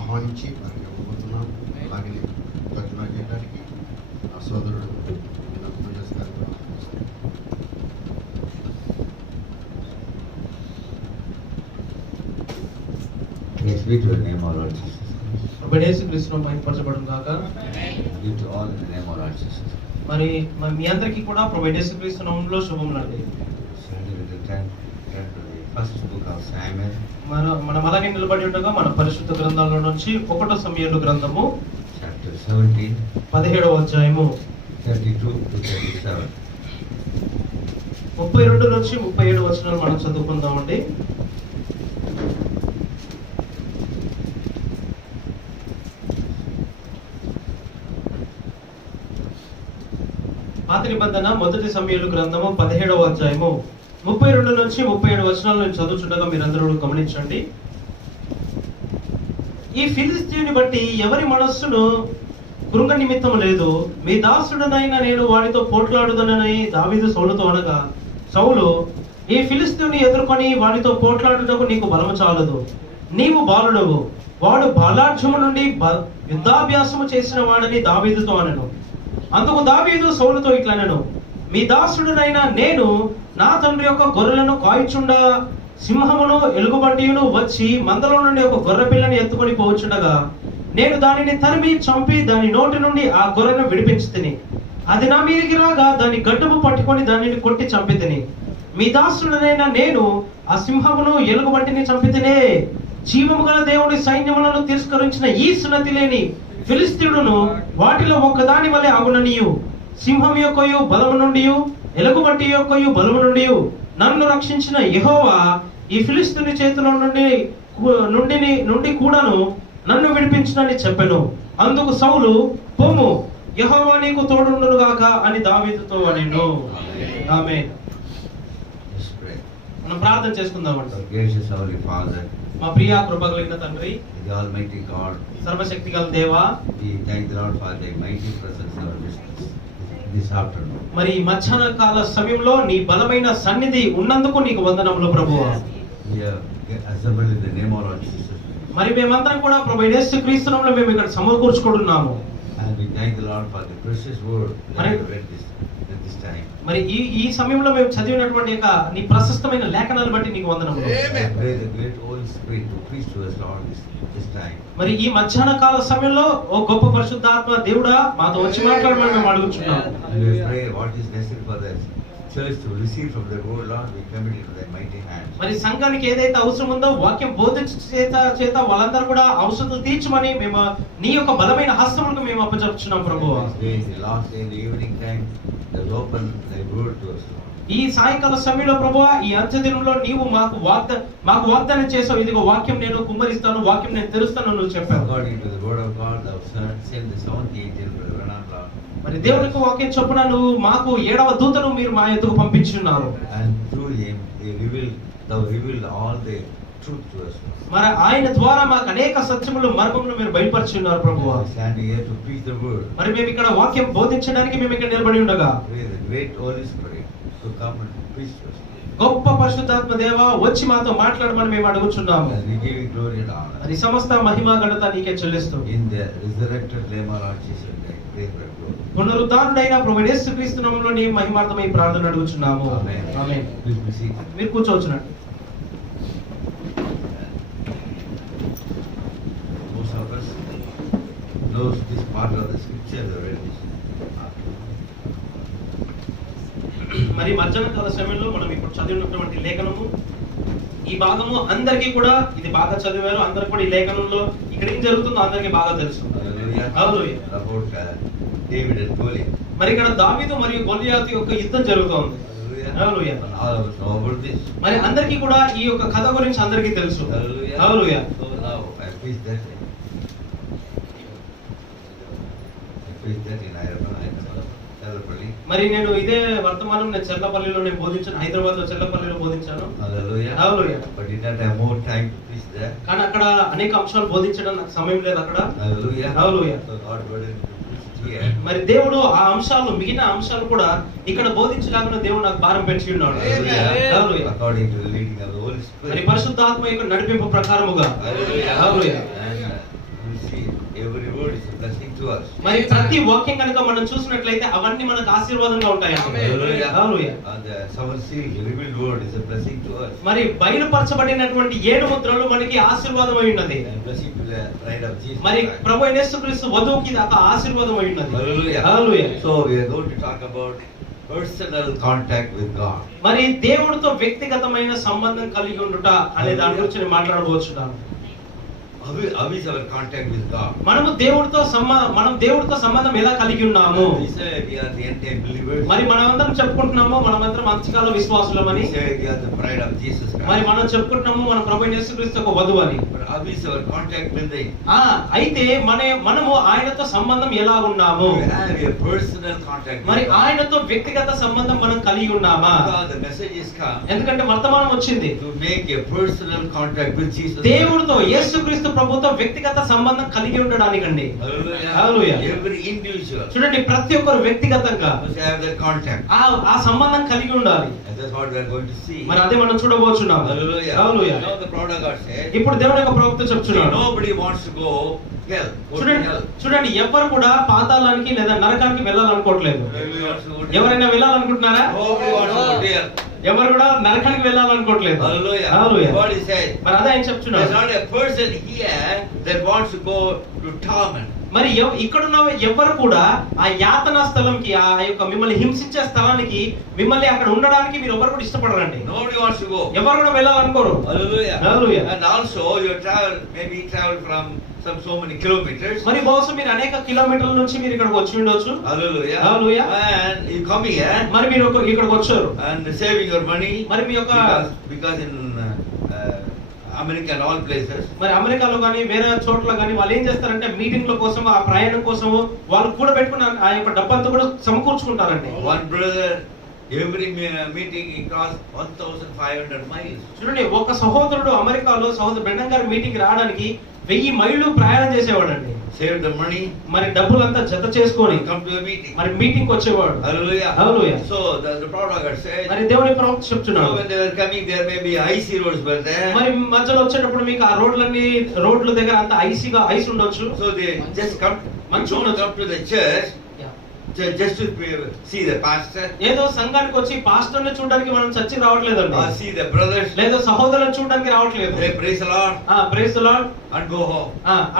ఆహ్వానించి వారికి ఇవ్వబోతున్నాం. అలాగే తర్జుమా చేయడానికి నా సోదరుడు మరి మీ అందరికీ కూడా ప్రభు యేసుక్రీస్తు నామములో శుభములు. మనం అలాగే నిలబడి ఉండగా మన పరిశుద్ధ గ్రంథాల నుంచి 1 సమూయేలు గ్రంథము 17వ అధ్యాయము 32 నుంచి 37 వచనాలు మనం చదువుకుందామండి. పాత నిబంధన 1 సమూయేలు గ్రంథము 17వ అధ్యాయము 32 నుంచి 37 వచనాలను నేను చదువుతుండగా మీరందరూ గమనించండి. ఈ ఫిలిష్తీయుని బట్టి ఎవరి మనస్సును కృంగ నిమిత్తం లేదు, మీ దాసుడనైనా నేను వాడితో పోట్లాడుదనని దావీదు సౌలుతో అనగా, సౌలు, ఈ ఫిలిష్తీయుని ఎదుర్కొని వాడితో పోట్లాడుటకు నీకు బలము చాలదు, నీవు బాలుడవు, వాడు బాలార్జము నుండి యుద్ధాభ్యాసము చేసిన వాడని దావీదుతో అనెను. అందుకు దావీదు సౌలుతో ఇట్లనెను, మీ దాసుడునైనా నేను నా తండ్రి యొక్క గొర్రెలను కాయిచుండా సింహమును ఎలుగుబంటియును వచ్చి మందలో నుండి ఒక గొర్రె పిల్లని ఎత్తుకొని పోవచ్చుండగా నేను దానిని తరిమి చంపి దాని నోటి నుండి ఆ గొర్రెను విడిపించితిని. అది నా మీదికి రాగా దాని గడ్డము పట్టుకొని దానిని కొట్టి చంపితిని. మీ దాసుడునైనా నేను ఆ సింహమును ఎలుగుబంటిని చంపితినే. జీవము గల దేవుడి సైన్యములను తిరస్కరించిన ఈ సున్నతి లేని ఫిలిష్తీయుడును వాటిలో ఒక్కదాని వలె అగుననియు, సింహం యొక్కయు బలము నుండి ఎలుగుబంటి యొక్కయు బలము నుండి నన్ను రక్షించిన యెహోవా ఈ ఫిలిష్తీయుని చేతిలో నుండి కూడాను నన్ను విడిపించునని చెప్పెను. అందుకు సౌలు, పొమ్ము, యెహోవా నీకు తోడుండును గాక అని దావీదుతో అనెను. ఆమేన్. మనం ప్రార్థన చేసుకుందామండి. మా ప్రియ కృప కలిగిన తండ్రి, సర్వశక్తి గల దేవా, మరి మధ్యాహ్న కాల సమయంలో నీ బలమైన సన్నిధి ఉన్నందుకు నీకు వందనములు ప్రభువా. మరి మేమందరం కూడా ప్రభు యేసుక్రీస్తు నామములో మేము ఇక్కడ సమకూర్చుకుంటున్నాము. మరి ఈ సమయంలో మేము చదివినటువంటి నీ ప్రశస్తమైన లేఖనాలు బట్టి నీకు వందనములు. మరి ఈ మధ్యాహ్న కాల సమయంలో ఓ గొప్ప పరిశుద్ధాత్మ దేవుడా మాతో వచ్చి మాట్లాడమని మేము అడుగుతున్నాము. మరి సంఘానికి ఏదైతే అవసరం ఉందో వాక్యం బోధించ చేత వాళ్ళందరూ కూడా అవసరాలు తీర్చమని మేము నీ యొక్క బలమైన హస్తములకు మేము అప్పచెప్పుచున్నాం ప్రభువా. ఈ సాయంకాల సమయంలో ప్రభువా, ఈ అంత్య దినంలో నీవు మాకు వాగ్దానం చేసావు, ఇదిగో వాక్యం నేను కుమ్మరిస్తాను, వాక్యం నేను తెరుస్తాను నువ్వు చెప్పావు. మరి దేవునికి వాక్యం చొప్పున నువ్వు మాకు 7వ దూతను మీరు మా ఎదుగు పంపించున్నారు. మరి ఆయన ద్వారా మాకు అనేక సత్యములు మార్గములు మీరు బయలుపరిచున్నారు ప్రభువా. మరి మేము ఇక్కడ వాక్యం బోధించడానికి మేము ఇక్కడ నిలబడి ఉండగా గొప్ప పరిశుద్ధాత్మ దేవా వచ్చి మాతో మాట్లాడమని మేము అడుగుచున్నాము. We give you glory and honor. అది సమస్త మహిమ ఘనత నీకే చెల్లిస్తాం. In the resurrected Lamb of Lord Jesus, I pray for glory. పునరుద్ధారుడైన ప్రభు యేసుక్రీస్తు నామములో నీ మహిమార్థమై ప్రార్థన అడుగుచున్నాము. Amen. Amen. Please be seated. మీరు కూర్చోవచ్చునండి. Most of us knows this part of the scripture already. మరి మధ్యాహ్న కాల సమయంలో మనం ఇప్పుడు చదివినటువంటి లేఖనము ఈ భాగము అందరికీ కూడా ఇది బాగా చదివారు. అందరికి కూడా ఈ లేఖనంలో ఇక్కడ ఏం జరుగుతుందో అందరికీ బాగా తెలుసు. హల్లెలూయా. About David and Goliath. మరి ఇక్కడ దావీదు మరియు గొలియాతు యొక్క యుద్ధం జరుగుతోంది. హల్లెలూయా. All of us know about this. మరి అందరికీ కూడా ఈ యొక్క కథ గురించి అందరికీ తెలుసు. Hallelujah. Hallelujah. So now I preach that. I preach that in Ayurveda. మరి నేను ఇదే వర్తమానం నేను చెర్లపల్లిలో నేను బోధించాను. హైదరాబాద్ లో చెర్లపల్లిలో బోధించాను. Hallelujah. Hallelujah. But did not have more time to preach there. కానీ అక్కడ అనేక అంశాలు బోధించడం నాకు సమయం లేదు అక్కడ. Hallelujah. Hallelujah. So God wanted to preach it here. మరి దేవుడు ఆ అంశాలు మిగిలిన అంశాలు కూడా ఇక్కడ బోధించలాగా దేవుడు నాకు భారం పెంచి ఉన్నాడు. Hallelujah. According to the leading of the Holy మరి Spirit. పరిశుద్ధాత్మ యొక్క నడిపింపు ప్రకారముగా. Hallelujah. Hallelujah. And you see, every word is a blessing to us. మరి ప్రతి వాక్యం కనుక మనం చూసినట్లయితే అవన్నీ మనకు ఆశీర్వాదంగా ఉంటాయి. Hallelujah. Hallelujah. And the seven seals, the revealed word is a blessing to us. మరి బయలుపరచబడినటువంటి 7 ముద్రలు మనకి ఆశీర్వాదమై ఉన్నది. And blessing to the bride of Jesus. మరి Christ. ప్రభువైన యేసుక్రీస్తు వధువుకి ఇది ఒక ఆశీర్వాదమై ఉన్నది. Hallelujah. Hallelujah. So we are going to talk about personal contact with God. మరి దేవుడితో వ్యక్తిగతమైన సంబంధం కలిగి ఉండుట అనే దాని గురించి నేను మాట్లాడబోతున్నాను. How is our contact with God? మనం దేవుడితో సంబంధం ఎలా కలిగి ఉన్నాము? We say we are the end-time believers. మరి మనమందరం చెప్పుకుంటున్నాము మనమందరం అంత్యకాల విశ్వాసులమని. We say we are the bride of Jesus మరి Christ. మనం చెప్పుకుంటున్నాము మన ప్రభువైన యేసుక్రీస్తు యొక్క వధువు అని. But how is our contact with the? అయితే మనము ఆయనతో సంబంధం ఎలా ఉన్నాము? We have a personal contact. మరి with God. ఆయనతో వ్యక్తిగత సంబంధం మనం కలిగి ఉన్నామా? Because the message is come ఎందుకంటే వర్తమానం వచ్చింది to make a personal contact with Jesus. దేవుడితో యేసుక్రీస్తు ప్రభుతో వ్యక్తిగత సంబంధం కలిగి ఉండడానికండి. Hallelujah. Hallelujah. Every individual చూడండి ప్రతి ఒక్కరు వ్యక్తిగతంగా must have that contact. ఆ సంబంధం కలిగి ఉండాలి. And that's what we are going to see. మరి అదే మనం చూడబోతున్నాం. Hallelujah. Hallelujah. Now the prophet God said, ఇప్పుడు దేవుని యొక్క ప్రవక్త చెప్తున్నాడు. nobody wants to go hell. Go to చూడండి hell. చూడండి ఎవరు కూడా పాతాళానికి లేదా నరకానికి వెళ్ళాలనుకోవట్లేదు. Nobody wants to go to hell. ఎవరైనా వెళ్ళాలనుకుంటున్నారా? Nobody wants to go to hell. ఎవరు కూడా నరకానికి వెళ్ళాలనుకోవట్లేదు. Hallelujah. Hallelujah. God is saying, మరి అదే ఆయన there's చెప్తున్నాడు. not a person here that wants to go to torment. మరి ఇక్కడున్న ఎవరు కూడా ఆ యాతనా స్థలంకి ఆ యొక్క మిమ్మల్ని హింసించే స్థలానికి మిమ్మల్ని అక్కడ ఉండడానికి మీరు ఎవరు కూడా ఇష్టపడరండి. Nobody wants to go. ఎవరు కూడా వెళ్ళాలనుకోరు. Hallelujah. Hallelujah. And also you travel from so many kilometers. మరి బహుశా మీరు అనేక కిలోమీటర్ల నుంచి మీరు ఇక్కడికి వచ్చి ఉండొచ్చు. Hallelujah. Hallelujah. And you come here మరి మీరు ఇక్కడికి వచ్చారు. and saving your money. మరి మీ యొక్క Because in America and all places. మరి అమెరికాలో కానీ వేరే చోట్ల కానీ వాళ్ళు ఏం చేస్తారంటే మీటింగ్ల కోసం ఆ ప్రయాణం కోసం వాళ్ళు కూడా పెట్టుకున్న ఆ యొక్క డబ్బంతా కూడా సమకూర్చుకుంటారండి. One brother, every meeting he crossed 1,500 miles. చూడండి ఒక సహోదరుడు అమెరికాలో సహోదరు బెండం గారి మీటింగ్ రావడానికి 1000 మైళ్ళు ప్రయాణం చేసేవాడండి. Save the money. మరి డబ్బులంతా జత చేసుకొని Come to the meeting. మరి మీటింగ్ వచ్చేవాడు. Hallelujah. Hallelujah. So the prophet God said, మరి దేవుని ప్రవక్త so చెప్తున్నాడు. when they were coming, there may be icy roads were there. మరి మధ్యలో వచ్చేటప్పుడు మీకు ఆ రోడ్ల దగ్గర అంత ఐస్ ఉండొచ్చు. So they just come. మంచు Don't ఉండొచ్చు. come to the church just to see the pastor. ఏదో సంఘానికి వచ్చి పాస్టర్ ని చూడడానికి మనం చర్చికి రావట్లేదండి. Or see the brothers. లేదా సహోదరులను చూడడానికి రావట్లేదు. They praise the Lord praise the Lord and go home.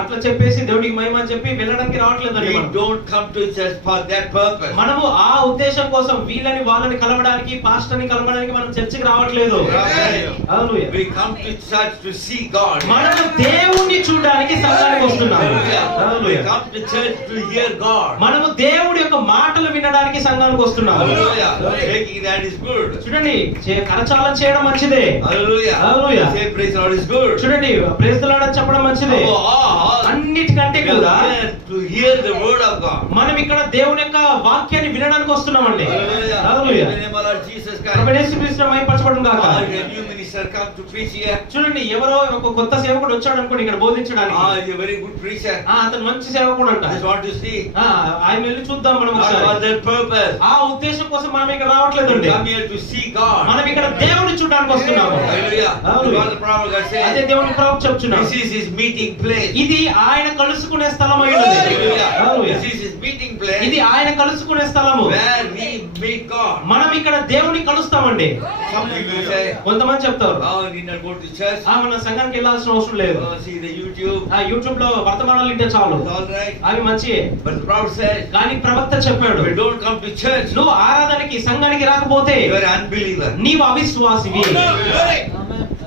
అట్లా చెప్పేసి దేవుడికి మహిమ అని చెప్పి వెళ్ళడానికి రావట్లేదండి. We don't come to church for that purpose. మనము ఆ ఉద్దేశం కోసం వీళ్ళని వాళ్ళని కలవడానికి పాస్టర్ ని కలవడానికి మనం చర్చికి రావట్లేదు. హల్లెలూయా. We come to church to see God. మనము దేవుణ్ణి చూడడానికి సంఘానికి వస్తున్నాము. We hallelujah. come to church to hear God. మనము దేవుడి యొక్క మాటలు వినడానికి సంఘానికి వస్తున్నాము. Hallelujah. Taking that is good. చూడండి కరచాలనం చేయడం మంచిదే. Hallelujah. Hallelujah. Say praise the Lord is good. చూడండి ప్రైజ్ ది లార్డ్ అని చెప్పడం మంచిదే. అన్నిటికంటే కూడా to hear the word of God. మనం ఇక్కడ దేవుని యొక్క వాక్యాన్ని వినడానికి వస్తున్నామండి. Hallelujah. Hallelujah. In the name of Lord Jesus ప్రభువైన Christ. యేసుక్రీస్తు నామమున మహిమపరచబడును గాక. Or a new minister come to preach here. చూడండి ఎవరో ఒక కొత్త సేవకుడు వచ్చాడు అనుకోండి ఇక్కడ బోధించడానికి. He's a very good preacher. అతను మంచి సేవకుడు అంట. Just want to see. ఆయన వెళ్ళి చూద్దాం మనం Not ఒకసారి. for that purpose. ఆ ఉద్దేశం కోసం మనం ఇక్కడ రావట్లేదండి. We come here to see God. మనం ఇక్కడ దేవుని చూడడానికి వస్తున్నాము. Hallelujah. Hallelujah. God the prophet God said, అదే దేవుని ప్రవక్త చెప్తున్నాడు. this is his meeting place. ఇది ఆయన కలుసుకునే స్థలం అయి ఉన్నది. Hallelujah. This is his meeting place. ఇది ఆయన కలుసుకునే స్థలము. Where we meet God. మనం ఇక్కడ దేవుని కలుస్తామండి. Some people say, కొంతమంది చెప్తారు, we need not go to church. మన సంఘానికి వెళ్ళాల్సిన అవసరం లేదు. See the YouTube. యూట్యూబ్ లో వర్తమానాలు వింటే చాలు. It's all right. అవి మంచియే. But the prophet said, కానీ ప్రవక్త చెప్పాడు, if you don't come to church, నువ్వు ఆరాధనకి సంఘానికి రాకపోతే you are an unbeliever. నీవు అవిశ్వాసివి.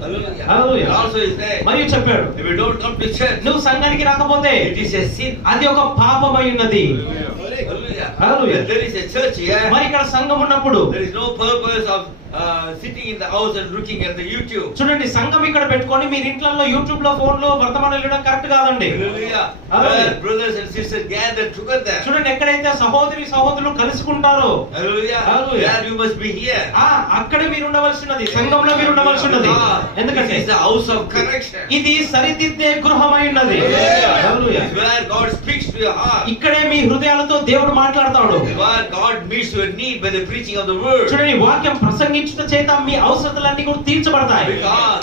Hallelujah. Hallelujah. And also he said, మరియు చెప్పాడు, if you don't come to church, నువ్వు సంఘానికి రాకపోతే it is a sin. అది ఒక పాపమై ఉన్నది. Hallelujah. Hallelujah. If there is a church here, మరి ఇక్కడ సంఘం ఉన్నప్పుడు there is no purpose of sitting in the house and looking at the YouTube. చూడండి, సంఘం ఇక్కడ పెట్టుకొని మీరు ఇంట్లో యూట్యూబ్ లో ఫోన్ లో వర్తమానాలు వినడం కరెక్ట్ కాదండి. Hallelujah. Hallelujah. Where brothers and sisters gather together. చూడండి, ఎక్కడైతే సహోదరి సహోదరులు కలుసుకుంటారో Hallelujah. Hallelujah. There you must be here. అక్కడే మీరు ఉండవలసినది, సంఘంలో మీరు ఉండవలసినది. ఎందుకంటే this is the house of correction. ఇది సరిదిద్దే గృహమై ఉన్నది. Hallelujah. It's where God speaks to your heart. ఇక్కడే మీ హృదయాలతో దేవుడు మాట్లాడతాడు. It's where God meets your need by the preaching of the word. చూడండి, వాక్యం ప్రసంగించుట చేత మీ అవసరతలన్నీ కూడా తీర్చబడతాయి.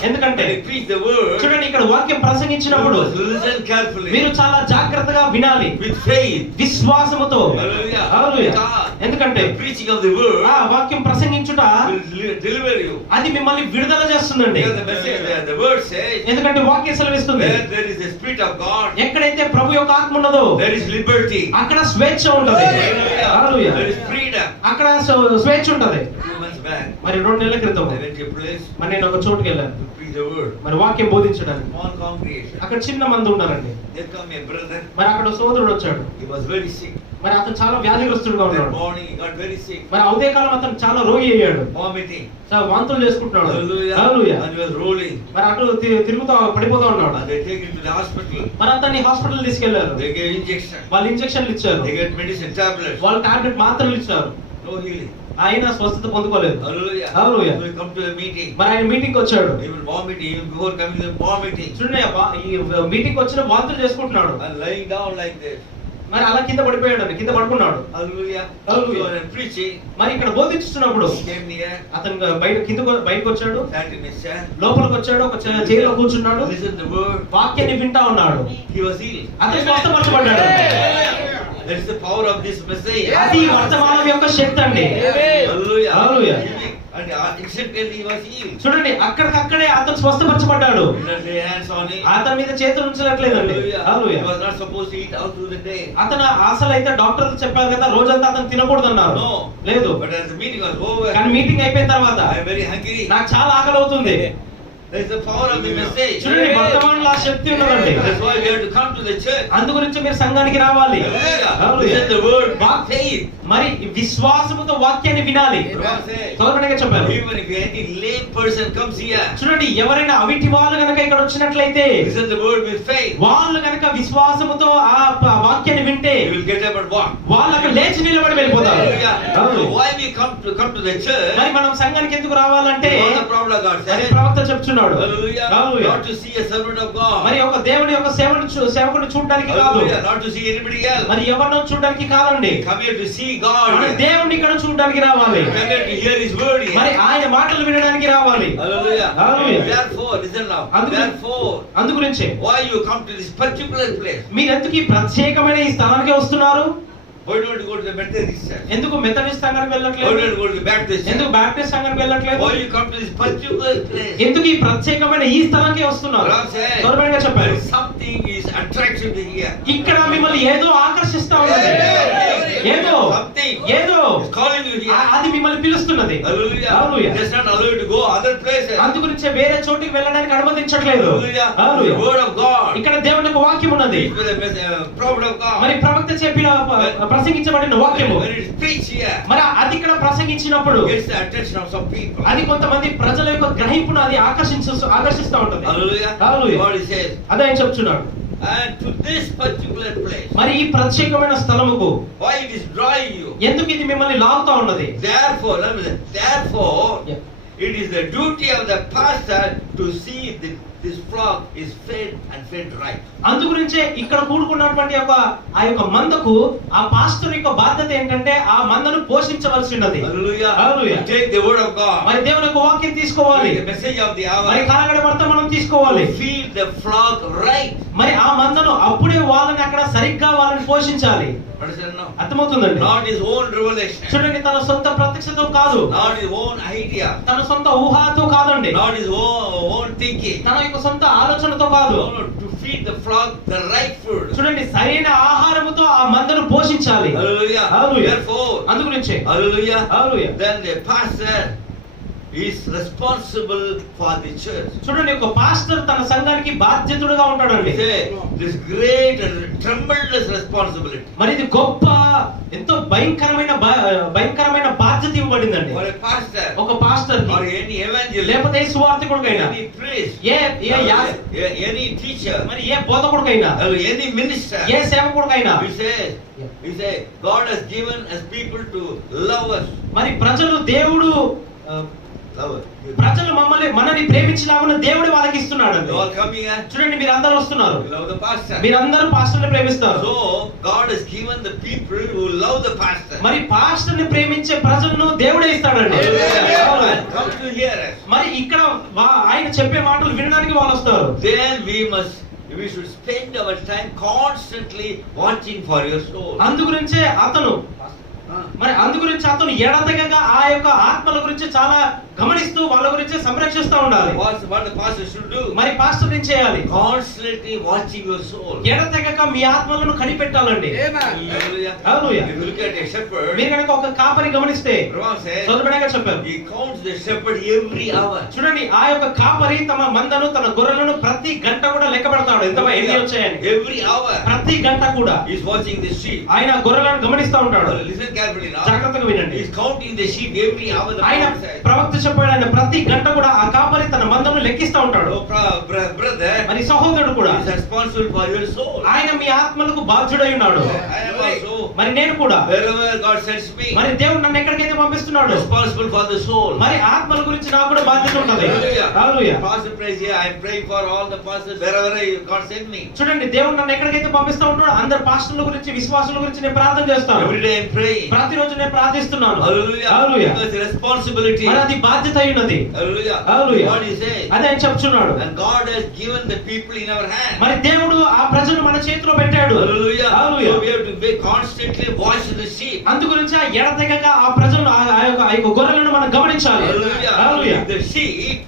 ఎందుకంటే when you preach the word, చూడండి, ఇక్కడ వాక్యం ప్రసంగించినప్పుడు listen carefully. మీరు చాలా జాగ్రత్తగా వినాలి, with faith. విశ్వాసముతో. Hallelujah. Hallelujah. ఎందుకంటే the preaching of the word వాక్యం ప్రసంగించుట will deliver you. అది మిమ్మల్ని విడుదల చేస్తుందండి. Because the message the word says, ఎందుకంటే వాక్యం సెలవిస్తుంది, where there is the spirit of God, ఎక్కడైతే ప్రభు యొక్క ఆత్మ ఉన్నదో there is liberty. అక్కడ స్వేచ్ఛ ఉంటది. Hallelujah. There is freedom. అక్కడ స్వేచ్ఛ ఉంటది. 2 months back, మరి 2 నెలల క్రితం I went to a place మరి నేను ఒక చోటుకి వెళ్ళాను to preach the word. మరి వాక్యం బోధించడానికి. Small congregation. అక్కడ చిన్న మంది ఉన్నారండి. There come a brother. మరి అక్కడ సోదరుడు వచ్చాడు. He was very sick. మరి అతను చాలా వ్యాధిగ్రస్తుడుగా That ఉన్నాడు. morning he got very sick. మరి ఆ ఉదయకాలం అతను చాలా రోగి అయ్యాడు. Vomiting. చాలా వాంతులు చేసుకుంటున్నాడు. Hallelujah. Hallelujah. And he was rolling. మరి అటు తిరుగుతూ పడిపోతా ఉన్నాడు. And they take him to the hospital. మరి అతన్ని హాస్పిటల్ తీసుకెళ్లారు. They gave injection. వాళ్ళు ఇంజెక్షన్లు ఇచ్చారు. They get medicine tablets. వాళ్ళు టాబ్లెట్ మాత్రలు ఇచ్చారు. No healing. ఆయన స్వస్థత పొందుకోలేదు. Hallelujah. Hallelujah. So he come to the meeting. మరి ఆయన మీటింగ్ వచ్చాడు. He will vomiting. Even before coming to the vomiting. చూడండి, ఈ మీటింగ్ వచ్చిన వాంతులు చేసుకుంటున్నాడు. And lying down like this. మరి అలా కింద పడిపోయాడు, కింద పడుకున్నాడు. Hallelujah. Hallelujah. So when preaching, మరి ఇక్కడ బోధించుతున్నప్పుడు he came near. అతను బయటకు వచ్చాడు, Sat in his chair. లోపలికి వచ్చాడు, ఒక చైర్లో కూర్చున్నాడు, Listen to the word. వాక్యాన్ని వింటా ఉన్నాడు. He was healed. అతను స్వస్థపరచబడ్డాడు. That is the power of this message. అది వర్తమానం యొక్క శక్తి అండి. Hallelujah. Hallelujah. And instantly he was healed. చూడండి, అక్కడికక్కడే అతను స్వస్థపరచబడ్డాడు. He didn't lay hands on him. అతని మీద చేతులు ఉంచలేట్లేదండి. Hallelujah. He was not supposed to eat all through the day. అతను అసలు అయితే డాక్టర్లు చెప్పారు కదా రోజంతా అతను తినకూడదు అన్నారు. No. లేదు. But as the meeting was over, కానీ మీటింగ్ అయిపోయిన తర్వాత I am very hungry. నాకు చాలా ఆకలి అవుతుంది. There is the power of the message. చూడండి, వర్తమానంలో ఆ శక్తి ఉన్నదండి. That's why we have to come to the church. అందు గురించి మీరు సంఘానికి రావాలి. Hallelujah. Listen the word by faith. మరి విశ్వాసముతో వాక్యాన్ని వినాలి. సోదరునిగా చెప్పారు. Even if any lame person comes here, చూడండి, ఎవరైనా అవిటి వాళ్ళు గనక ఇక్కడ వచ్చినట్లయితే listen the word with faith. వాళ్ళు గనక విశ్వాసముతో ఆ వాక్యాన్ని వింటే They will get up and walk. వాళ్ళు అక్కడ లేచి నిలబడి వెళ్ళిపోతారు. So why we come to the church? మరి మనం సంఘానికి ఎందుకు రావాలంటే What the problem God మరి said. ప్రవక్త చెప్తున్నాడు. Hallelujah. Hallelujah. Not to see a servant of God. మరి ఒక దేవుని యొక్క సేవకుడిని చూడడానికి కాదు. Hallelujah. Not to see anybody else. మరి ఎవరినో చూడడానికి కాదండి. Come here to see God. మన దేవుని ఇక్కడ చూడడానికి రావాలి. Come here to hear His word here. మరి ఆయన మాటలు వినడానికి రావాలి. Hallelujah. Hallelujah. Therefore, listen now. Therefore, అందు గురించి why you come to this particular place? మీరు ఎందుకు ఈ ప్రత్యేకమైన ఈ స్థలానికి వస్తున్నారు? Why don't you go to the Methodist church? ఎందుకు మెథడిస్ట్ సంఘానికి Why వెళ్ళట్లేదు? don't you go to the Baptist church? ఎందుకు బాప్టిస్ట్ సంఘానికి వెళ్ళట్లేదు? Why you come to this particular place? ఎందుకు ఈ ప్రత్యేకమైన ఈ స్థలానికి వస్తున్నారు? God said, గౌరవంగా చెప్పారు. something is attractive to here. ఇక్కడ మిమ్మల్ని ఏదో ఆకర్షిస్తా ఉన్నది. ఏదో Something ఏదో is calling you here. అది మిమ్మల్ని పిలుస్తున్నది. Hallelujah. Hallelujah. It does not allow you to go other places. అందు గురించి వేరే చోటికి వెళ్ళడానికి అనుమతించట్లేదు. Hallelujah. The Hallelujah. word of God. ఇక్కడ దేవుని యొక్క వాక్యం ఉన్నది. Prophet of God. మరి ప్రవక్త చెప్పిన ప్రసంగించబడిన వాక్యము When it is preached here, మరి అది ఇక్కడ ప్రసంగించినప్పుడు gets the attention of some people. అది కొంతమంది ప్రజల యొక్క గ్రహింపును అది ఆకర్షిస్తూ ఉంటుంది. Hallelujah. Hallelujah. God says, అదే ఆయన చెప్తున్నాడు. and to this particular place. మరి ఈ ప్రత్యేకమైన స్థలముకు Why it is drawing you? ఎందుకు ఇది మిమ్మల్ని లాగుతా ఉన్నది? Therefore, it is the duty of the pastor to see this flock is fed and fed right. అందుగురించే ఇక్కడ కూడుకున్నటువంటి ఆ యొక్క మందకు ఆ పాస్టర్ యొక్క బాధ్యత ఏంటంటే ఆ మందను పోషించవలసి ఉన్నది. Hallelujah. Hallelujah. Take the word of God. మరి దేవుని యొక్క వాక్యం తీసుకోవాలి. The message of the hour. మరి కాలగడ వర్తమానం తీసుకోవాలి. Feed the flock right. మరి ఆ మందను అప్పుడే వాళ్ళని అక్కడ సరిగ్గా వాళ్ళని పోషించాలి. అర్థమవుతుందండి? Not his own revelation. చూడండి, తన సొంత ప్రత్యక్షతో కాదు, Not his own idea. తన సొంత ఊహతో కాదండి, Not his own thinking. తన యొక్క సొంత ఆలోచనతో కాదు. No, to feed the flock the right food. చూడండి, సరైన ఆహారముతో ఆ మందను పోషించాలి. Hallelujah. Hallelujah. Therefore, అందుగురించే hallelujah. Hallelujah. Then the pastor is responsible for the church. చూడండి, ఒక పాస్టర్ తన సంఘానికి బాధ్యతుడుగా ఉంటాడండి. This great and tremendous responsibility. మరి ఇది గొప్ప, ఎంతో భయంకరమైన బాధ్యత ఇవ్వబడిందండి. For a pastor, ఒక పాస్టర్ or any evangelist, లేకపోతే సువార్తికుడికైనా, any priest, any teacher, మరి ఏ బోధకుడికైనా, or any minister, A సేవకుడికైనా, we say God has given us people to love us. మరి ప్రజలు మనని ప్రేమించినామని దేవుడు వాళ్ళకి ఇస్తున్నాడు. చూడండి, మీరు అందరూ వస్తున్నారు, మీరందరూ పాస్టర్ని ప్రేమిస్తారు. So God has given the people who love the pastor. మరి పాస్టర్ని ప్రేమించే ప్రజలను దేవుడే ఇస్తాడండి. Come to hear us. మరి ఇక్కడ ఆయన చెప్పే మాటలు వినడానికి వాళ్ళు వస్తారు. Then we should spend our time constantly watching for your soul. అందుగురించే అతను ఎడతెగక ఆ యొక్క ఆత్మల గురించి చాలా గమనిస్తూ వాళ్ళ గురించి సంరక్షిస్తూ ఉండాలి. What the pastor should do? మరి పాస్టర్ ఏం చేయాలి? Constantly watching your soul. ఎడతెగక మీ ఆత్మలను కనిపెట్టాలండి. Hallelujah. Hallelujah. If you look at a shepherd, మీరు కనుక ఒక కాపరి గమనిస్తే, సోదరుడిగా చెప్పారు, he counts the shepherd every hour. చూడండి, ఆ యొక్క కాపరి తమ మందను, తన గొర్రెలను ప్రతి గంట కూడా లెక్క పెడతాడు, ఎంత ఎన్ని వచ్చాయని. Every hour. ప్రతి గంట కూడా he is watching the sheep. ఆయన గొర్రెలను గమనిస్తూ ఉంటాడు. Listen carefully now. జాగ్రత్తగా వినండి. He is counting the sheep every hour. ఆయన ప్రవక్త చెప్పాడు, ఆయన ప్రతి గంట కూడా ఆ కాపరి తన మందను లెక్కిస్తూ ఉంటాడు. Brother, మరి సహోదరుడు కూడా is responsible for your soul. ఆయన మీ ఆత్మలకు బాధ్యుడై ఉన్నాడు. I am also. మరి నేను కూడా, wherever God sends me, మరి దేవుడు నన్ను ఎక్కడికైతే పంపిస్తున్నాడు, responsible for the soul. మరి ఆత్మల గురించి నాకు కూడా బాధ్యత ఉంటుంది. హల్లెలూయా. Pastor prays here, I am praying for all the pastors wherever God send me. చూడండి, దేవుడు నన్ను ఎక్కడికైతే పంపిస్తా ఉంటాడో అందరు పాస్టర్ల గురించి, విశ్వాసుల గురించి నేను ప్రార్థన చేస్తాను. Every day I am praying. ప్రతిరోజు నేను ప్రార్థిస్తున్నాను. Hallelujah. Hallelujah. Because the responsibility. మరి అది బాధ్యత అయినది. Hallelujah. Hallelujah. What he says. అదే ఆయన చెప్తున్నాడు. And God has given the people in our hand. మరి దేవుడు ఆ ప్రజలు మన చేతిలో పెట్టాడు. Hallelujah. Hallelujah. So we have to be constantly watch the sheep. అందుగురించి ఆ ఎడతెగక ఆ ప్రజలు ఆ యొక్క గొర్రెలను మనం గమనించాలి. Hallelujah. Hallelujah. The sheep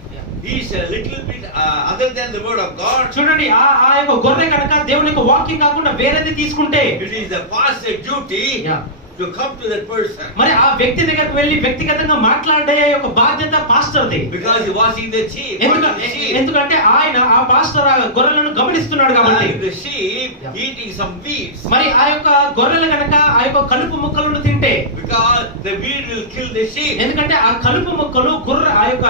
is a little bit other than the word of God. చూడండి, ఆ యొక్క గొర్రె కనుక దేవుని యొక్క వాక్యం కాకుండా వేరేది తీసుకుంటే, It is the pastor's duty. Yeah. To come to that person. మరి ఆ వ్యక్తి దగ్గరికి వెళ్ళి వ్యక్తిగతంగా మాట్లాడే యొక్క బాధ్యత పాస్టర్ది. Because he watching the sheep. ఎందుకంటే ఆయన ఆ పాస్టర్ ఆ గొర్రెలను గమనిస్తున్నాడు కాబట్టి. The sheep eating some weeds. మరి ఆ యొక్క గొర్రెలు కనుక ఆ యొక్క కలుపు మొక్కలను తింటే, because the weed will kill the sheep. ఎందుకంటే ఆ కలుపు మొక్కలు ఆ యొక్క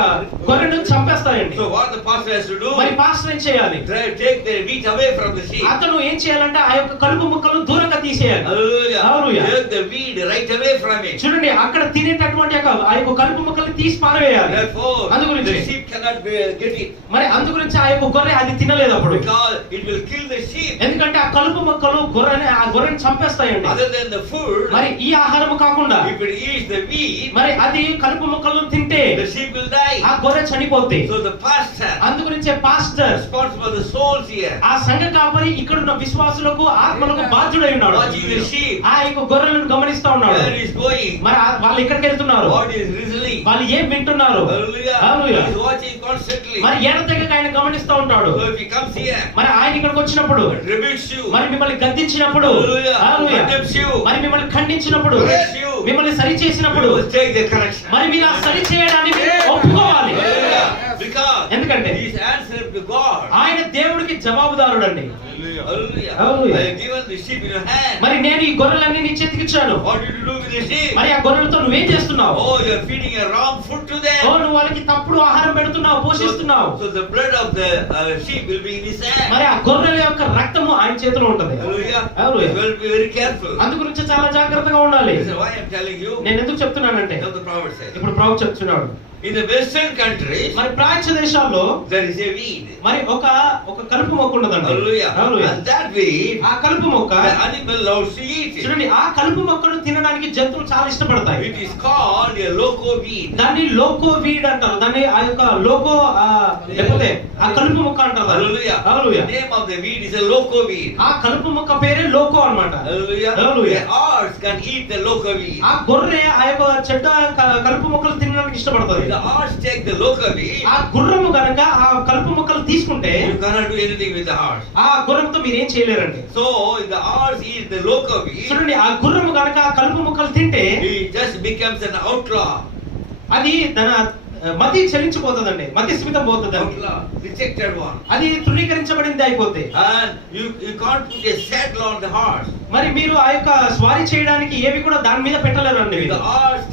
గొర్రెను చంపేస్తాయండి. So what the pastor has to do? మరి పాస్టర్ ఏం చేయాలి? Take the weed away from the sheep. అతను ఏం చేయాలంటే ఆ యొక్క కలుపు మొక్కలను దూరంగా తీసేయాలి. Hallelujah. Hallelujah. Take the weed right away from it. చూడండి, అక్కడ తినేటటువంటి ఆ యొక్క కలుపు మొక్కల్ని తీసి పారవేయాలి. Therefore, అందుగురించి the sheep cannot get it. మరి అందుగురించి ఆ యొక్క గొర్రె అది తినలేదు అప్పుడు. Because it will kill the sheep. ఎందుకంటే ఆ కలుపు మొక్కలు గొర్రెని చంపేస్తాయండి. Other than the food, మరి ఈ ఆహారం కాకుండా if it eats the weed, మరి అది కలుపు మొక్కలను తింటే the sheep will die. ఆ గొర్రె చనిపోద్ది. So the pastor, అందుగురించే pastor responsible for the souls here, ఆ సంఘ కాపరి ఇక్కడ ఉన్న విశ్వాసులకు, ఆత్మలకు బాధ్యుడై ఉన్నాడు. watching the sheep, ఆ యొక్క గొర్రెలను గమనిస్తా ఉన్నాడు. where is going, మరి వాళ్ళు ఎక్కడికి వెళ్తున్నారు, what is listening, వాళ్ళు ఏం వింటున్నారు. hallelujah, Hallelujah. he is watching constantly. మరి ఎడతెగక ఆయన గమనిస్తా ఉంటాడు. So if he comes here, మరి ఆయన ఇక్కడికి వచ్చినప్పుడు, rebukes you, మరి మిమ్మల్ని గద్దించినప్పుడు, hallelujah, condemns you, మరి మిమ్మల్ని ఖండించినప్పుడు, corrects you, మిమ్మల్ని సరి చేసినప్పుడు, you must take the correction. మరి మీరు ఆ సరి చేయడాన్ని ఒప్పుకోవాలి. Hallelujah. Because ఎందుకంటే he is answered to God. ఆయన దేవుడికి జవాబుదారుడండి. Hallelujah. Hallelujah. I have given the sheep in your hand. మరి నేను ఈ గొర్రెలన్నీ నీ చేతికి ఇచ్చాను. What did you do with the sheep? మరి ఆ గొర్రెలతో నువ్వేం చేస్తున్నావు? Oh, you are feeding a wrong food to them. నువ్వు వాళ్ళకి తప్పుడు ఆహారం పెడుతున్నావు, పోషిస్తున్నావు. So the blood of the sheep will be in his hand. మరి ఆ గొర్రెల యొక్క రక్తము ఆయన చేతిలో ఉంటది. Hallelujah. Hallelujah. You will be very careful. అందు గురించి చాలా జాగ్రత్తగా ఉండాలి. This is why I am telling you. నేను ఎందుకు చెప్తున్నానంటే, Now the prophet says. ఇప్పుడు ప్రభువు చెప్తున్నాడు, In the Western countries, మరి ప్రాచ్య దేశాల్లో there is a weed. మరి ఒక కలుపు మొక్క ఉన్నదండి. Hallelujah. Hallelujah. And that weed, ఆ కలుపు మొక్క the animal loves to eat it. చూడండి, ఆ కలుపు మొక్కను తినడానికి జంతువులు చాలా ఇష్టపడతాయి. It is called a loco weed. దాన్ని లోకో వీడ్ అంటారు. దాన్ని ఆ యొక్క లోకో లేకపోతే ఆ కలుపు మొక్క అంటారు. Hallelujah. Hallelujah. The name of the weed is a loco weed. ఆ కలుపు మొక్క పేరే లోకో అన్నమాట. Hallelujah. Hallelujah. The horse can eat the loco weed. ఆ గొర్రె ఆ యొక్క చెడ్డ కలుపు మొక్కలు తినడానికి ఇష్టపడుతుంది. The horse take the loco weed. ఆ గుర్రము గనక ఆ కలుపు మొక్కలు తీసుకుంటే You cannot do anything with the horse. ఆ గుర్రంతో మీరు ఏం చేయలేరండి. So if the horse eats the loco weed, చూడండి, ఆ గుర్రము గనక ఆ కలుపు మొక్కలు తింటే he just becomes an outlaw. అది తన మతి చెల్లించిపోతుందండి. మతి స్థిమితం పోతుంది. Outlaw, rejected one. అది తృణీకరించబడింది అయిపోతే. And you can't put a saddle on the horse. మరి మీరు ఆ యొక్క స్వారీ చేయడానికి ఏవి కూడా దాని మీద పెట్టలేరండి. If the horse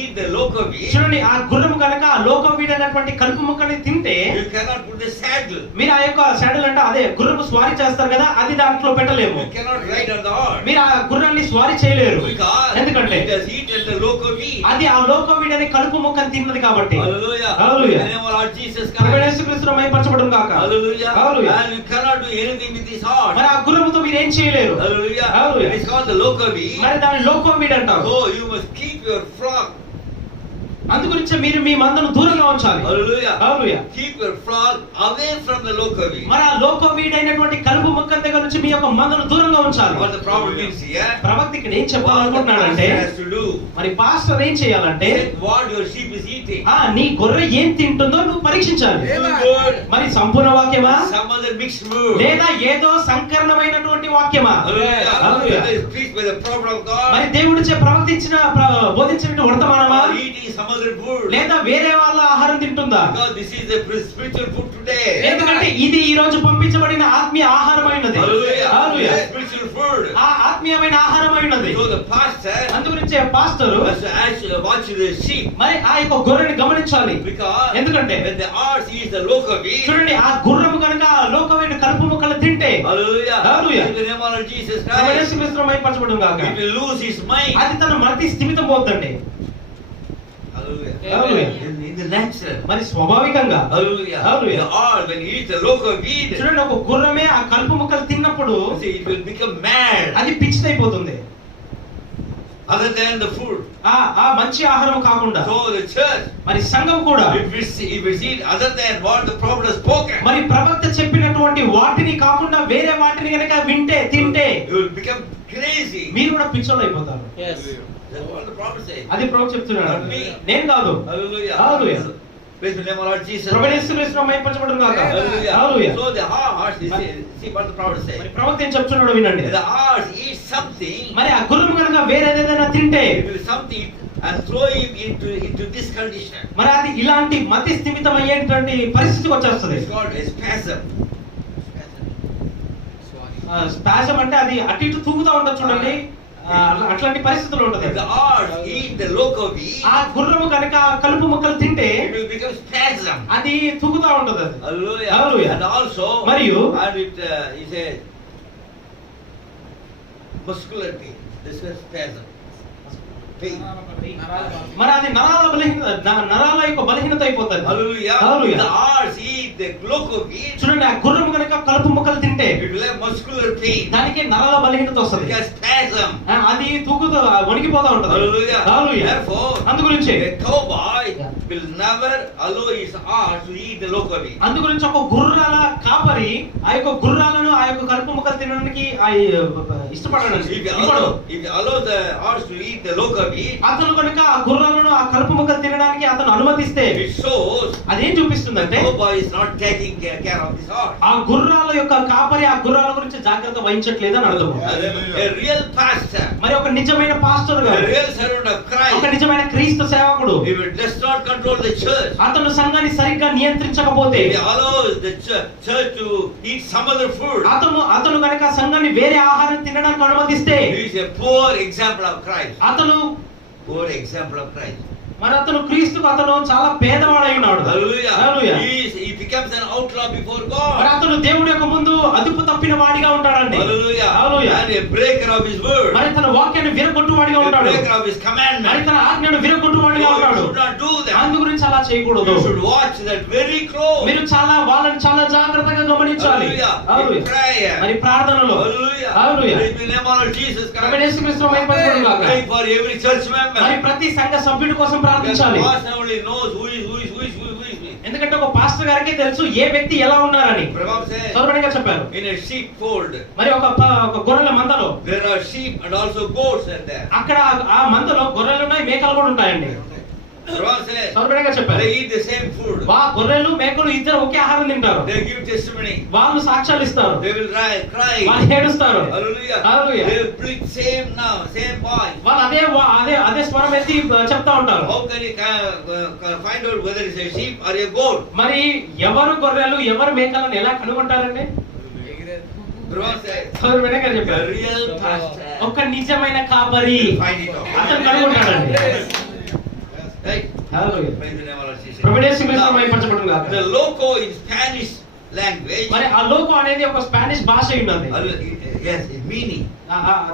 eat the loco weed, చూడండి, ఆ గుర్రము కనుక ఆ లోకం వీడైనటువంటి కలుపు మొక్కని తింటే you cannot put the saddle. మీరు ఆ యొక్క సాడల్ అంటే అదే గుర్రము స్వారీ చేస్తారు కదా, అది దాంట్లో పెట్టలేము. You cannot ride on the horse. మీరు ఆ గుర్రాన్ని స్వారీ చేయలేరు. Because ఎందుకంటే it has eaten the loco weed. అది ఆ లోకం వీడని కలుపు మొక్కని తిన్నది కాబట్టి. Hallelujah. Hallelujah. In the name of Lord Jesus ప్రభువైన Christ. యేసుక్రీస్తు మహిమపరచబడును గాక. Hallelujah. Hallelujah. And you cannot do anything with this horse. మరి ఆ గుర్రముతో మీరు ఏం చేయలేరు. Hallelujah. Hallelujah. It is called the loco weed. మరి దాని లోకం వీడు అంటారు. So you must keep your flock. అందుగురించి మీరు మీ మందను దూరంగా ఉంచాలి. Hallelujah. Hallelujah. Keep your flock away from the loco weed. మరి ఆ లోకం వీడైనటువంటి కలుపు మొక్క దగ్గర నుంచి మీ యొక్క మందను దూరంగా ఉంచాలి. What the problem means here? ప్రవక్త ఇక్కడ ఏం What the చెప్పాలనుకుంటున్నాడంటే, pastor has to do? మరి పాస్టర్ ఏం చేయాలంటే, Check what your sheep is eating. నీ గొర్రె ఏం తింటుందో నువ్వు పరీక్షించాలి. Full word, మరి సంపూర్ణ వాక్యమా some other mixed word. లేదా ఏదో సంకరణమైనటువంటి వాక్యమా? Hallelujah. Hallelujah. Whether it's preached by the prophet of God, మరి దేవుడిచే బోధించిన వర్తమానమా or eating some other food. లేదా వేరే వాళ్ళ ఆహారం తింటుందా? Because this is the spiritual food today. ఎందుకంటే ఇది ఈ రోజు పంపించబడిన ఆత్మీయ ఆహారమైనది. Hallelujah. హల్లెలూయా. Spiritual food. ఆ ఆత్మీయమైన ఆహారమైనది. So the pastor అందుగురించే pastor has to actually watch the sheep. మరి ఆ యొక్క గొర్రెని గమనించాలి. Because ఎందుకంటే when the horse eats the loco weed, చూడండి, ఆ గుర్రము కనుక ఆ లోకమైన కలుపు మొక్కలు తింటే hallelujah, Hallelujah. in the name of Lord Jesus ప్రభువైన Christ, యేసుక్రీస్తు మహిమపరచబడును గాక. he will lose his mind. అది తన మతి స్థిమితం పోతుందండి. Hallelujah. Hallelujah. In the natural. మరి స్వాభావికంగా Hallelujah. Hallelujah. The horse when he eats the loco weed, చూడండి, ఒక గుర్రమే ఆ కలుపు మొక్కలు తిన్నప్పుడు see, it will become mad. అది పిచ్చిదైపోతుంది. Other than the food. ఆ మంచి ఆహారం కాకుండా So the church, మరి సంఘం కూడా if we eat other than what the prophet has spoken, మరి ప్రవక్త చెప్పినటువంటి వాటిని కాకుండా వేరే వాటిని కనుక వింటే తింటే you will become crazy. మీరు కూడా పిచ్చోళ్ళు అయిపోతారు. That's what the prophet says. అది ప్రభు చెప్తున్నాడు, Not me. నేను కాదు. Hallelujah. Hallelujah. Praise the name of Lord Jesus. ప్రభువైన యేసుక్రీస్తు మహిమపరచబడును గాక. Hallelujah. Hallelujah. So the horse, see what the prophet says. మరి ప్రవక్త ఏం చెప్తున్నాడో వినండి. The horse eats something, మరి ఆ గుర్రం కనుక వేరేదేదైనా తింటే it will something and throw him into this condition. మరి అది ఇలాంటి మతి స్థిమితం అయ్యేటువంటి పరిస్థితికి వచ్చేస్తుంది. It's called a spasm. Spasm అంటే అది అటు ఇటు తూగుతా ఉంటుంది చూడండి, అట్లాంటి పరిస్థితులు ఉంటుంది. If the horse eat the loco weed, ఆ గుర్రము కనుక కలుపు మొక్కలు తింటే it will become spasm. అది తూగుతా ఉంటుంది అది. Hallelujah. Hallelujah. And also, మరియు and it is a muscular pain. This is spasm. Pain. మరి అది నరాల యొక్క బలహీనత అయిపోతుంది. Hallelujah. Hallelujah. The horse eat the loco weed, చూడండి, ఆ గుర్రం కనుక కలుపు మొక్కలు తింటే it will have muscular pain. దానికి నరాల బలహీనత వస్తుంది. It has spasm. అది తూగుతూ వణికిపోతా ఉంటుంది. Hallelujah. Hallelujah. Therefore, అందుగురించి the cowboy will never allow his horse to eat the loco weed. అందుగురించి ఒక గుర్రాల కాపరి ఆ యొక్క గుర్రాలను ఆ యొక్క కలుపు మొక్కలు తినడానికి ఇష్టపడడానికి If you allow the horse to eat the loco weed, అతను కనుక ఆ గుర్రాలను ఆ కలుపు మొక్కలు తినడానికి అతను అనుమతిస్తే it shows అదేం చూపిస్తుందంటే cowboy is not taking care of his horse. ఆ గుర్రాల యొక్క కాపరి ఆ గుర్రాల గురించి జాగ్రత్త వహించట్లేదు అని అర్థం. A real pastor, మరి ఒక నిజమైన పాస్టర్ a గారు, real servant of ఒక Christ, నిజమైన క్రీస్తు సేవకుడు he does not control the church. అతను సంఘాన్ని సరిగ్గా నియంత్రించకపోతే, He allows the church to eat some other food. అతను కనుక సంఘాన్ని వేరే ఆహారం తినడానికి అనుమతిస్తే He is a poor example of Christ. అతను Poor example of Christ. మరి అతను క్రీస్తుకు అతను చాలా పేదవాడై ఉన్నాడు. Hallelujah. Hallelujah. He becomes an outlaw before మరి God. అతను దేవుడి యొక్క ముందు అదుపు తప్పిన వాడిగా ఉంటాడండి. Hallelujah. Hallelujah. And a breaker of his word. మరి తన వాక్యాన్ని విరగొట్టు వాడిగా A ఉంటాడు. breaker of his మరి commandment. తన ఆజ్ఞను విరగొట్టు వాడిగా You ఉంటాడు. should not do that. అందు గురించి అలా చేయకూడదు. You should watch that very close. మీరు వాళ్ళని చాలా జాగ్రత్తగా గమనించాలి. Hallelujah. Hallelujah. In prayer. మరి ప్రార్థనలో Hallelujah. Hallelujah. In the name of Jesus Christ. ప్రభువైన యేసుక్రీస్తు మహిమపరచబడును గాక. Pray for every church member. మరి ప్రతి సంఘ సభ్యుడి కోసం Because ప్రార్థించాలి. pastor only knows who is. ఎందుకంటే ఒక పాస్టర్ గారికి తెలుసు ఏ వ్యక్తి ఎలా ఉన్నారని. Prabhu said, సౌరభంగా చెప్పారు. in a sheepfold, మరి ఒక గొర్రెల మందలో there are sheep and also goats are there. అక్కడ ఆ మందలో గొర్రెలు ఉన్నాయి, మేకలు కూడా ఉంటాయండి. Prabhu said, సౌరభంగా చెప్పారు. they eat the same food. గొర్రెలు మేకలు ఇద్దరు ఒకే ఆహారం తింటారు. They give testimony. వాళ్ళు సాక్ష్యాలు ఇస్తారు. They will cry. వాళ్ళు ఏడుస్తారు. Hallelujah. Hallelujah. They will preach same voice. వాళ్ళు అదే స్వరం ఎత్తి చెప్తా ఉంటారు. How can you find out whether it's a sheep or a goat? మరి ఎవరు గొర్రెలు ఎవరు మేకలను ఎలా కనుగొంటారండి? Prabhu said, సౌరభంగా the చెప్పారు. real pastor ఒక నిజమైన కాపరి will find it out. అతను కనుగొంటాడండి. Right? Hallelujah. Praise the name of our Jesus. ప్రభువైన యేసుక్రీస్తు మహిమపరచబడును గాక. The loco in Spanish language. మరి ఆ లోకో అనేది ఒక స్పానిష్ భాష ఉన్నది. Yes, it meaning.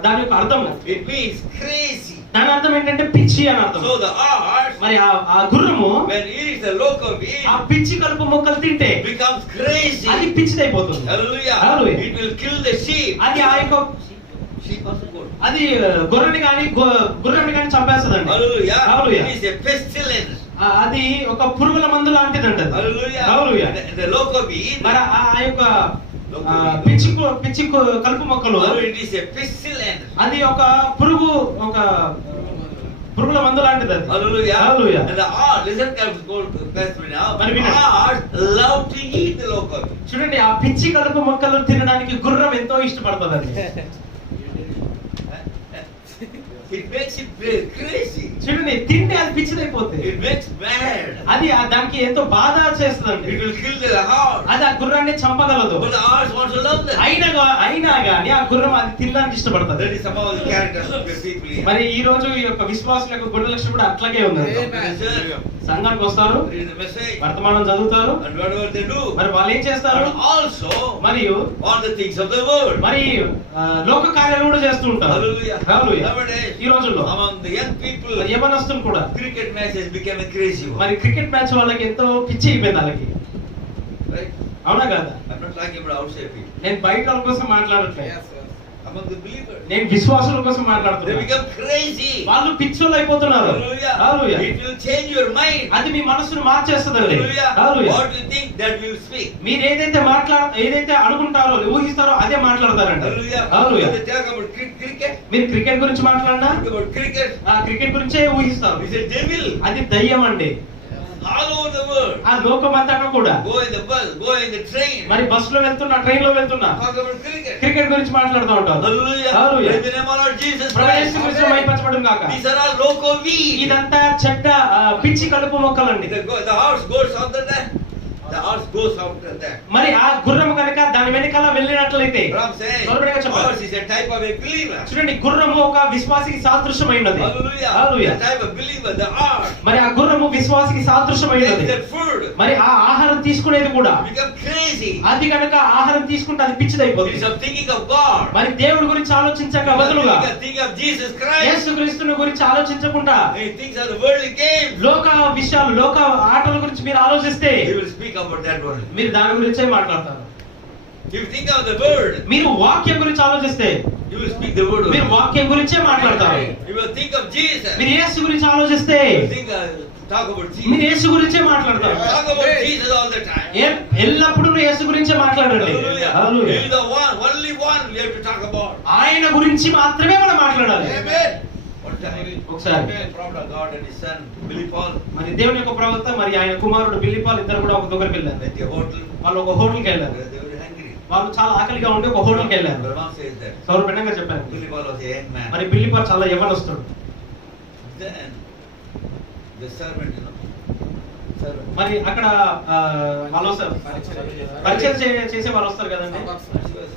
దాని యొక్క అర్థం It means crazy. దాని అర్థం ఏంటంటే పిచ్చి అని అర్థం. So the horse, మరి ఆ గుర్రము when it is the loco meat, ఆ పిచ్చి కలుపు మొక్కలు తింటే becomes crazy. అది పిచ్చిదైపోతుంది. Hallelujah. Hallelujah. It will kill the sheep. అది ఆ యొక్క Sheep also goat. అది గొర్రెని కానీ గుర్రాన్ని కానీ చంపేస్తుందండి. Hallelujah. Hallelujah. It is a pestilence. అది ఒక పురుగుల మందు లాంటిదంట. Hallelujah. Hallelujah. The loco meat. మరి ఆ యొక్క పిచ్చి కలుపు మొక్కలు It is a pestilence. అది ఒక పురుగుల మందు లాంటిది అది. Hallelujah. Hallelujah. And the horse, listen carefully now. మరి వినండి. Horse love to eat the loco meat. చూడండి ఆ పిచ్చి కలుపు మొక్కలు తినడానికి గుర్రం ఎంతో ఇష్టపడుతుందండి. It makes it crazy. చూడండి తింటే అది పిచ్చిదైపోతుంది. It makes mad. అది దానికి ఎంతో బాధ చేస్తుందండి. It will kill the horse. అది ఆ గుర్రాన్ని చంపగలదు. But the horse wants to love that. అయినా గాని ఆ గుర్రం అది తినడానికి ఇష్టపడుతుంది. That is some of the characters of the people here. మరి ఈ రోజు ఈ యొక్క విశ్వాసుల యొక్క గుణ లక్షణం కూడా అట్లాగే ఉంది. సంఘానికి వస్తారు, Read the message. వర్తమానం చదువుతారు, And whatever they do. మరి వాళ్ళు ఏం చేస్తారు? And also మరియు all the things of the world. మరి లోక కార్యాలు కూడా చేస్తూ ఉంటారు. Hallelujah. Hallelujah. Nowadays, ఈ రోజుల్లో among the young people, యవనస్తులు కూడా cricket matches became a crazy one. మరి క్రికెట్ మ్యాచ్ వాళ్ళకి ఎంతో పిచ్చి అయిపోయింది వాళ్ళకి. Right? అవునా కదా? I'm not talking about outside people. నేను బయట వాళ్ళ కోసం మాట్లాడట్లేదు. Among the believers. నేను విశ్వాసుల కోసం They మాట్లాడుతున్నాను. become crazy. వాళ్ళు పిచ్చోళ్ళు అయిపోతున్నారు. Hallelujah. Hallelujah. It will change your mind. అది మీ మనసును మార్చేస్తుందండి. Hallelujah. Hallelujah. What do you think that will speak? మీరు ఏదైతే అనుకుంటారో ఊహిస్తారో అదే మాట్లాడతారండి. Hallelujah. Hallelujah. When they talk about cricket, మీరు క్రికెట్ గురించి మాట్లాడినా talk about cricket, ఆ క్రికెట్ గురించే ఊహిస్తారు. it's a devil. అది దయ్యం అండి. All over the world. ఆ లోకమంతా కూడా Go in the bus, go in the train. మరి బస్సులో వెళ్తున్నా, ట్రైన్ లో వెళ్తున్నా Talk about cricket. క్రికెట్ గురించి మాట్లాడుతూ ఉంటారు. Hallelujah. Hallelujah. In the name of Lord Jesus ప్రభువైన Christ. యేసుక్రీస్తు మహిమపరచబడును గాక. These are all loco weeds. ఇదంతా చెడ్డ పిచ్చి కలుపు మొక్కలండి. The horse goes after that. The horse goes after that. మరి ఆ గుర్రం కనుక దాని వెనకాల వెళ్ళినట్లయితే Ram says, సౌరభంగా చెప్పాలి. horse is a type of a believer. చూడండి గుర్రము ఒక విశ్వాసికి సాదృశ్యమైనది. Hallelujah. Hallelujah. The type of believer, the horse. మరి ఆ గుర్రము విశ్వాసికి సాదృశ్యమైనది. Takes that food. మరి ఆ ఆహారం తీసుకునేది కూడా Become crazy. అది కనుక ఆహారం తీసుకుంటే అది పిచ్చిదైపోతుంది. Instead of thinking of God. మరి దేవుడి గురించి ఆలోచించక బదులుగా Think of Jesus Christ. యేసుక్రీస్తుని గురించి ఆలోచించకుండా He thinks of the worldly games. లోక విషయాలు, లోక ఆటల గురించి మీరు ఆలోచిస్తే He will speak about that one. మీరు దాని గురించే మాట్లాడతారు. If you think of the word, మీరు వాక్యం గురించి ఆలోచిస్తే you will speak the word. మీరు వాక్యం గురించే మాట్లాడతారు. You will think of Jesus. మీరు యేసు గురించి ఆలోచిస్తే Talk about మీరు Jesus. యేసు గురించే మాట్లాడతారు. Talk about Jesus all the time. ఎల్లప్పుడూ యేసు గురించే మాట్లాడండి. Hallelujah. Hallelujah. He is the one, only one we have to talk about. ఆయన గురించి మాత్రమే మనం మాట్లాడాలి. Amen. One time, ఒకసారి prophet of God and his son Billy Paul మరి దేవుని యొక్క ప్రవక్త మరి ఆయన కుమారుడు బిల్లీ పాల్ ఇద్దరు కూడా ఒక దగ్గరికి వెళ్ళారు. at the hotel. వాళ్ళు ఒక హోటల్కి వెళ్ళారు. They were hungry. వాళ్ళు చాలా ఆకలిగా ఉండి ఒక హోటల్కి వెళ్ళారు. Brahma says that. సౌరభంగా చెప్పారు. Billy Paul was a young man. మరి బిల్లీ పాల్ చాలా యవ్వనస్తుడు. Then the servant, servant. మరి అక్కడ వాళ్ళు వస్తారు, పరిచయం చేసే వాళ్ళు వస్తారు కదండి. She was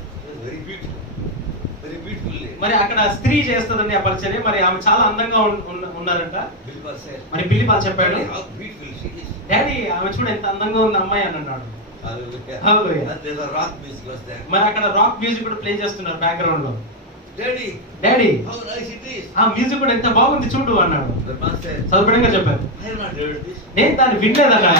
very beautiful. Very beautiful lady. మరి అక్కడ స్త్రీ చేస్తదండి ఆ పరిచర్య. మరి ఆమె చాలా అందంగా ఉన్నారంట. Bilbal said, మరి బిల్లి పాల్ చెప్పాడు, "How beautiful she is." Daddy ఆమె చూడు ఎంత అందంగా ఉంది అమ్మాయి అని అన్నాడు. Hallelujah. Hallelujah. And there's a rock music was there. మరి అక్కడ రాక్ మ్యూజిక్ కూడా ప్లే చేస్తున్నారు బ్యాక్గ్రౌండ్ లో. Daddy, daddy how nice it is. ఆ మ్యూజిక్ కూడా ఎంత బాగుంది చూడు అన్నాడు. The man said, సౌకర్యంగా చెప్పారు, I have not heard this. నేను దాన్ని వినలేదన్నా.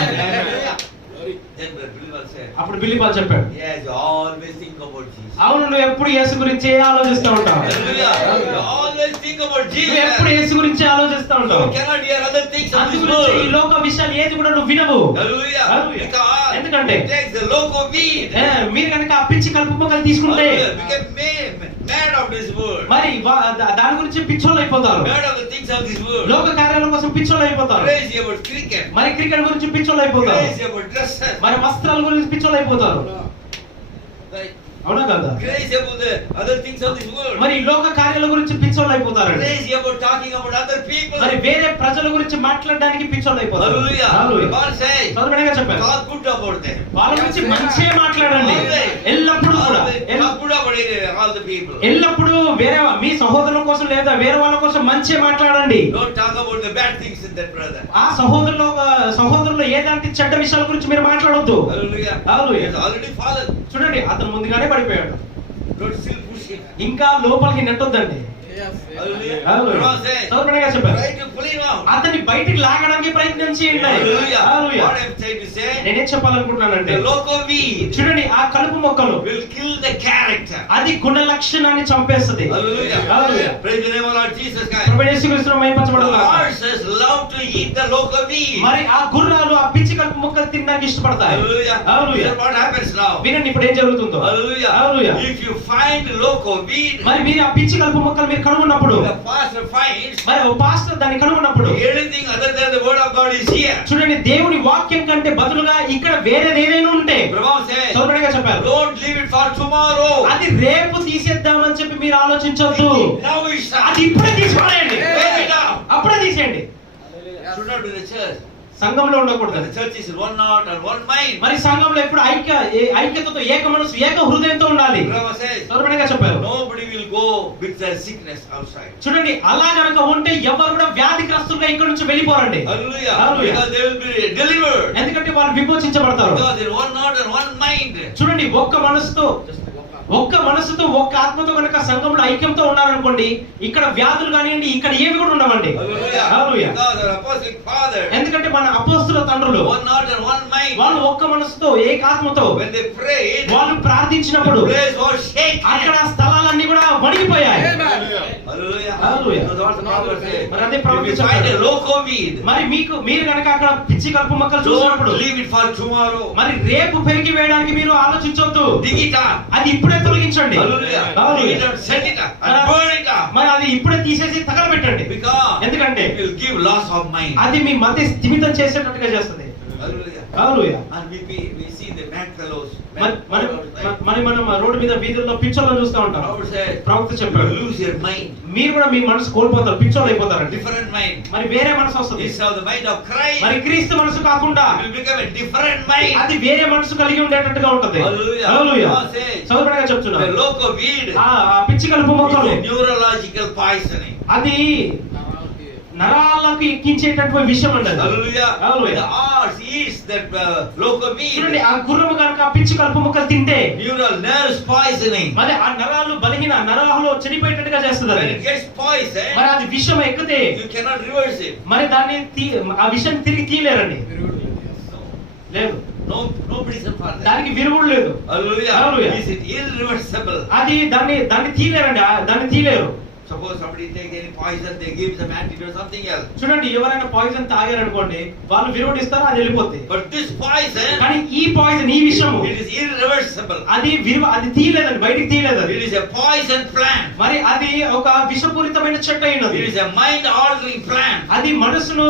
Then the Bilbal said, అప్పుడు బిల్లి పాల్ చెప్పాడు, yes, you always think about Jesus. అవును నువ్వు ఎప్పుడు యేసు గురించి ఆలోచిస్తూ ఉంటావు. Hallelujah. You always think about నువ్వు ఎప్పుడు Jesus. యేసు గురించి ఆలోచిస్తూ ఉంటావు. You cannot hear other things of అందు this గురించి ఈ world. లోక విషయాలు ఏది కూడా నువ్వు వినవు. Hallelujah. Hallelujah. Because ఎందుకంటే it takes the loco weed. మీరు కనుక ఆ పిచ్చి కలుపు మొక్కలు తీసుకుంటే Hallelujah. Become mad of this world. మరి దాని గురించి పిచ్చోళ్ళు అయిపోతారు. Mad of the things of this world. లోక కార్యాల కోసం పిచ్చోళ్ళు అయిపోతారు. Crazy about cricket. మరి క్రికెట్ గురించి పిచ్చోళ్ళు అయిపోతారు. Crazy about dresses. మరి వస్త్రాల గురించి పిచ్చోళ్ళు అయిపోతారు. Right. అవునా కదా? Crazy about the other things of this world. మరి ఈ లోక కార్యాల గురించి పిచ్చోళ్ళు అయిపోతారు. Crazy about talking about other people. మరి వేరే ప్రజల గురించి మాట్లాడడానికి పిచ్చోళ్ళు అయిపోతారు. Hallelujah. Hallelujah. God says, చదువుగా చెప్పారు, talk good about them. వాళ్ళ గురించి మంచిగా మాట్లాడండి. ఎల్లప్పుడూ కూడా Talk good about all the people. ఎల్లప్పుడూ వేరే మీ సహోదరుల కోసం లేదా వేరే వాళ్ళ కోసం మంచిగా మాట్లాడండి. Don't talk about the bad things in that brother. ఆ సహోదరులు ఏదంటే చెడ్డ విషయాల గురించి మీరు మాట్లాడొద్దు. Hallelujah. Hallelujah. He has already fallen. చూడండి అతను ముందుగానే పడిపోయాడు. Don't still push him. ఇంకా లోపలికి నెట్టొద్దండి. Hallelujah. Hallelujah. God says, చదువుగా చెప్పారు, try to pull him out. అతన్ని బయటికి లాగడానికి ప్రయత్నం చేయండి. Hallelujah. Hallelujah. What I'm trying to say, నేనేం చెప్పాలనుకుంటున్నానంటే the loco weed చూడండి ఆ కలుపు మొక్కలు will kill the character. అది గుణ లక్షణాన్ని చంపేస్తుంది. Hallelujah. Hallelujah. Praise the name of Lord Jesus Christ. ప్రభువైన యేసుక్రీస్తు మహిమపరచబడును గాక. Horses love to eat the loco weed. మరి ఆ గుర్రాలు ఆ పిచ్చి కలుపు మొక్కలు తినడానికి ఇష్టపడతాయి. Hallelujah. Hallelujah. Then what happens now? వినండి ఇప్పుడు ఏం జరుగుతుందో. Hallelujah. Hallelujah. If you find loco weed, మరి మీరు ఆ పిచ్చి కలుపు మొక్కలు మీరు కనుగొన్నప్పుడు, the pastor finds మరి ఓ పాస్టర్ దాన్ని కనుగొన్నప్పుడు, anything other than the word of God is here. చూడండి దేవుని వాక్యం కంటే బదులుగా ఇక్కడ వేరేది ఏదైనా ఉంటే, Brahma says, సోదరుడిగా చెప్పారు, don't leave it for tomorrow. అది రేపు తీసేద్దామని చెప్పి మీరు ఆలోచించొద్దు. Now it's అది ఇప్పుడే తీసుకోండి. Take it down. అప్పుడే తీసేయండి. Should not be the church. సంఘంలో ఉండకూడదు. The church is one heart and one mind. మరి సంఘంలో ఎప్పుడు ఐక్యతతో ఏక మనసు ఏక హృదయంతో ఉండాలి. Brahma says, సోదరుడిగా చెప్పారు, nobody will go with their sickness outside. చూడండి అలా గనక ఉంటే ఎవరు కూడా వ్యాధిగ్రస్తులుగా ఇక్కడ నుంచి వెళ్ళిపోరండి. Hallelujah. Hallelujah. Because they will be delivered. ఎందుకంటే వాళ్ళు విమోచించబడతారు. Because in one heart and one mind. చూడండి ఒక్క మనసుతో ఒక్క ఆత్మతో కనుక సంఘంలో ఐక్యంతో ఉన్నారనుకోండి, ఇక్కడ వ్యాధులు కానివ్వండి ఇక్కడ ఏవి కూడా ఉండవండి. Hallelujah. Hallelujah. Because our apostolic father, ఎందుకంటే మన అపోస్తుల తండ్రులు one heart and one mind. వాళ్ళు ఒక్క మనసుతో ఏకాత్మతో When they prayed, వాళ్ళు ప్రార్థించినప్పుడు the place was shaking. అక్కడ స్థలాలన్నీ కూడా వణికిపోయాయి. Hallelujah. Hallelujah. So that's what the prophet said. మరి అదే If ప్రవక్త you find a చెప్పాడు. loco weed, మరి మీరు కనుక అక్కడ పిచ్చి కలుపు మొక్కలు చూసినప్పుడు don't leave it for tomorrow. మరి రేపు పెరిగి వేయడానికి మీరు ఆలోచించొద్దు. Dig it up. అది ఇప్పుడే తొలగించండి. Hallelujah. Dig it up, set it up, and burn it up. మరి అది ఇప్పుడే తీసేసి తగలబెట్టండి. Because ఎందుకంటే it will give loss of mind. అది మీ మధ్య స్థిమితం చేసేటట్టుగా చేస్తుంది. Hallelujah. Hallelujah. And we see the mad fellows. మనం రోడ్డు మీద వీధుల్లో పిచ్చోళ్ళని చూస్తూ ఉంటాం. Prophet said, ప్రవక్త you చెప్పాడు, will lose your mind. మీరు కూడా మీ మనసు కోల్పోతారు, పిచ్చోళ్ళు అయిపోతారండి. Different mind. మరి వేరే మనసు వస్తుంది. Instead of the mind of Christ, మరి క్రీస్తు మనసు కాకుండా it will become a different mind. అది వేరే మనసు కలిగి ఉండేటట్టుగా ఉంటుంది. Hallelujah. హల్లెలూయా. God says, సోదరుడిగా చెప్తున్నా, the loco weed ఆ పిచ్చి కలుపు మొక్కలు is a neurological poisoning. అది నరాలకు ఎక్కించేటటువంటి విషయం అండి. Hallelujah. Hallelujah. The horse eats that loco చూడండి weed. ఆ గుర్రము కనుక ఆ పిచ్చి కలుపు మొక్కలు తింటే Neural nerves poisoning. మరి ఆ నరాలు బలిగిన నరాలు చెడిపోయేటట్టుగా చేస్తుంది. When it gets poisoned, మరి అది విషం ఎక్కితే you cannot reverse it. మరి దాన్ని ఆ విషయం తిరిగి తీయలేరండి. లేదు, No reason for that. దానికి విరుగుడు లేదు. Hallelujah. Hallelujah. Is it irreversible? అది దాన్ని తీయలేరండి. దాన్ని తీయలేరు. Suppose somebody takes any poison, they give some antidote, something else. చూడండి ఎవరైనా పాయిజన్ తాగారనుకోండి, వాళ్ళు విరుగుడిస్తారు, అది వెళ్ళిపోతుంది. But this poison, కానీ ఈ పాయిజన్ ఈ విషయము it is irreversible. అది తీయలేదండి, బయటికి తీయలేదు. It is a poison plant. మరి అది ఒక విషపూరితమైన చెట్టు అయినది. It is a mind altering plant. అది మనసును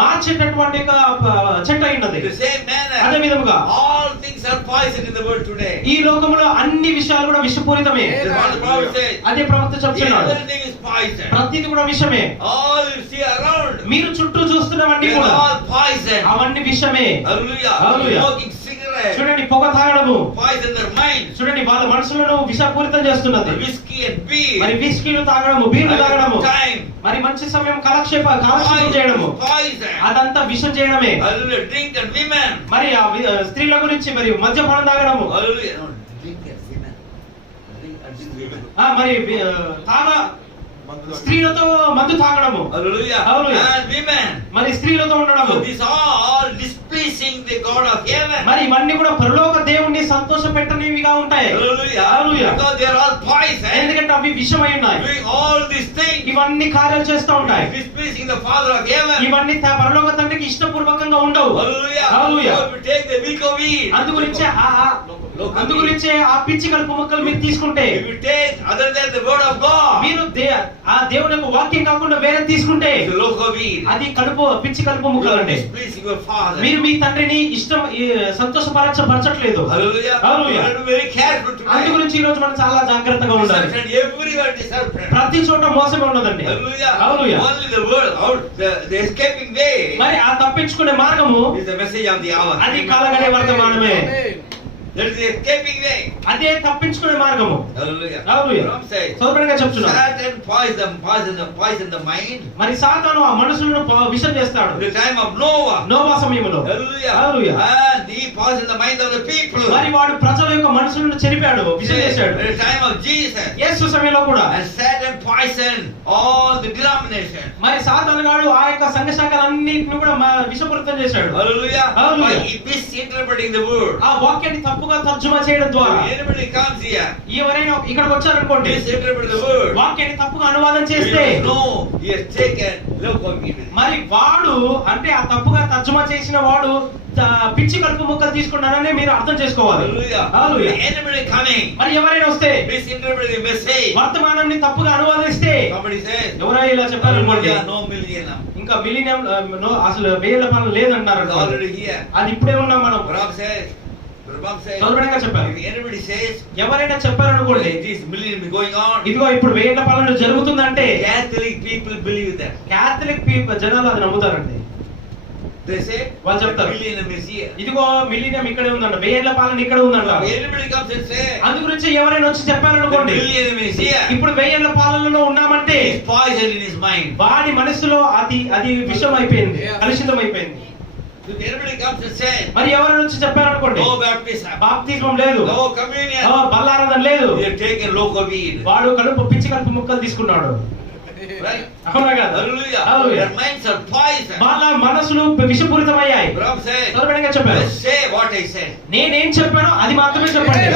మార్చేటటువంటి ఒక చెట్టు అయినది. In the same manner, అదే విధముగా all things are poison in the world today. ఈ లోకములో అన్ని విషయాలు కూడా విషపూరితమే. That's what the prophet says. అదే ప్రవక్త చెప్తున్నాడు, Everything is poison. ప్రతిది కూడా విషమే. All you see around, మీరు చుట్టూ చూస్తున్నవన్నీ they are కూడా all poison. అవన్నీ విషమే. Hallelujah. Hallelujah. Smoking cigarettes. చూడండి పొగ తాగడము poison their mind. చూడండి వాళ్ళ మనసులను విషపూరితం చేస్తున్నది. Whiskey and beer. మరి విస్కీలు తాగడము, బీర్లు తాగడము, Time. మరి మంచి సమయం కాలక్షేపం చేయడము, Poison. అదంతా విషం చేయడమే. Hallelujah. Drink and women. మరి ఆ స్త్రీల గురించి మరి మద్యపానం తాగడము, Hallelujah. No, drink and women. Drink and women. మరి స్త్రీలతో మందు తాగడము, Hallelujah. Hallelujah. And women. మరి స్త్రీలతో ఉండడము. So these all displeasing the God of heaven. మరి ఇవన్నీ కూడా పరలోక దేవుణ్ణి సంతోష పెట్టనివిగా ఉంటాయి. Hallelujah. Hallelujah. Because they are all poison. ఎందుకంటే అవి విషమై ఉన్నాయి. Doing all these things. ఇవన్నీ కార్యాలు చేస్తూ ఉంటాయి. Displeasing the Father of heaven. ఇవన్నీ పరలోక తండ్రికి ఇష్టపూర్వకంగా ఉండవు. Hallelujah. Hallelujah. So if you take the weak of weed. అందుగురించే ఆ పిచ్చి కలుపు మొక్కలు మీరు తీసుకుంటే, If you take other than the word of God. మీరు ఆ దేవుని యొక్క వాక్యం కాకుండా వేరే తీసుకుంటే The loaf of weed. అది పిచ్చి కలుపు You ముక్కలు are అండి. displeasing your Father. మీరు మీ తండ్రిని సంతోషపరచట్లేదు. Hallelujah. Hallelujah. You have to be very careful అందు today. గురించి ఈ రోజు మనం చాలా జాగ్రత్తగా ఉండాలి. Deception everywhere, deception. ప్రతి చోట మోసమే ఉన్నదండి. Hallelujah. Hallelujah. Only the word out, the escaping way మరి ఆ తప్పించుకునే మార్గము is the message of the hour. అది కాలగడే వర్తమానమే. That is the escaping way. అదే తప్పించుకునే మార్గము. Hallelujah. Hallelujah. What I'm saying. సోదరునిగా చెప్తున్నాను. Satan poison the mind. మరి సాతాను ఆ మనసులను విషం చేస్తాడు. The time of Noah. Noah సమయంలో. Hallelujah. Hallelujah. And he poisoned the mind of the people. మరి వాడు ప్రజల యొక్క మనసులను చెరిపాడు, విషం చేశాడు. At the time of Jesus. యేసు సమయంలో కూడా. And Satan poisoned all the denominations. మరి సాతాను గాడు ఆ యొక్క సంఘ శాఖలన్నిటిని కూడా విషపూరితం చేశాడు. Hallelujah. Hallelujah. By misinterpreting the word. ఆ వాక్యాన్ని తప్పుగా తర్జుమా చేయడం ద్వారా. Anybody comes here. ఎవరైనా ఇక్కడికి వచ్చారనుకోండి, misinterpret the word. వాక్యాన్ని తప్పుగా అనువాదం చేస్తే, No, he has taken loaf of weed. మరి వాడు అంటే ఆ తప్పుగా తర్జుమా చేసిన వాడు పిచ్చి కలుపు ముక్కలు తీసుకున్నారని మీరు అర్థం చేసుకోవాలి. Hallelujah. Hallelujah. Anybody coming. మరి ఎవరైనా వస్తే misinterpret the message. వర్తమానాన్ని తప్పుగా అనువాదిస్తే, Somebody says. ఎవరైనా ఇలా చెప్పారనుకోండి, No millennium. ఇంకా మిలీనియం అసలు వేల పనులు లేదన్నారు. It's already here. అది ఇప్పుడే ఉన్నాం మనం. Braham says. సోదరునిగా చెప్పారు. If anybody says. ఎవరైనా చెప్పారనుకోండి, this millennium is going on. ఇదిగో ఇప్పుడు వేల పనులు జరుగుతుందంటే Catholic people believe that. Catholic జనాలు అది నమ్ముతారండి. They say. వాళ్ళు చెప్తారు, millennium is here. ఇదిగో మిలీనియం ఇక్కడే ఉందంట, వేల పాలన ఇక్కడ ఉందంట. Anybody comes and say. అందు గురించి ఎవరైనా వచ్చి చెప్పారనుకోండి, millennium is here. ఇప్పుడు వేల పాలనలో ఉన్నామంటే He is poison in his mind. వాడి మనసులో అది విషం అయిపోయింది, కలుషితం అయిపోయింది. If anybody comes and say. మరి ఎవరైనా వచ్చి చెప్పారనుకోండి, No baptism. బాప్తిజం లేదు, No communion. బల్లారాధన లేదు, He has taken local weed. వాడు పిచ్చి కలుపు ముక్కలు తీసుకున్నాడు. Right? అవునా కదా? Hallelujah. Hallelujah. Their minds are poison. వాళ్ళ మనసులు విషపూరితమయ్యాయి. Braham says. సోదరునిగా చెప్పారు, Let's say what I said. నేనేం చెప్పానో అది మాత్రమే చెప్పండి,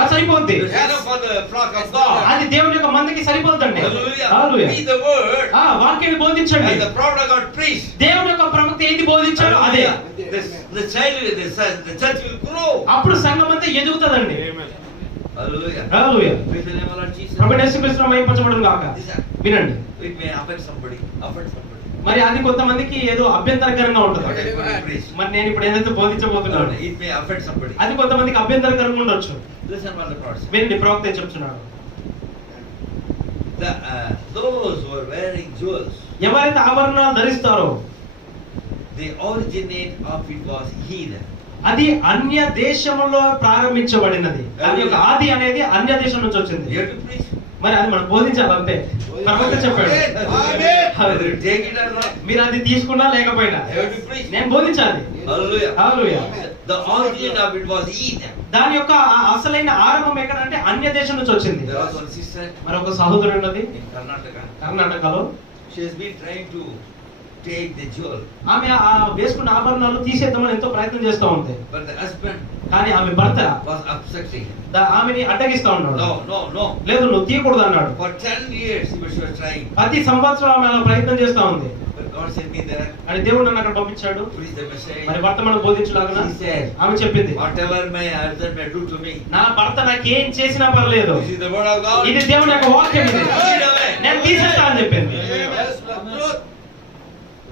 అది సరిపోద్ది. It's enough for the flock of God. అది దేవుని యొక్క మందికి సరిపోద్దండి. Hallelujah. Hallelujah. Read the word. వాక్యాన్ని బోధించండి. And the prophet of God preached. దేవుని యొక్క ప్రవక్త ఏది బోధించాడో అదే. The church will grow. అప్పుడు సంఘం అంతా ఎదుగుతదండి. Hallelujah. Hallelujah. Praise the name of Lord Jesus. ప్రభువైన యేసుక్రీస్తు నామమున మహిమపరచబడును గాక. వినండి. It may offend somebody. మరి అది కొంతమందికి ఏదో అభ్యంతరకరంగా ఉంటుంది. What I'm going to preach. మరి నేను ఇప్పుడు ఏదైతే బోధించబోతున్నాను, It may offend somebody. అది కొంతమందికి అభ్యంతరకరంగా ఉండొచ్చు. Listen what the prophet said. వినండి, ప్రవక్త ఏం చెప్తున్నాడు. Those who are wearing jewels. ఎవరైతే ఆభరణాలు ధరిస్తారో, The originate of it was heathen. అది అన్య దేశంలో ప్రారంభించబడినది. దాని యొక్క ఆది అనేది అన్య దేశం నుంచి వచ్చింది. You have to preach. మరి అది మనం బోధించాలి అంతే. ప్రవక్త చెప్పాడు. Whether you take it or not. మీరు అది తీసుకున్నా లేకపోయినా You have to preach. నేను బోధించాలి. Hallelujah. Hallelujah. The origin of it was heathen. దాని యొక్క అసలైన ఆరంభం ఎక్కడంటే అన్య దేశం నుంచి వచ్చింది. There was one sister మరి ఒక సహోదరుడు ఉన్నది in Karnataka. కర్ణాటకలో. She has been trying to take the jewel. ఆమె ఆ వేసుకున్న ఆభరణాలు తీసేద్దామని ఎంతో ప్రయత్నం చేస్తూ ఉంది. But the husband కానీ ఆమె భర్త was obstructing. ఆమెని అడ్డగిస్తా ఉన్నాడు. No. లేదు, నువ్వు తీయకూడదు అన్నాడు. For 10 years she was trying. 10 సంవత్సరాలు ఆమె అలా ప్రయత్నం చేస్తా ఉంది. But God sent me there. అని దేవుడు నన్ను అక్కడ పంపించాడు. Preach the message. మరి భర్త మనకు బోధించలాగన She said, ఆమె చెప్పింది, whatever my husband may do to me. నా భర్త నాకేం చేసినా పర్లేదు, This is the word of God. ఇది దేవుని యొక్క వాక్యం, ఇది నేను తీసేస్తా అని చెప్పింది.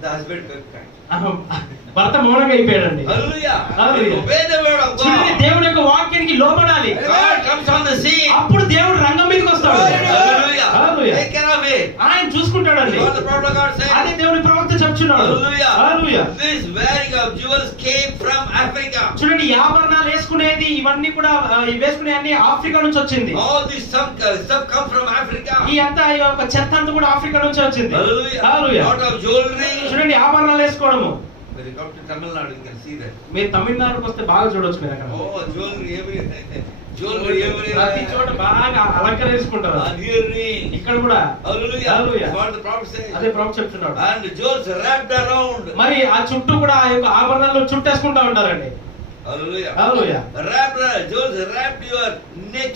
The husband got quiet. భర్త మౌనంగా అయిపోయాడండి. Hallelujah. Hallelujah. Obey the word of చూడండి, God. దేవుని యొక్క వాక్యానికి లోబడాలి. God comes on the scene. అప్పుడు దేవుడు రంగం మీదకి వస్తాడు. Hallelujah. Hallelujah. Take care of it. ఆయన చూసుకుంటాడండి. What the prophet of God said. అదే దేవుని ప్రవక్త చెప్తున్నాడు. Hallelujah. Hallelujah. This wearing of jewels came from Africa. చూడండి, ఈ ఆభరణాలు వేసుకునేది ఇవన్నీ కూడా వేసుకునే అన్ని ఆఫ్రికా నుంచి వచ్చింది. All this stuff come from Africa. ఈ అంతా ఈ యొక్క చెత్త అంతా కూడా ఆఫ్రికా నుంచి వచ్చింది. Hallelujah. Hallelujah. Lot of jewelry. చూడండి, ఆభరణాలు వేసుకోవడము. When you come to Tamil Nadu, you can see that. మీరు తమిళనాడుకి వస్తే బాగా చూడొచ్చు మీరు అక్కడ. Oh, jewelry everywhere. Jewelry everywhere. ప్రతి చోట బాగా అలంకరించుకుంటారు. And earring. ఇక్కడ కూడా. Hallelujah. Hallelujah. That's what the prophet says. అదే ప్రవక్త చెప్తున్నాడు. And the jewels wrapped around. మరి ఆ చుట్టూ కూడా ఆ యొక్క ఆభరణాలు చుట్టేసుకుంటా ఉంటారండి. Hallelujah. Hallelujah. Jewels wrapped your neck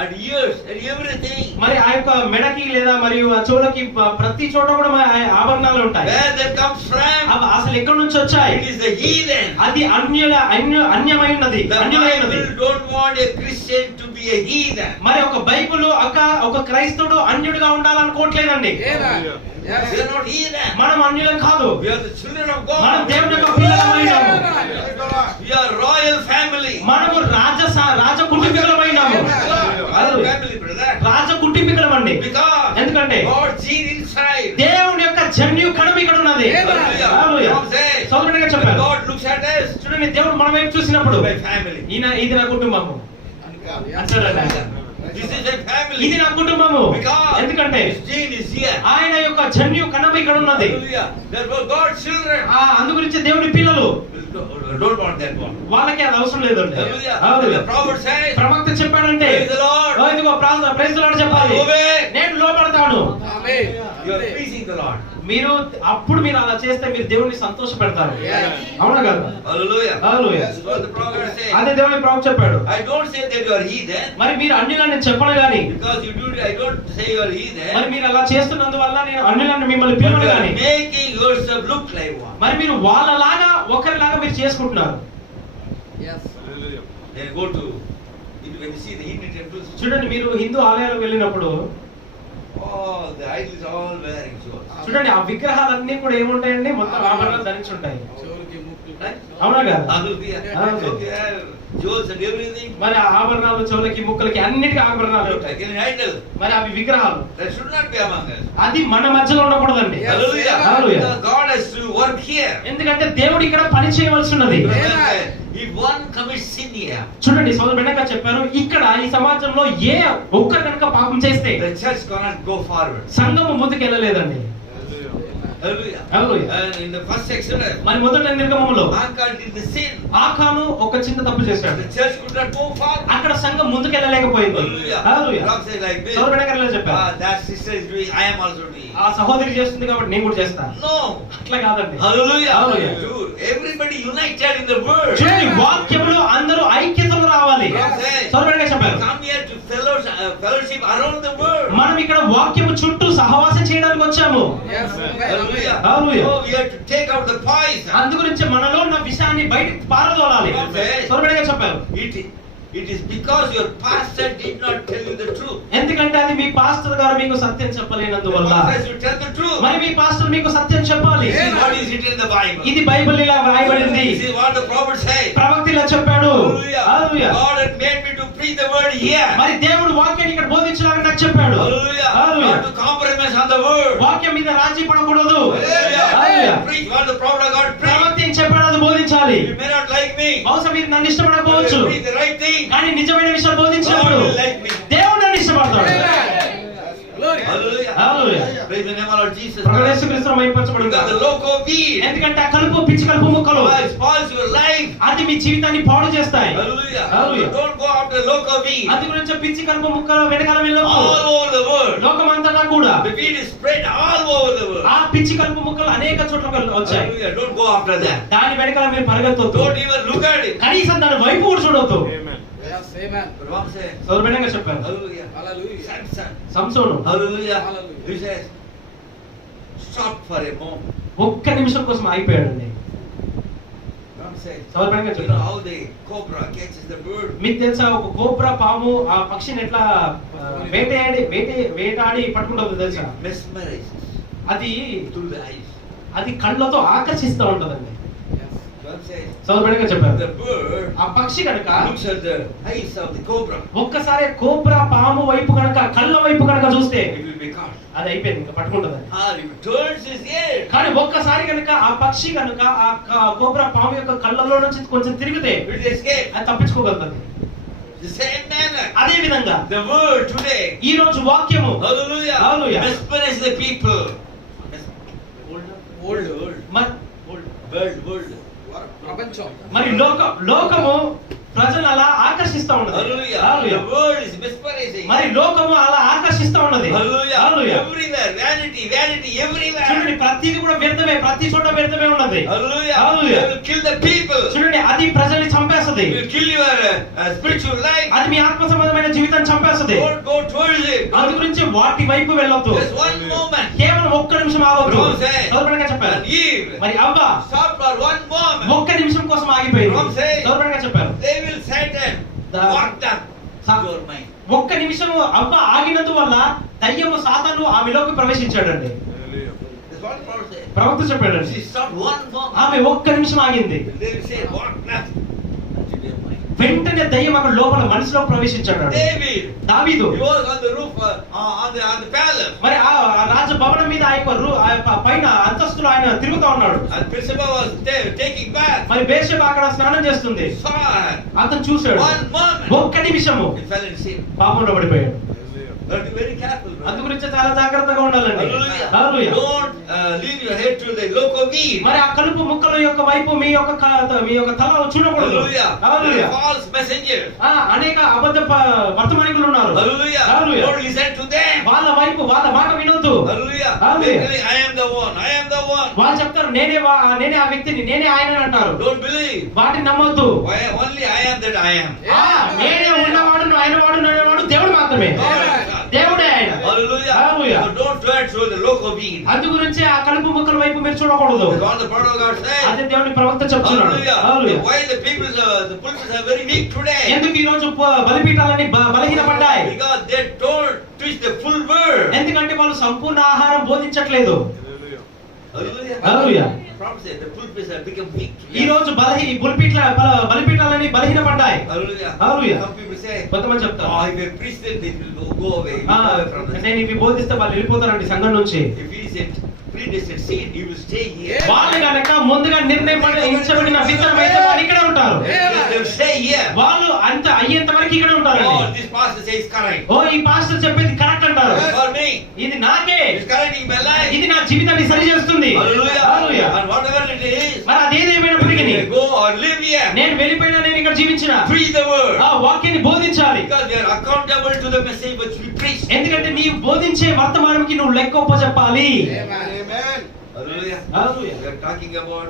and ears and everything. మరి ఆ యొక్క మెడకి లేదా మరియు ఆ చెవులకి ప్రతి చోట కూడా ఆభరణాలు ఉంటాయి. Where that comes from? అవి అసలు ఎక్కడి నుంచి వచ్చాయి? It is the heathen. అది అన్యమైనది. The Bible don't want a Christian to be a heathen. మరి ఒక బైబిల్ ఒక క్రైస్తవుడు అన్యుడిగా ఉండాలనుకోవట్లేదండి. We are not heathen. మనం అన్యులం కాదు. We are the children of మనం God. దేవుని యొక్క పిల్లలమైనాము. We are royal family. మనము రాజ కుటుంబీకులమైనాము. Royal family, brother. Raja కుటుంబీకులమండి. Because ఎందుకంటే God gene inside. దేవుని యొక్క జన్యు కణం ఇక్కడ ఉన్నది. హల్లెలూయా. సోదరునిగా చెప్పారు. God looks at us. చూడండి, దేవుడు మన వైపు చూసినప్పుడు My family. ఇది నా కుటుంబము అంటాడండి. This is a family. ఇది నా కుటుంబము. Because ఎందుకంటే His gene is here. ఆయన యొక్క జన్యు కణం ఇక్కడ ఉన్నది. Hallelujah. Therefore God's children అందు గురించి దేవుని పిల్లలు don't want that one. వాళ్ళకి అది అవసరం లేదండి. Hallelujah. The prophet says, ప్రవక్త చెప్పాడంటే praise the Lord. ఇదిగో ప్రైజ్ ది లార్డ్ చెప్పాలి. Obey. నేను లోబడతాను. You are pleasing the Lord. మీరు అలా చేస్తే మీరు దేవుని సంతోష పెడతారు. అవునా కదా? Hallelujah. Hallelujah. That's what the prophet says. అదే దేవుని ప్రవక్త చెప్పాడు. I don't say that you are heathen. మరి మీరు అన్యులని నేను చెప్పను గాని, Because you do it, I don't say you are heathen. మరి మీరు అలా చేస్తున్నందువల్ల నేను అన్యులని మిమ్మల్ని But పిలవను you are గాని, making yourself look like one. మరి మీరు వాళ్ళలాగా ఒకరిలాగా మీరు చేసుకుంటున్నారు. Then go to, when you see the Hindu temples, చూడండి, మీరు హిందూ ఆలయాలకు వెళ్ళినప్పుడు all the idols are all wearing jewels. చూడండి, ఆ విగ్రహాలన్నీ కూడా ఏముంటాయండి? మొత్తం ఆభరణాలు ధరించి ఉంటాయి. Right? అవునా కదా? Hallelujah. Hallelujah. Okay, jewels and everything. మరి ఆ ఆభరణాలు చెవులకి ముక్కలకి అన్నిటికీ ఆభరణాలు ఉంటాయి. Like an idol. మరి అవి విగ్రహాలు. That should not be among us. అది మన మధ్యలో ఉండకూడదండి. Hallelujah. Hallelujah. Because God has to work here. ఎందుకంటే దేవుడు ఇక్కడ పని చేయవలసి ఉన్నది. If one commits sin here, చూడండి, సోదరు బిడ్డగా చెప్పారు, ఇక్కడ ఈ సమాజంలో ఏ ఒక్కరు కనుక పాపం చేస్తే the church cannot go forward. సంఘము ముందుకు వెళ్ళలేదండి. Hallelujah. Hallelujah. And in the first Exodus, మరి మొదట నిర్గమములో Achan did the sin. ఆకాను ఒక చిన్న తప్పు చేశాడు. The church could not move forward. అక్కడ సంఘం ముందుకు వెళ్ళలేకపోయింది. Hallelujah. Hallelujah. God says like this. సోదరు బిడ్డగా చెప్పారు, That sister is doing, I am also doing. ఆ సహోదరి చేస్తుంది కాబట్టి నేను కూడా చేస్తాను. No. అట్లా కాదండి. Hallelujah. Hallelujah. Dude, everybody united in the word. చూడండి, వాక్యములో అందరూ ఐక్యతలో రావాలి. సోదరు బిడ్డగా చెప్పారు, Come here to fellowship around the word. మనం ఇక్కడ వాక్యము చుట్టూ సహవాసం చేయడానికి వచ్చాము. Hallelujah. Hallelujah. So we have to take out the poison. అందు గురించి మనలో ఉన్న విషయాన్ని బయటికి పారదోలాలి. సోదరు బిడ్డగా చెప్పారు, It is because your pastor did not tell you the truth. ఎందుకంటే అది మీ పాస్టర్ గారు మీకు సత్యం చెప్పలేనందువల్ల. Pastor should tell the truth. మరి మీ పాస్టర్ మీకు సత్యం చెప్పాలి. This is what is written in the Bible. ఇది బైబిల్ ఇలా వ్రాయబడింది. This is what the prophet said. ప్రవక్త ఇలా చెప్పాడు. Hallelujah. Hallelujah. God had made me to preach the word here. మరి దేవుడు వాక్యాన్ని ఇక్కడ బోధించడానికి నాకు చెప్పాడు. Hallelujah. Hallelujah. Not to compromise on the word. వాక్యం మీద రాజీ పడకూడదు. Hallelujah. Hallelujah. Preach what the prophet of God preached. ప్రవక్త ఏం చెప్పాడు అది బోధించాలి. You may not like me. బహుశా మీరు నన్ను ఇష్టపడకపోవచ్చు, Preach the right thing. కానీ నిజమైన విషయం బోధించినప్పుడు God will like me. దేవుడు నన్ను ఇష్టపడతాడు. Hallelujah. Hallelujah. Praise the name of Lord Jesus. ప్రభువైన యేసుక్రీస్తు మహిమపరచబడును Because గాక. the loco weed ఎందుకంటే ఆ కలుపు పిచ్చి కలుపు ముక్కలు spoils your life. అది మీ జీవితాన్ని పాడు చేస్తాయి. Hallelujah. Hallelujah. You don't go after loco weed. అది గురించి పిచ్చి కలుపు ముక్కలు వెనకాల వెళ్ళవు. All over the world. లోకమంతటా కూడా The weed is spread all over the world. ఆ పిచ్చి కలుపు ముక్కలు అనేక చోట్ల వచ్చాయి. Hallelujah. Don't go after that. దాని వెనకాల మీరు పరిగెత్తొద్దు. Don't even look at it. కనీసం దాని వైపు కూడా చూడొద్దు. But what say? సోదరునిగా చెప్పాను. Hallelujah. Samson. Samson Hallelujah. He says, stop for a moment. ఒక్క నిమిషం కోసం ఆగిపోయాడండి. What says? సోదరునిగా You know చెప్పాను. how the cobra catches the bird? మీకు తెలుసా ఒక కోబ్రా పాము ఆ పక్షిని ఎట్లా వేటాడి పట్టుకుంటుందో తెలుసా? Mesmerizes అది through the eyes. అది కళ్ళతో ఆకర్షిస్తూ ఉంటదండి. one says, సోదరుడిగా చెప్పారు. the bird ఆ పక్షి కనుక looks at the eyes of the cobra. ఒక్కసారి కోబ్రా పాము వైపు కనుక కళ్ళ వైపు కనుక చూస్తే It will be caught. అది అయిపోయింది, ఇంకా పట్టుకుంటది. Or if it turns his head, కానీ ఒక్కసారి కనుక ఆ పక్షి కనుక ఆ కోబ్రా పాము యొక్క కళ్ళలో నుంచి కొంచెం తిరిగితే it will escape. అది తప్పించుకోగలుగుతుంది. The same manner, అదే విధంగా the word today, ఈ రోజు వాక్యము hallelujah, Hallelujah. mesmerize the people. World. మరి లోకము ప్రజలు అలా ఆకర్షిస్తా ఉన్నది. Hallelujah. Hallelujah. The world is mesmerizing. మరి లోకము అలా ఆకర్షిస్తా ఉన్నది. Hallelujah. Hallelujah. Everywhere, vanity, vanity, everywhere. చూడండి, ప్రతిది కూడా వ్యర్థమే, ప్రతి చోట వ్యర్థమే ఉన్నది. Hallelujah. Hallelujah. They will kill the people. చూడండి, అది ప్రజల్ని చంపేస్తది. It will kill your spiritual life. అది మీ ఆత్మ సంబంధమైన జీవితాన్ని చంపేస్తది. Don't go towards it. అందు గురించి వాటి వైపు వెళ్ళొద్దు. Just one moment. కేవలం ఒక్క నిమిషం ఆగొద్దు. Rome said, సోదరుడిగా చెప్పారు. and Eve మరి అవ్వ stop for one moment. ఒక్క నిమిషం కోసం ఆగిపోయింది. Rome said, సోదరుడిగా చెప్పారు. they will Satan walked up your mind. ఒక్క నిమిషం అవ్వ ఆగినందువల్ల దయ్యము సాతాను ఆమెలోకి ప్రవేశించాడండి. That's what Paul said. ప్రవక్త చెప్పాడండి. She stopped one moment. ఆమె ఒక్క నిమిషం ఆగింది. They will say, walk left unto your mind. వెంటనే దయ్యం అక్కడ లోపల మనసులో ప్రవేశించాడు. David, దావీదు he was on the roof, on the palace. మరి ఆ రాజభవనం మీద ఆ యొక్క పైన అంతస్తులో ఆయన తిరుగుతూ ఉన్నాడు. And Bathsheba was taking bath. మరి బేత్షెబా అక్కడ స్నానం చేస్తుంది. Saw her. అతను చూశాడు. One moment. ఒక్క నిమిషము He fell in sin. పాపంలో పడిపోయాడు. But be very careful. brother. అందు గురించి చాలా జాగ్రత్తగా ఉండాలండి. Hallelujah. Hallelujah. Don't leave your head to the local weed. మరి ఆ కలుపు ముక్కల యొక్క వైపు మీ యొక్క తల చూడకూడదు. Hallelujah. హల్లెలూయా. False messengers. అనేక అబద్ధ వర్తమానికులు ఉన్నారు. Hallelujah. Hallelujah. Don't listen to them. వాళ్ళ వైపు వాళ్ళ మాట వినొద్దు. Hallelujah. Hallelujah. They tell, I am the one. I am the one. వాళ్ళు చెప్తారు నేనే ఆ వ్యక్తిని, నేనే ఆయన అంటారు. Don't believe. వాటిని నమ్మొద్దు. Why only I am that I am. నేనే ఉన్నవాడు, ఆయనవాడు, నేనేవాడు దేవుడు మాత్రమే. దేవుడే ఆయన. Hallelujah. Hallelujah. So don't try to the local weed. అందు గురించి ఆ కలుపు ముక్కల వైపు మీరు చూడకూడదు. That's what the prophet of God said. అదే దేవుని ప్రవక్త చెప్తున్నాడు. Hallelujah. Hallelujah. Why the pulpits are very weak today? ఎందుకు ఈ రోజు బలిపీఠాలని బలహీనపడ్డాయి? Because they don't teach the full word. ఎందుకంటే వాళ్ళు సంపూర్ణ ఆహారం బోధించట్లేదు. Hallelujah. Hallelujah. The prophet said the pulpits have become weak ఈ today. రోజు బలిపీఠాలని బలహీనపడ్డాయి. Hallelujah. Hallelujah. Some people say, కొంతమంది చెప్తారు, oh, if I preach them, they will go away. Go away from the నేను ఇవి బోధిస్తే వాళ్ళు వెళ్ళిపోతారండి సంఘం నుంచి. If he said predestined seed, he will stay here. వాళ్ళు కనుక ముందుగా నిర్ణయించబడిన విత్తనం అయితే వాళ్ళు ఇక్కడ ఉంటారు. They will stay here. వాళ్ళు అంత అయ్యేంత వరకు ఇక్కడ ఉంటారు. Oh, this pastor says correct. ఓ ఈ పాస్టర్ చెప్పేది కరెక్ట్ అంటారు. For me, ఇది నాకే, it's correcting my life. ఇది నా జీవితాన్ని సరి చేస్తుంది. Hallelujah. Hallelujah. And whatever it is, మరి అదేదేమైనప్పటికీ go or live here. నేను వెళ్ళిపోయినా నేను ఇక్కడ జీవించిన Preach the word. ఆ వాక్యాన్ని బోధించాలి. Because we are accountable to the message which we preach. ఎందుకంటే నీవు బోధించే వర్తమానంకి నువ్వు లెక్క చెప్పాలి. Amen. Hallelujah. Hallelujah. We are talking about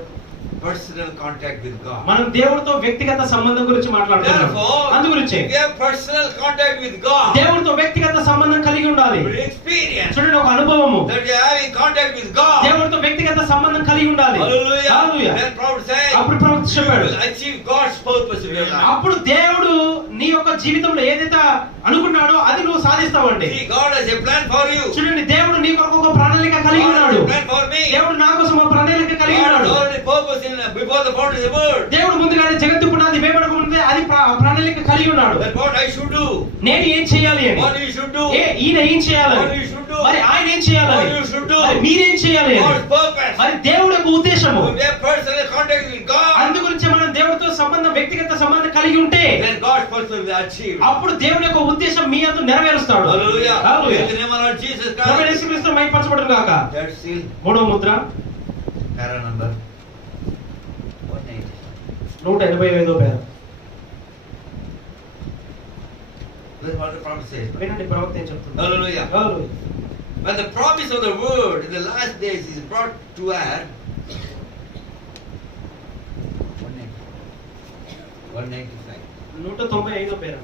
personal contact with God. మనం దేవుడితో వ్యక్తిగత సంబంధం గురించి మాట్లాడుతున్నాం. Therefore, అందు గురించి if you have personal contact with God, దేవుడితో వ్యక్తిగత సంబంధం కలిగి ఉండాలి. you will experience చూడండి, ఒక అనుభవము that you are having contact with God. దేవుడితో వ్యక్తిగత సంబంధం కలిగి ఉండాలి. Hallelujah. Hallelujah. Then prophet said, అప్పుడు ప్రవక్త you చెప్పాడు, will achieve God's purpose in your life. అప్పుడు దేవుడు నీ యొక్క జీవితంలో ఏదైతే అనుకున్నాడో అది నువ్వు సాధిస్తావండి. See, God has a plan for you. చూడండి, దేవుడు నీ కొరకు ఒక ప్రణాళిక కలిగి God has ఉన్నాడు. a plan for me. దేవుడు నా కోసం ఒక ప్రణాళిక కలిగి God has ఉన్నాడు. already purpose in before the foundation of the world. దేవుడు ముందుగానే జగత్తు పునాది వేయబడక ముందే అది ప్రణాళిక కలిగి ఉన్నాడు. That what I should do. నేను ఏం చేయాలి అని, What you should do. ఈయన ఏం చేయాలని, What you should do. మరి ఆయన ఏం చేయాలని, What you should do. మరి మీరేం చేయాలి అని, God's purpose. మరి దేవుడి యొక్క ఉద్దేశము. If we have personal contact with God, అందు గురించి మనం దేవుడితో సంబంధం, వ్యక్తిగత సంబంధం కలిగి ఉంటే then God's purpose will be achieved. అప్పుడు దేవుని యొక్క ఉద్దేశం మీ అందు నెరవేరుస్తాడు. Hallelujah. Hallelujah. In the name of Lord Jesus ప్రభువైన Christ. యేసుక్రీస్తు మహిమపరచబడును గాక. Third seal, మూడవ ముద్ర, para number 180. 185వ పేర. That's what the prophet says. వినండి ప్రవక్త ఏం చెప్తున్నాడు. Hallelujah. Hallelujah. When the promise of the word in the last days is brought to air, 195. 195వ పేర.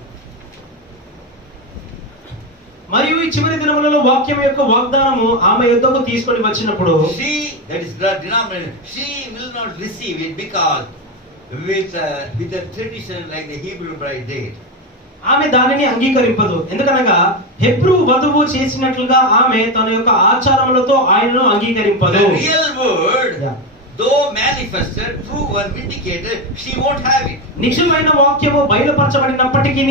మరియు ఈ చివరి దినములలో వాక్యం యొక్క వాగ్దానము ఆమె యొద్దకు తీసుకొని వచ్చినప్పుడు She, that is the denominator, she will not receive it because with the tradition like the Hebrew bride did. ఆమె దానిని అంగీకరింపదు. ఎందుకనగా హెబ్రూ వధువు చేసినట్లుగా ఆమె తన యొక్క ఆచారములతో ఆయనను అంగీకరింపదు. The real word though manifested, proven, vindicated, she won't have it. నిజమైన వాక్యము బయలుపరచబడినప్పటికీ,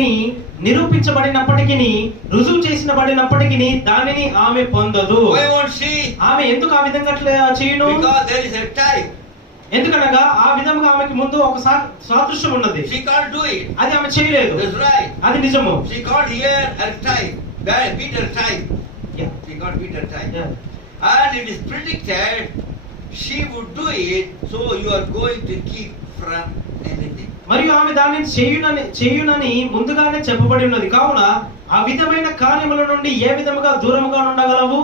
నిరూపించబడినప్పటికీ, రుజువు చేసినబడినప్పటికీ దానిని ఆమె పొందదు. Why won't she? ఆమె ఎందుకు ఆ విధంగా చేయను? Because there is a type. ఎందుకనగా ఆ విధంగా ఆమెకి ముందు ఒక సాదృశ్యం ఉన్నది. She can't do it. అది ఆమె చేయలేదు. That's right. అది నిజము. She can't hear her type. Peter type. Yeah. She can't Peter type. Yeah. And it is predicted she would do it, so you are going to keep from anything. మరియు ఆమె దానిని చేయునని ముందుగానే చెప్పబడి ఉన్నది. కావున ఆ విధమైన కార్యముల నుండి ఏ విధముగా దూరముగా ఉండగలవు?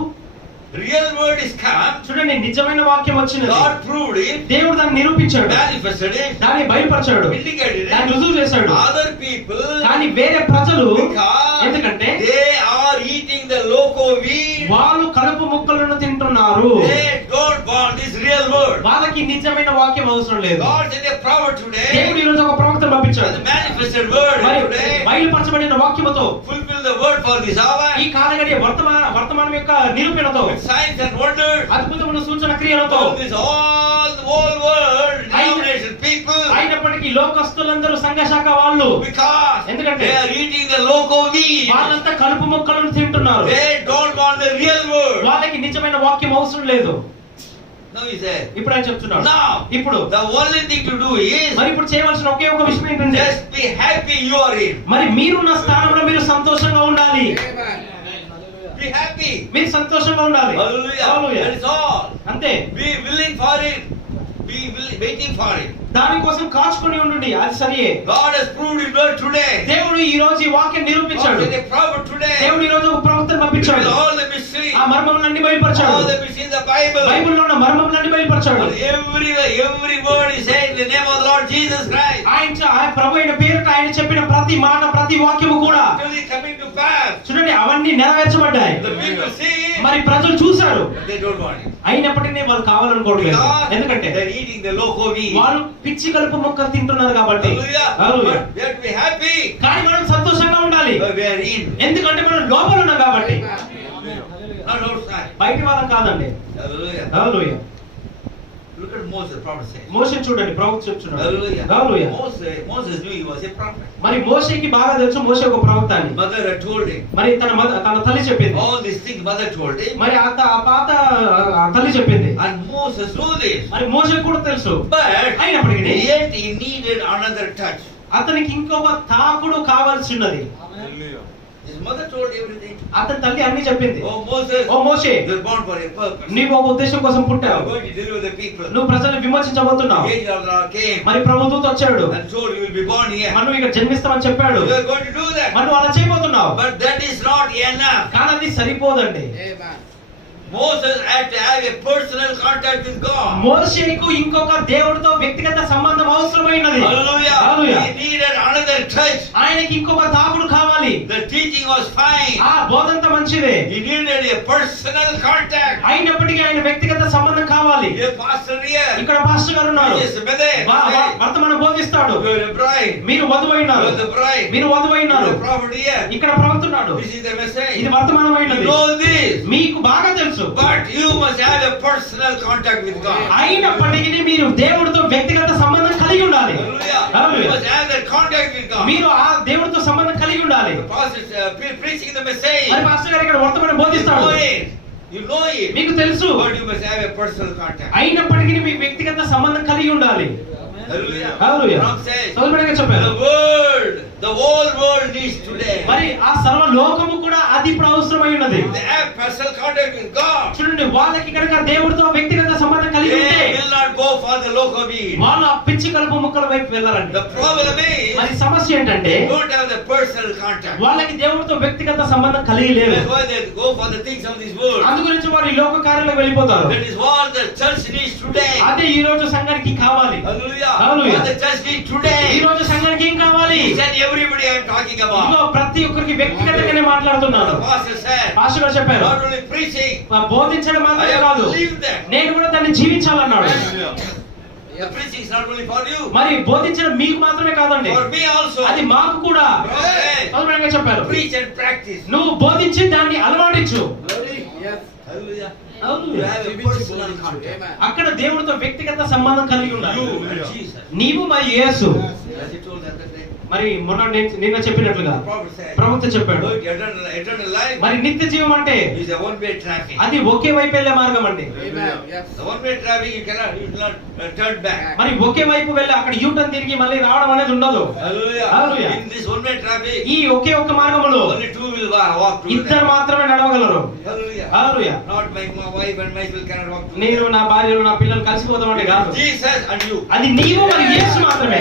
Real word is come. చూడండి, నిజమైన వాక్యం వచ్చినది. God proved it. దేవుడు దాన్ని నిరూపించాడు, Manifested it. దాన్ని బయలుపరిచాడు, Vindicated it. దాన్ని రుజువు చేశాడు. Other people, కానీ వేరే ప్రజలు, because ఎందుకంటే they are eating the loco weed, వాళ్ళు కలుపు ముక్కలను తింటున్నారు. they don't want this real word. వాళ్ళకి నిజమైన వాక్యం అవసరం లేదు. God sent a prophet today. దేవుడు ఈ రోజు ఒక ప్రవక్తను పంపించాడు. The manifested word మరి today. బయలుపరచబడిన వాక్యముతో Fulfill the word for this hour. ఈ కాలగడియ వర్తమానం యొక్క నిరూపణతో, Signs and wonders. అద్భుతమైన సూచన క్రియలతో, All the whole world, denomination people, అయినప్పటికీ లోకస్తులందరూ సంఘశాఖ వాళ్ళు, because ఎందుకంటే they are eating the loco weed. వాళ్ళంతా కలుపు మొక్కలను తింటున్నారు. They don't want the real word. వాళ్ళకి నిజమైన వాక్యం అవసరం లేదు. Now he said, ఇప్పుడు ఆయన చెప్తున్నాడు. now ఇప్పుడు the only thing to do is మరి ఇప్పుడు చేయవలసిన ఒకే ఒక విషయం ఏంటంటే, just be happy you are in. మరి మీరున్న స్థానంలో మీరు సంతోషంగా ఉండాలి. Be happy. మీరు సంతోషంగా ఉండాలి. Hallelujah. Hallelujah. That is all. అంతే. Be willing for it. Be waiting for it. దానికోసం కాచుకొని ఉండండి. అది సరియే. God has proved it well today. దేవుడు ఈ రోజు ఈ వాక్యం నిరూపించాడు. God sent a prophet today. దేవుడు ఈ రోజు ఒక ప్రవక్తను పంపించాడు. Reveal all the mystery. ఆ మర్మములన్నీ బయలుపరిచాడు. All the mystery in the Bible. బైబిల్లో ఉన్న మర్మములన్నీ బయలుపరిచాడు. Every word is said in the name of the Lord Jesus Christ. ఆయన ప్రభు అయిన పేరుట ఆయన చెప్పిన ప్రతి మాట, ప్రతి వాక్యము కూడా Actually coming to pass. చూడండి, అవన్నీ నెరవేర్చబడ్డాయి. The people see it. మరి ప్రజలు చూశారు, They don't want it. అయినప్పటికీ వాళ్ళు కావాలనుకోవట్లేదు. Because ఎందుకంటే they're eating the loco weed. వాళ్ళు పిచ్చి కలుపు మొక్కలు తింటున్నారు కాబట్టి. Hallelujah. Hallelujah. But we have to be happy. కానీ మనం సంతోషంగా ఉండాలి. But we are in. ఎందుకంటే మనం లోపల ఉన్నాం కాబట్టి, Not outside. బయట వాళ్ళం కాదండి. Hallelujah. Hallelujah. Look at Moses, prophet says. మోషేని చూడండి, ప్రవక్త చెప్తున్నాడు. Hallelujah. Hallelujah. Moses knew he was a prophet. మరి మోషేకి బాగా తెలుసు మోషే ఒక ప్రవక్త అని. Mother had told him. మరి తన తల్లి చెప్పింది. All these things mother told him. మరి ఆ పాత తల్లి చెప్పింది. And Moses knew this. మరి మోషే కూడా తెలుసు. But అయినప్పటికీ yet he needed another touch. అతనికి ఇంకొక తాకుడు కావాల్సి ఉన్నది. His mother told everything. అతని తల్లి అన్ని చెప్పింది. Oh Moses, oh Moshe, you were born for a purpose. నీవు ఒక ఉద్దేశం కోసం You are పుట్టావు. going to deliver the people. నువ్వు ప్రజలను విమోచించబోతున్నావు. The angel of the Lord came మరి ప్రభుదూత వచ్చాడు, and told you will be born here. మనం ఇక్కడ జన్మిస్తామని చెప్పాడు. You are going to do that. మనం అలా చేయబోతున్నావు. But that is not enough. కానీ అది సరిపోదండి. Moses had to have a personal contact with God. మోషేకు ఇంకొక దేవుడితో వ్యక్తిగత సంబంధం అవసరమైనది. Hallelujah. Hallelujah. He needed another touch. ఆయనకి ఇంకొక తాకుడు కావాలి. The teaching was fine. ఆ బోధంత మంచిదే. He needed a personal contact. అయినప్పటికీ ఆయన వ్యక్తిగత సంబంధం కావాలి. A pastor here. ఇక్కడ పాస్టర్ గారు ఉన్నారు. Yes, brother. వర్తమానం బోధిస్తాడు. You are a bride. మీరు వధువైనారు. You are the bride. మీరు వధువైనారు. You are the prophet here. ఇక్కడ ప్రవక్తున్నాడు. This is the message. ఇది వర్తమానమైనది. You know this. మీకు బాగా తెలుసు. But you must have a personal contact with God. అయినప్పటికీ మీరు దేవుడితో వ్యక్తిగత సంబంధం కలిగి ఉండాలి. Hallelujah. You hallelujah. must have that contact with God. మీరు ఆ దేవుడితో సంబంధం కలిగి ఉండాలి. The pastor is preaching the message. మరి పాస్టర్ గారు ఇక్కడ వర్తమానం You బోధిస్తాడు. know it. You know it. మీకు తెలుసు. But you must have a personal contact. అయినప్పటికీ మీకు వ్యక్తిగత సంబంధం కలిగి ఉండాలి. Hallelujah. హల్లెలూయా. Ram says, సోదరుడిగా చెప్పారు. the world, the whole world needs today. మరి ఆ సర్వ లోకము కూడా అది ఇప్పుడు అవసరమై ఉన్నది. They have personal contact with God. చూడండి, వాళ్ళకి కనుక దేవుడితో వ్యక్తిగత సంబంధం కలిగి ఉంటే They will not go for the local weed. వాళ్ళు ఆ పిచ్చి కలుపు ముక్కల వైపు వెళ్ళారండి. The problem is, మరి సమస్య ఏంటంటే they don't have the personal contact. వాళ్ళకి దేవుడితో వ్యక్తిగత సంబంధం కలిగి లేదు. That's why they go for the things of this world. అందుగురించి వారు ఈ లోక కార్యాలకు వెళ్ళిపోతారు. That is what the church needs today. అదే ఈ రోజు సంఘానికి కావాలి. Hallelujah. Hallelujah. What the church needs ఈ today. రోజు సంఘానికి ఏం కావాలి? He said everybody I am talking about. ఇదిగో ప్రతి ఒక్కరికి వ్యక్తిగతంగానే మాట్లాడుతున్నాను. The pastor said, పాస్టర్ గారు చెప్పారు, not only preaching, బోధించడం I మాత్రమే have కాదు, to live that. నేను కూడా దాన్ని జీవించాలన్నాడు. The preaching is not only for you, మరి బోధించడం మీకు మాత్రమే కాదండి, for me also. అది మాకు కూడా. Okay. సోదరుడిగా చెప్పారు, Preach and practice. నువ్వు బోధించి దాన్ని అలవాటించు. Hallelujah. You Hallelujah. have a personal contact. అక్కడ దేవుడితో వ్యక్తిగత సంబంధం కలిగి ఉండాలి. You and Jesus. నీవు మరి యేసు. As he told the other day. మరి మొన్న నిన్న చెప్పినట్లుగా The prophet said, ప్రవక్త చెప్పాడు, "Oh, eternal life మరి నిత్య జీవం అంటే is a one-way traffic. అది ఒకే వైపు వెళ్ళే మార్గం అండి. The one-way traffic you cannot turn back. మరి ఒకే వైపు వెళ్ళి అక్కడ యూటర్న్ తిరిగి మళ్ళీ రావడం అనేది ఉండదు. Hallelujah. Hallelujah. In this one-way traffic, ఈ ఒకే ఒక మార్గములో only two will walk together. ఇద్దరు మాత్రమే నడవగలరు. Hallelujah. Hallelujah. Not my wife and myself cannot walk together. నేను నా భార్యలు నా పిల్లలు కలిసిపోతామంటే కాదు. Jesus and you. అది నీవు మరి యేసు మాత్రమే.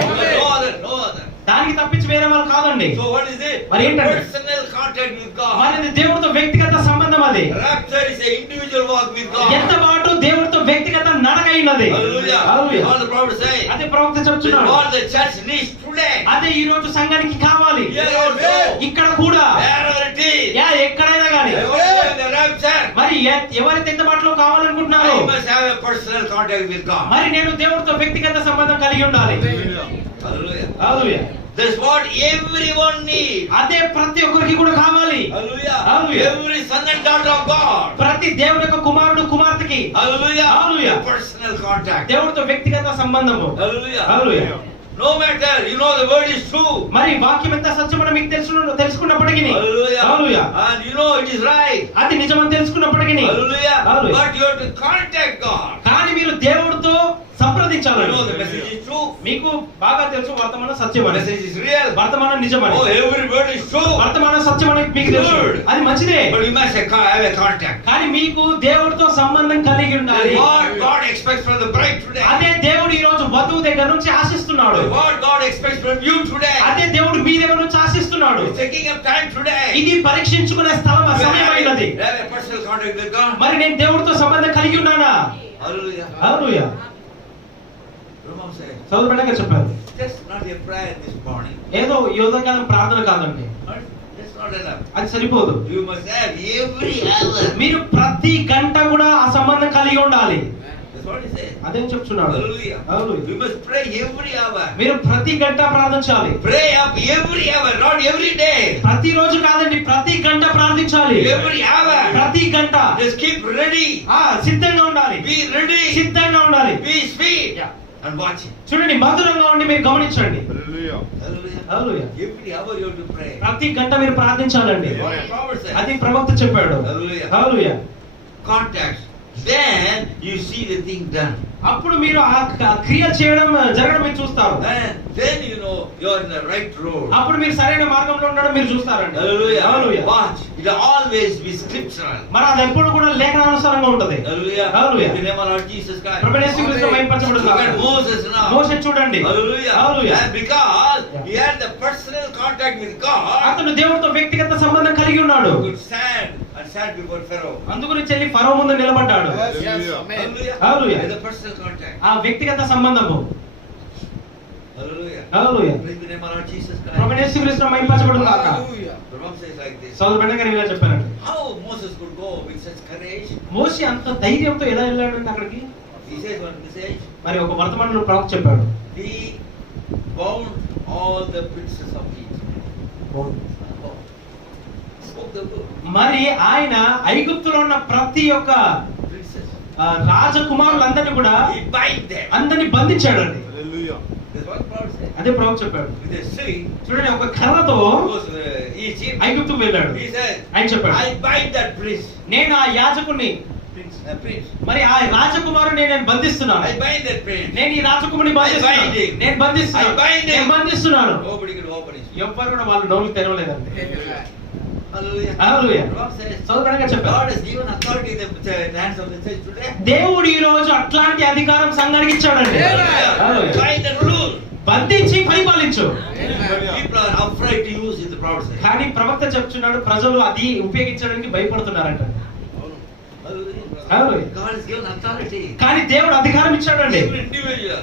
No other. దానికి తప్పించి వేరే వాళ్ళు కాదండి. So what is it? మరి ఏంటంటే? Personal contact with God. మరి అది దేవుడితో వ్యక్తిగత సంబంధం అది. Rapture is a individual walk with God. ఎంత పాటు దేవుడితో వ్యక్తిగత నడక అయినది. Hallelujah. Hallelujah. All the prophet say. అదే ప్రవక్త This is చెప్తున్నాడు. what the church needs today. అదే ఈ రోజు సంఘానికి కావాలి. Here also. ఇక్కడ కూడా Wherever it is. ఎక్కడైనా గానీ The rapture. మరి ఎవరైతే ఎంత మాటలో కావాలనుకుంటున్నారో I must have a personal contact with God. మరి నేను దేవుడితో వ్యక్తిగత సంబంధం కలిగి ఉండాలి. Hallelujah. Hallelujah. That's what everyone needs. అదే ప్రతి ఒక్కరికి కూడా కావాలి. Hallelujah. Hallelujah. Every son and daughter of God. ప్రతి దేవుడి యొక్క కుమారుడు కుమార్తెకి Hallelujah. Hallelujah. A personal contact. దేవుడితో వ్యక్తిగత సంబంధము. Hallelujah. Hallelujah. No matter, you know the word is true. మరి వాక్యం ఎంత సత్యమని మీకు తెలుసుకున్నప్పటికీ Hallelujah. Hallelujah. And you know it is right. అది నిజమని తెలుసుకున్నప్పటికీ Hallelujah. Hallelujah. But you have to contact God. కానీ మీరు దేవుడితో సంప్రదించాలి. You know the message is true. మీకు బాగా తెలుసు వర్తమానం సత్యం The అని. message is real. వర్తమానం నిజమని. Oh, every word is true. వర్తమానం సత్యం అని మీకు తెలుసు. Good. అది మంచిదే. But you must have a contact. కానీ మీకు దేవుడితో సంబంధం కలిగి ఉండాలి. What God expects from the bride today. అదే దేవుడు ఈ రోజు వధువు దగ్గర నుంచి ఆశిస్తున్నాడు. What God expects from you today. అదే దేవుడు మీ దగ్గర నుంచి ఆశిస్తున్నాడు. He's taking up time today. ఇది పరీక్షించుకునే స్థలం సమయమైనది. Have a personal contact with God. మరి నేను దేవుడితో సంబంధం కలిగి ఉన్నానా? Hallelujah. హల్లెలూయా. Ramon said, చదువుబడిగా చెప్పారు. just not a prayer this morning. ఏదో ఈ ఉదయకాలం ప్రార్థన కాదండి. That's not enough. అది సరిపోదు. You must have every hour. మీరు ప్రతి గంట కూడా ఆ సంబంధం కలిగి ఉండాలి. That's what he said. అదేం చెప్తున్నాడు. Hallelujah. Hallelujah. You must pray every hour. మీరు ప్రతి గంట ప్రార్థించాలి. Pray up every hour, not every day. ప్రతి రోజు కాదండి, ప్రతి గంట ప్రార్థించాలి. Every hour. ప్రతి గంట Just keep ready. సిద్ధంగా ఉండాలి. Be ready. సిద్ధంగా ఉండాలి. Be sweet. And watch it. చూడండి, మధురంగా ఉండి మీరు గమనించండి. Hallelujah. Hallelujah. Every hour you have to pray. ప్రతి గంట మీరు ప్రార్థించాలండి. What the prophet said. అది ప్రవక్త చెప్పాడు. Hallelujah. Hallelujah. Contacts. Then you see the thing done. అప్పుడు మీరు ఆ క్రియ చేయడం జరగడం మీరు చూస్తారు. And then you know you are in the right road. అప్పుడు మీరు సరైన మార్గంలో ఉండడం మీరు చూస్తారండి. Hallelujah. Hallelujah. Watch. It will always be scriptural. మరి అది ఎప్పుడు కూడా లేఖనానుసారంగా ఉంటది. Hallelujah. Hallelujah. In the name of Lord Jesus Christ. ప్రభువైన యేసుక్రీస్తు మహిమపరచబడును Look గాక. at Moses now. మోషే చూడండి. Hallelujah. Hallelujah. And because he had the personal contact with God, అతను దేవుడితో వ్యక్తిగత సంబంధం కలిగి ఉన్నాడు. he could stand and stand before Pharaoh. అందుగురించి వెళ్ళి ఫరో ముందు నిలబడ్డాడు. Hallelujah. Hallelujah. With the personal contact. ఆ వ్యక్తిగత సంబంధము. Hallelujah. Hallelujah. Praise the name of Lord Jesus Christ. ప్రభువైన యేసుక్రీస్తు మహిమపరచబడును గాక. The Ram says like this. సోదరుడు గారు ఇలా చెప్పారండి. How Moses could go with such courage? మోషే అంత ధైర్యంతో ఎలా వెళ్ళాడంటే అక్కడికి. He says one message. మరి ఒక వర్తమానంలో ప్రవక్త చెప్పాడు. He bound all the princes of Egypt. Spoke the word. మరి ఆయన ఐగుప్తులో ఉన్న ప్రతి ఒక్క Princes. రాజకుమారులందరినీ కూడా He bind them. అందరినీ బంధించాడండి. That's what the prophet said. అదే ప్రవక్త చెప్పాడు. With a string, చూడండి, ఒక కర్రతో he goes to Egypt. ఐగుప్తుకు వెళ్ళాడు. He said, ఆయన చెప్పాడు, I bind that prince. నేను ఆ యాజకుడిని, Prince. మరి ఆ రాజకుమారుని నేను బంధిస్తున్నాను. I bind that prince. నేను ఈ రాజకుమారుని బంధిస్తున్నాను. I bind him. నేను బంధిస్తున్నాను. I bind him. నేను బంధిస్తున్నాను. Nobody could open his mouth. ఎవ్వరు కూడా వాళ్ళు నోరు తెరవలేదండి. Hallelujah. Hallelujah. The Lord says, సోదరుడుగా చెప్పాడు. God has given authority in the hands of the church today. దేవుడు ఈ రోజు అట్లాంటి అధికారం సంఘానికి ఇచ్చాడండి. హల్లెలూయా. Bind and rule. బంధించి పరిపాలించు. People are afraid to use it, the prophet says. కానీ ప్రవక్త చెప్తున్నాడు, ప్రజలు అది ఉపయోగించడానికి భయపడుతున్నారంట. Hallelujah. God has given authority. కానీ దేవుడు అధికారం ఇచ్చాడండి. Every individual.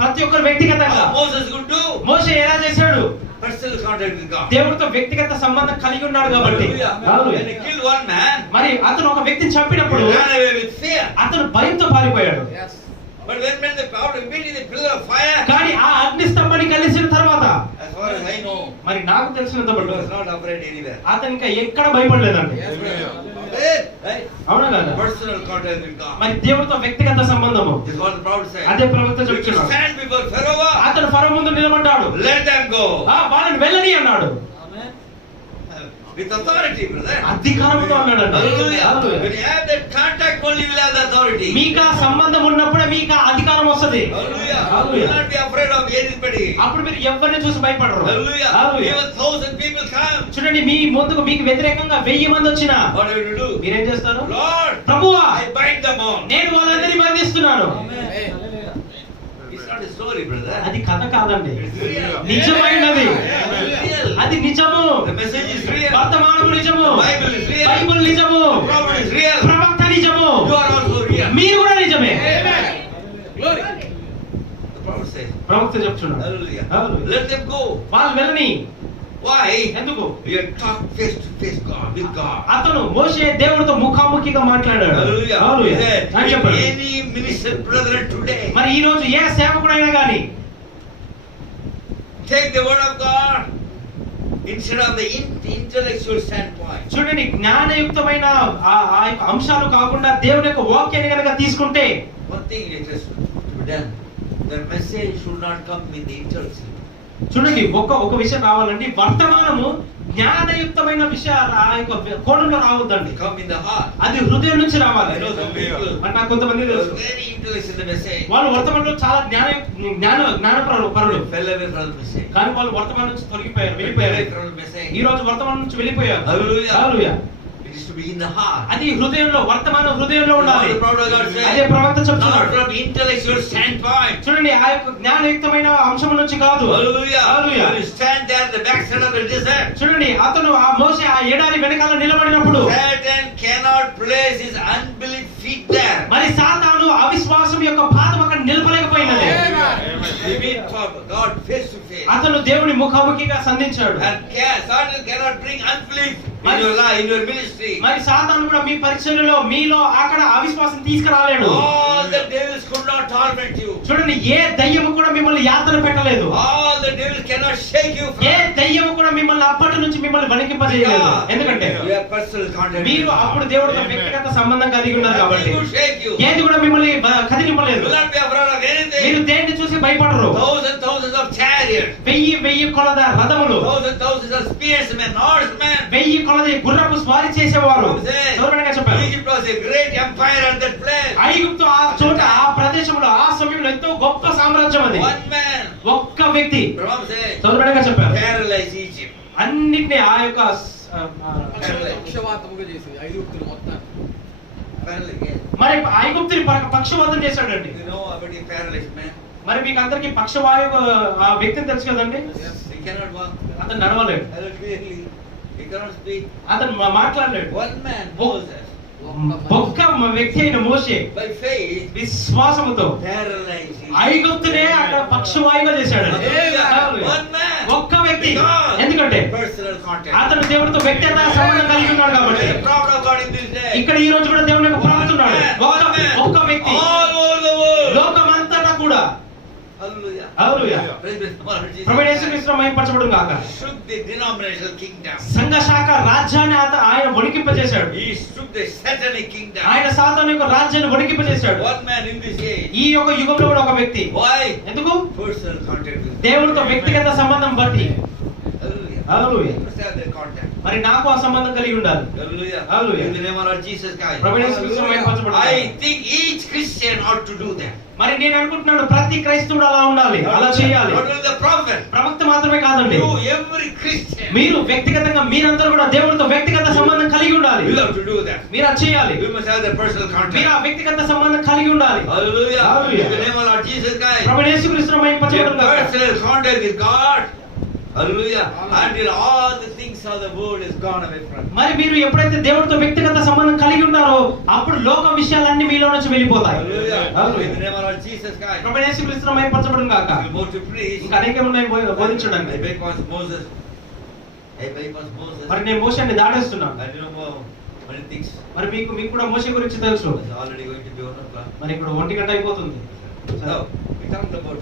ప్రతి ఒక్కరు వ్యక్తిగతంగా. How Moses could do. మోషే ఎలా చేశాడు? Personal contact with God. దేవుడితో వ్యక్తిగత సంబంధం కలిగి ఉన్నాడు కాబట్టి. Hallelujah. When he killed one man, మరి అతను ఒక వ్యక్తిని చంపినప్పుడు he ran away with fear. అతను భయంతో పారిపోయాడు. But when the power immediately the pillar of fire, కానీ ఆ అగ్ని స్తంభాన్ని కలిసిన తర్వాత, as far as I know, మరి నాకు తెలిసినంత he మటుకు was not afraid anywhere. అతను ఇంకా ఎక్కడ భయపడలేదండి. Amen. Right? అవునా కదా? Personal contact with God. మరి దేవుడితో వ్యక్తిగత సంబంధము. This is what the prophet said. అదే ప్రవక్త If you చెప్తున్నాడు. stand before Pharaoh, అతను ఫరో ముందు నిలబడ్డాడు. let them go. వాళ్ళని వెళ్ళని అన్నాడు. With authority, brother. అధికారంతో అన్నాడండి. Hallelujah. Hallelujah. When you have that contact, only you will have the authority. మీకు ఆ సంబంధం ఉన్నప్పుడే మీకు ఆ అధికారం వస్తది. Hallelujah. You Hallelujah. will not be afraid of anybody. అప్పుడు మీరు ఎవరిని చూసి భయపడరు. Hallelujah. Hallelujah. Even 1,000 people come. చూడండి, మీ ముందుకు మీకు వ్యతిరేకంగా 1000 మంది వచ్చినా What are you to do? మీరేం చేస్తారు? Lord, ప్రభువా, I bind them all. నేను వాళ్ళందరినీ బంధిస్తున్నాను. It's not a story, brother. అది కథ కాదండి, It's real. నిజమైనది. It's real. అది నిజము. The message is real. వర్తమానము నిజము. The Bible is real. Bible నిజము. The prophet is real. ప్రవక్త నిజము. You are also real. మీరు కూడా నిజమే. Glory. The prophet says. ప్రవక్త చెప్తున్నాడు. Hallelujah. Hallelujah. Let them go. వాళ్ళు వెళ్ళని. Why? ఎందుకు? We are talk face to face God with God. అతను మోషే దేవుడితో ముఖాముఖిగా మాట్లాడాడు. Hallelujah. Hallelujah. He said, అని if చెప్పాడు. any minister brethren today మరి ఈ రోజు ఏ సేవకుడైనా గాని take the word of God instead of the intellectual standpoint. చూడండి, జ్ఞానయుక్తమైన ఆ యొక్క అంశాలు కాకుండా దేవుని యొక్క వాక్యాన్ని కనుక తీసుకుంటే One thing it is to be done. The message should not come in the intellectual. చూడండి, ఒక విషయం రావాలండి. వర్తమానము జ్ఞానయుక్తమైన విషయాలు ఆ యొక్క కోణంలో రావద్దండి. Come in the heart. అది హృదయం నుంచి రావాలి. I know some people. మరి నాకు కొంతమంది They తెలుసు, are very intellectual in the message. వాళ్ళు వర్తమానంలో చాలా జ్ఞానపరులు, Fell away from the message. కానీ వాళ్ళు వర్తమానం నుంచి తొలగిపోయారు, Fell away వెళ్ళిపోయారు. from the message. ఈ రోజు వర్తమానం నుంచి వెళ్ళిపోయారు. Hallelujah. Hallelujah. It is to be in the heart. అది హృదయంలో, వర్తమానం హృదయంలో ఉండాలి. The prophet of God said, అదే ప్రవక్త not చెప్తున్నాడు. from intellectual standpoint. చూడండి, ఆ యొక్క జ్ఞానయుక్తమైన అంశం నుంచి కాదు. Hallelujah. Hallelujah. When you stand there at the backside of the desert, చూడండి, అతను ఆ మోషే ఆ ఎడారి వెనకాల నిలబడినప్పుడు Satan cannot place his unbelief feet there. మరి సాతాను అవిశ్వాసం యొక్క పాదం అక్కడ నిలపలేకపోయినది. He meet God face to face. అతను దేవుని ముఖాముఖిగా సంధించాడు. And Satan cannot bring unbelief in your life, in your ministry. మరి సాతాను కూడా మీ పరిచర్యలో మీలో అక్కడ అవిశ్వాసం తీసుకురాలేడు. All the devils could not torment you. చూడండి, ఏ దయ్యము కూడా మిమ్మల్ని యాతన పెట్టలేదు. All the devils cannot shake you A from. దయ్యము కూడా మిమ్మల్ని అప్పటి నుంచి మిమ్మల్ని వణికింపజేయలేదు. ఎందుకంటే You have personal contact. మీరు అప్పుడు దేవుడితో వ్యక్తిగత సంబంధం కలిగి ఉన్నారు కాబట్టి Nothing will shake you. ఏది కూడా మిమ్మల్ని కదిలింపలేదు. You will not be afraid of anything. మీరు దేన్ని చూసి భయపడరు. Thousands of chariots. 1000 కొలద రథములు, Thousands of spearsmen, horsemen. 1000 కొలది గుర్రపు స్వారీ చేసేవారు. Say, ఎవరైనా చెప్పారు, Egypt was a great empire at that place. ఐగుప్తు ఆ చోట, ఆ ప్రదేశంలో, ఆ సమయంలో ఎంతో గొప్ప సామ్రాజ్యం అది. One man. ఒక్క వ్యక్తి From say, ఎవరైనా చెప్పారు, paralyze Egypt. అన్నిటినీ ఆ యొక్క పక్షవాతముగా చేసింది ఐగుప్తులు మొత్తాన్ని. Paralyzed, yes. మరి ఐగుప్తుని పక్షవాతం చేశాడండి. You know about a paralyzed man? మరి మీకు అందరికి పక్షవాయు ఆ వ్యక్తిని తెలుసు కదండి. He cannot walk. అతను నడవలేడు, Clearly, he cannot speak. అతను మాట్లాడలేడు. One man, Moses, ఒక్క వ్యక్తి అయిన మోషే by faith, విశ్వాసముతో paralyzed Egypt. ఐగుప్తునే అక్కడ పక్షవాయుగా చేశాడు. One man. ఒక్క వ్యక్తి. Because ఎందుకంటే personal contact. అతను దేవుడితో వ్యక్తిగత సంబంధం కలిగి ఉన్నాడు కాబట్టి. The prophet of God in this day. ఇక్కడ ఈ రోజు కూడా దేవుని యొక్క ప్రవక్త ఉన్నాడు. ఒక్క వ్యక్తి All over the world. లోకమంతటా కూడా. Hallelujah. Hallelujah. Praise the Lord Jesus. ప్రభువైన యేసుక్రీస్తు మహిమపరచబడును గాక. Shook the denominational kingdom. సంఘ శాఖ రాజ్యాన్ని ఆయన వణికింపజేశాడు. He shook the satanic kingdom. ఆయన సాతాను యొక్క రాజ్యాన్ని వణికింపజేశాడు. One man in this age. ఈ యొక్క యుగంలో కూడా ఒక వ్యక్తి. Why? ఎందుకు? Personal contact with God. దేవుడితో వ్యక్తిగత సంబంధం బట్టి. Hallelujah. Hallelujah. You must have that contact. మరి నాకు ఆ సంబంధం కలిగి ఉండాలి. Hallelujah. Hallelujah. In the name of our Jesus Christ. ప్రభువైన యేసుక్రీస్తు మహిమపరచబడును గాక. I think each Christian ought to do that. మరి నేను అనుకుంటున్నాను ప్రతి క్రైస్తవుడు అలా ఉండాలి, అలా చేయాలి. Not only the prophet. ప్రవక్త మాత్రమే కాదండి, You, every Christian. మీరు వ్యక్తిగతంగా మీరందరూ కూడా దేవుడితో వ్యక్తిగత సంబంధం కలిగి ఉండాలి. You have to do that. మీరు అది చేయాలి. You must have that personal మీరు contact. ఆ వ్యక్తిగత సంబంధం కలిగి ఉండాలి. Hallelujah. Hallelujah. In the name of our Jesus Christ. ప్రభువైన యేసుక్రీస్తు మహిమపరచబడును గాక. Personal contact with God. Hallelujah. Until all the things of the world is gone away from you. మరి మీరు ఎప్పుడైతే దేవుడితో వ్యక్తిగత సంబంధం కలిగి ఉంటారో అప్పుడు లోక విషయాలన్నీ మీలో నుంచి వెళ్ళిపోతాయి. Hallelujah. Hallelujah. In the name of our Jesus Christ. ప్రభువైన యేసుక్రీస్తు మహిమపరచబడును గాక. We go to preach. ఇంకా అనేకం ఉన్నాయి బోధించడానికి. I bypass Moses. మరి నేను మోషేని దాటేస్తున్నాను. I don't know many things. మరి మీకు కూడా మోషే గురించి తెలుసు. It's already going to be 1 o'clock. మరి ఇప్పుడు 1 గంట అయిపోతుంది. So, we talked about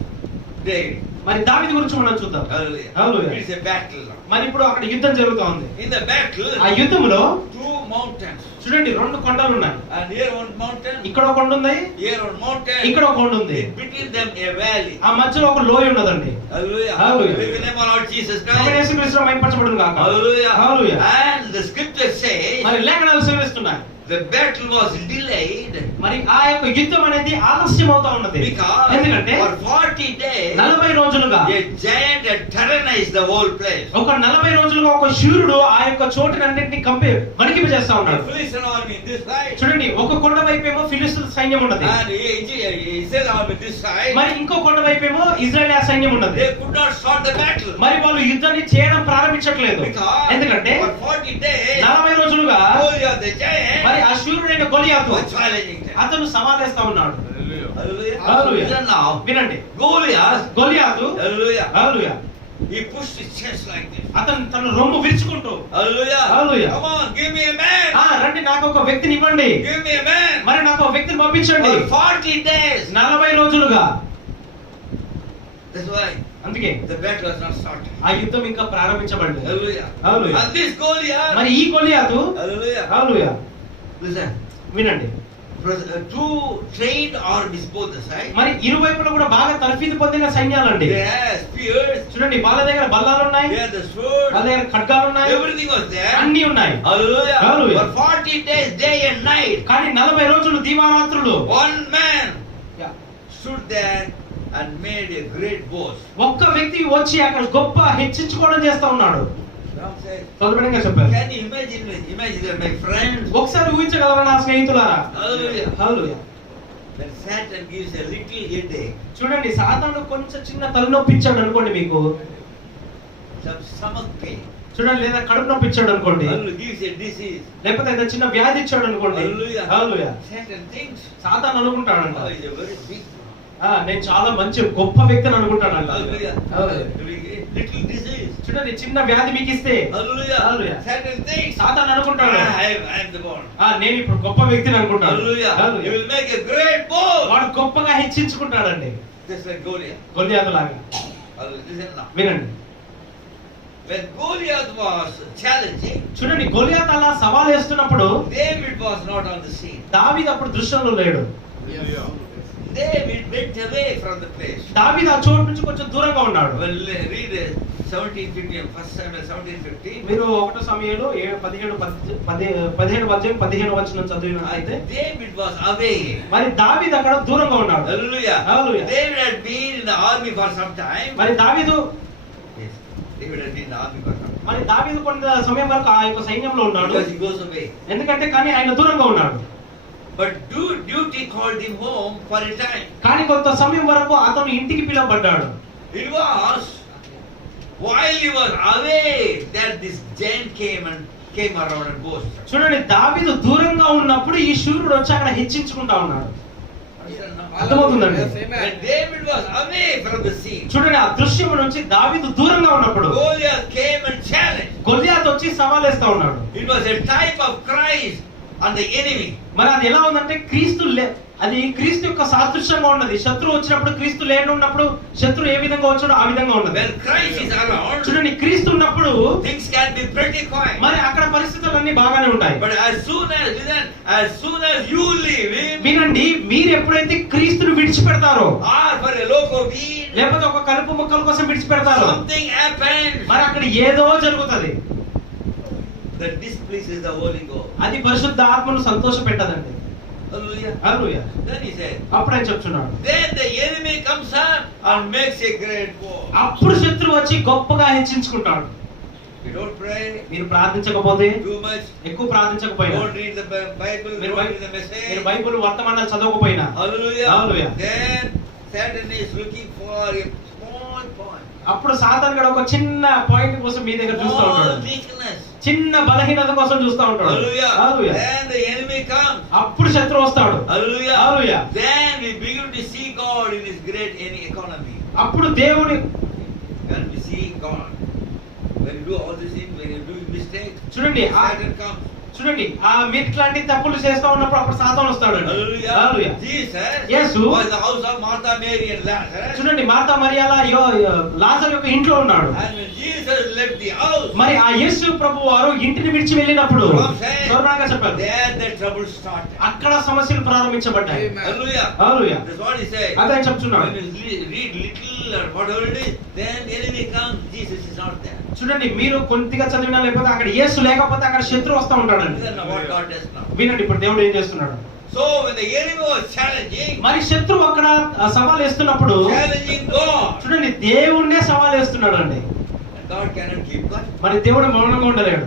David. మరి దావీదు గురించి మనం చూద్దాం. Hallelujah. Hallelujah. It's a battle now. మరి ఇప్పుడు అక్కడ యుద్ధం జరుగుతా ఉంది. In the battle, ఆ యుద్ధంలో 2 mountains. చూడండి 2 కొండలు ఉన్నాయి. And here one mountain, ఇక్కడ ఒక కొండ ఉంది, here one mountain. ఇక్కడ ఒక కొండ ఉంది. In between them a valley. ఆ మధ్యలో ఒక లోయ ఉన్నదండి. Hallelujah. Hallelujah. In the name of Lord Jesus మన Christ. యేసుక్రీస్తు మహిమపరచబడును గాక. Hallelujah. Hallelujah. And the scripture says మరి లేఖనాలు సెలవిస్తున్నాయి. the battle was delayed మరి ఆ యొక్క యుద్ధం అనేది ఆలస్యం అవుతా ఉన్నది. because ఎందుకంటే for 40 days 40 రోజులుగా a giant had terrorized the whole place. ఒక 40 రోజులుగా ఒక శూరుడు ఆ యొక్క చోటునన్నింటినీ వణికింపజేస్తా The ఉన్నాడు. Philistine army this side చూడండి ఒక కొండ వైపేమో ఫిలిస్తీన్ సైన్యం ఉన్నది, and Israel army this side. మరి ఇంకో కొండ వైపేమో ఇజ్రాయెల్ సైన్యం ఉన్నది. They could not start the battle మరి వాళ్ళు యుద్ధాన్ని చేయడం ప్రారంభించట్లేదు. because ఎందుకంటే for 40 days 40 రోజులుగా Goliath the giant మరి ఆ శూరుడైన గొలియాతు was challenging them. అతను సవాలేస్తా ఉన్నాడు. Hallelujah. Hallelujah. Listen now. వినండి, Goliath, గొలియాతు hallelujah, hallelujah he pushed his chest like this. అతను తన రొమ్ము విరుచుకుంటూ Hallelujah. Hallelujah. Come on, give me a man. రండి నాకు ఒక వ్యక్తిని ఇవ్వండి, Give me a man. మరి నాకు ఒక వ్యక్తిని పంపించండి. For 40 days. 40 రోజులుగా. That's why అందుకే the battle was not started. ఆ యుద్ధం ఇంకా ప్రారంభించబడలేదు. Hallelujah. Hallelujah. And this Goliath. మరి ఈ గొలియాతు Hallelujah. హల్లెలూయా Listen. వినండి, Two trained armies both the sides. మరి ఇరువైపులా కూడా బాగా తర్ఫీదు పొందిన సైన్యాలండి. They had spears. చూడండి వాళ్ళ దగ్గర బల్లాలు ఉన్నాయి, They had the sword. వాళ్ళ దగ్గర ఖడ్గాలు ఉన్నాయి, Everything was there. అన్ని ఉన్నాయి. Hallelujah. Hallelujah. For 40 days, day and night, కానీ 40 రోజులు దీవారాత్రులు one man stood there and made a great boast. ఒక్క వ్యక్తి వచ్చి అక్కడ గొప్ప హెచ్చించుకోవడం చేస్తా ఉన్నాడు. Ram said, తొందరగా చెప్పారు. can you imagine that my friends? ఒకసారి ఊహించగలరా నా స్నేహితులారా? Hallelujah. Hallelujah. When Satan gives a little headache, చూడండి సాతాను కొంచెం చిన్న తలనొప్పి ఇచ్చాడు అనుకోండి మీకు, some stomach pain, చూడండి లేదా కడుపు నొప్పి ఇచ్చాడు అనుకోండి, hallelujah, gives a disease, లేకపోతే ఏదైనా చిన్న వ్యాధి ఇచ్చాడు అనుకోండి, hallelujah, హల్లెలూయా, Satan thinks, సాతాను అనుకుంటాడంట, oh, he's a very big man. నేను చాలా మంచి గొప్ప వ్యక్తిని అనుకుంటాడంట. Hallelujah. హల్లెలూయా. Little disease, చూడండి చిన్న వ్యాధి మీకు ఇస్తే hallelujah, Hallelujah. Satan thinks, సాతాను అనుకుంటాడు, I am the one. నేను ఇప్పుడు గొప్ప వ్యక్తిని అనుకుంటాను. Hallelujah. He hallelujah. will make a great boast. వాడు గొప్పగా హెచ్చించుకుంటాడండి, Just like Goliath. గొలియాతు లాగా. Hallelujah. Listen now. వినండి, When Goliath was challenging, చూడండి గొలియాతు అలా సవాల్ వేస్తున్నప్పుడు David was not on the scene. దావీదు అప్పుడు దృశ్యంలో లేడు. David went away from the place. దావీదు ఆ చోటు నుంచి కొంచెం దూరంగా ఉన్నాడు. Well, read 17:15, 1 Samuel 17:15. మీరు 1 సమయంలో 17 వచనం చదివినట్లయితే David was away. మరి దావీదు అక్కడ దూరంగా ఉన్నాడు. Hallelujah. Hallelujah. David had been in the army for some time. మరి దావీదు Yes, David had been in the army for some time. మరి దావీదు కొంత సమయం వరకు ఆ యొక్క సైన్యంలో ఉన్నాడు. Because he goes away. ఎందుకంటే కానీ ఆయన దూరంగా ఉన్నాడు. But duty called him home for a time. కానీ కొంత సమయం వరకు అతను ఇంటికి పిలువబడ్డాడు. It was while he was away that this giant came around and boasted. చూడండి దావీదు దూరంగా ఉన్నప్పుడు ఈ శూరుడు వచ్చి అక్కడ హెచ్చించుకుంటా ఉన్నాడు. అర్థమవుతుందండి? When David was away from the scene, చూడండి ఆ దృశ్యం నుంచి దావీదు దూరంగా ఉన్నప్పుడు Goliath came and challenged. గొలియాతు వచ్చి సవాలేస్తా ఉన్నాడు. It was a type of Christ on the enemy. మరి అది ఎలా ఉందంటే అది క్రీస్తు యొక్క సాదృశ్యంగా ఉన్నది. శత్రువు వచ్చినప్పుడు క్రీస్తు లేని ఉన్నప్పుడు శత్రువు ఏ విధంగా వచ్చాడో ఆ విధంగా ఉన్నది. When Christ is around, చూడండి క్రీస్తు ఉన్నప్పుడు things can be pretty quiet. మరి అక్కడ పరిస్థితులన్నీ బాగానే ఉంటాయి. But as soon as you leave him, వినండి, మీరు ఎప్పుడైతే క్రీస్తును విడిచిపెడతారో or for a local weed, లేకపోతే ఒక కలుపు మొక్కల కోసం విడిచిపెడతారో something happens మరి అక్కడ ఏదో జరుగుతుంది. that displeases the Holy Ghost. అది పరిశుద్ధ ఆత్మను సంతోష పెట్టదండి. Hallelujah. Hallelujah. Then he said, అప్పుడు ఆయన చెప్తున్నాడు, then the enemy comes up and makes a great war. అప్పుడు శత్రువు వచ్చి గొప్పగా హెచ్చించుకుంటాడు. You don't pray మీరు ప్రార్థించకపోతే, too much, ఎక్కువ ప్రార్థించకపోయినా, don't read the Bible, మీరు don't read the message. Bible వర్తమానాలు చదవకపోయినా, Hallelujah. Hallelujah. Then Satan is looking for a small point, అప్పుడు సాతాను కూడా ఒక చిన్న పాయింట్ కోసం మీ దగ్గర చూస్తూ small ఉంటాడు. weakness. చిన్న బలహీనత కోసం చూస్తూ ఉంటాడు. Hallelujah. Hallelujah. Then the enemy comes. అప్పుడు శత్రువు వస్తాడు. Hallelujah. Hallelujah. Then we begin to see God in His great economy. అప్పుడు దేవుని When we see God, when you do all these things, when you do mistakes, చూడండి Satan comes. చూడండి మీరు ఇట్లాంటి తప్పులు చేస్తా ఉన్నప్పుడు అప్పుడు సాతాను వస్తాడు. Hallelujah. Jesus Yesu was in the house of Martha, Mary and Lazarus. చూడండి మార్తా మరియాల లాజరు యొక్క ఇంట్లో ఉన్నాడు. And when Jesus left the house, మరి ఆ యేసు ప్రభు వారు ఇంటిని విడిచి వెళ్ళినప్పుడు స్వర్ణంగా చెప్పారు, there the trouble started. అక్కడ సమస్యలు ప్రారంభించబడ్డాయి. Hallelujah. Hallelujah. That's what he said. అదే చెప్తున్నాడు. When you read little or whatever it is, then enemy comes, Jesus is not there. చూడండి మీరు కొద్దిగా చదివినా లేకపోతే అక్కడ యేసు లేకపోతే అక్కడ శత్రువు వస్తా ఉంటాడండి. Listen to what God does now. వినండి ఇప్పుడు దేవుడు ఏం చేస్తున్నాడు. So when the enemy was challenging, మరి శత్రువు అక్కడ సవాల్ వేస్తున్నప్పుడు challenging God, చూడండి దేవుణ్ణే సవాల్ వేస్తున్నాడు అండి. God cannot keep quiet. మరి దేవుడు మౌనంగా ఉండలేడు.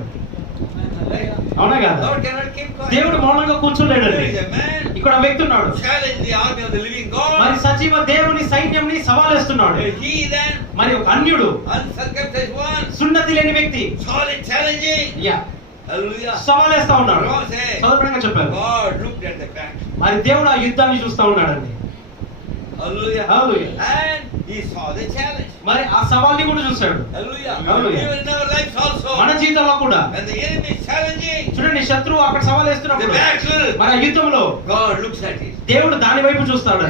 అవునా కదా? God cannot keep quiet. దేవుడు మౌనంగా కూర్చోలేడండి. There is a man ఇక్కడ వ్యక్తి ఉన్నాడు. challenge the army of the living God. మరి సజీవ దేవుని సైన్యంని సవాల్ వేస్తున్నాడు. He then, మరి ఒక అన్యుడు, uncircumcised one, సున్నతి లేని వ్యక్తి saw it challenging. Hallelujah. సవాల్ వేస్తా ఉన్నాడు. God said, సోదరుడుగా చెప్పారు. God looked at the battle. మరి దేవుడు ఆ యుద్ధాన్ని చూస్తా ఉన్నాడండి. Hallelujah. Hallelujah. And he saw the challenge. మరి ఆ సవాల్ని కూడా చూశాడు. Hallelujah. Hallelujah. Even in our lives also. మన జీవితంలో కూడా When the enemy is challenging చూడండి శత్రువు అక్కడ సవాల్ the వేస్తున్నప్పుడు battle, మరి ఆ యుద్ధంలో God looks at it. దేవుడు దాని వైపు చూస్తాడు.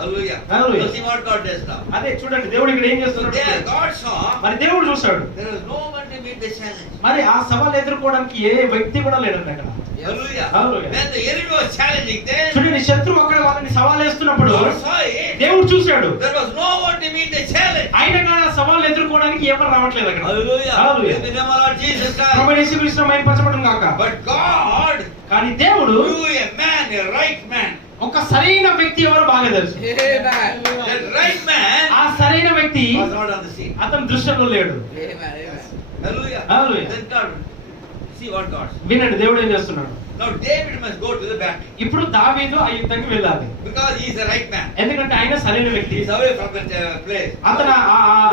Hallelujah. Hallelujah. So see what God does now. అదే చూడండి దేవుడు ఇక్కడ ఏం So చేస్తున్నాడు. there God saw మరి దేవుడు చూశాడు. there was no one to meet the challenge. మరి ఆ సవాల్ ఎదుర్కోవడానికి ఏ వ్యక్తి కూడా లేడండి అక్కడ. Hallelujah. Hallelujah. When the enemy was challenging then చూడండి శత్రువు అక్కడ వాళ్ళని సవాల్ వేస్తున్నప్పుడు God saw it. దేవుడు చూశాడు. There was no one to meet the challenge. ఆయన కానీ ఆ సవాల్ ఎదుర్కోవడానికి ఎవరు రావట్లేదు అక్కడ. Hallelujah. Hallelujah. In the name of Lord Jesus Prabhu Christ. యేసుక్రీస్తు మైపరచబడును గాక. But God కానీ దేవుడు knew a man, a right man. ఒక సరైన వ్యక్తి ఎవరు బాగా తెలుసు. That right man ఆ సరైన వ్యక్తి was not on the scene. అతని దృశ్యంలో లేడు. Hallelujah. Hallelujah. Then God, see what God said. వినండి దేవుడు ఏం చేస్తున్నాడు. Now David must go to the battle ఇప్పుడు దావీదు ఆ యుద్ధానికి వెళ్ళాలి. because he is the right man. ఎందుకంటే ఆయన సరైన వ్యక్తి. He is away from that place. అతను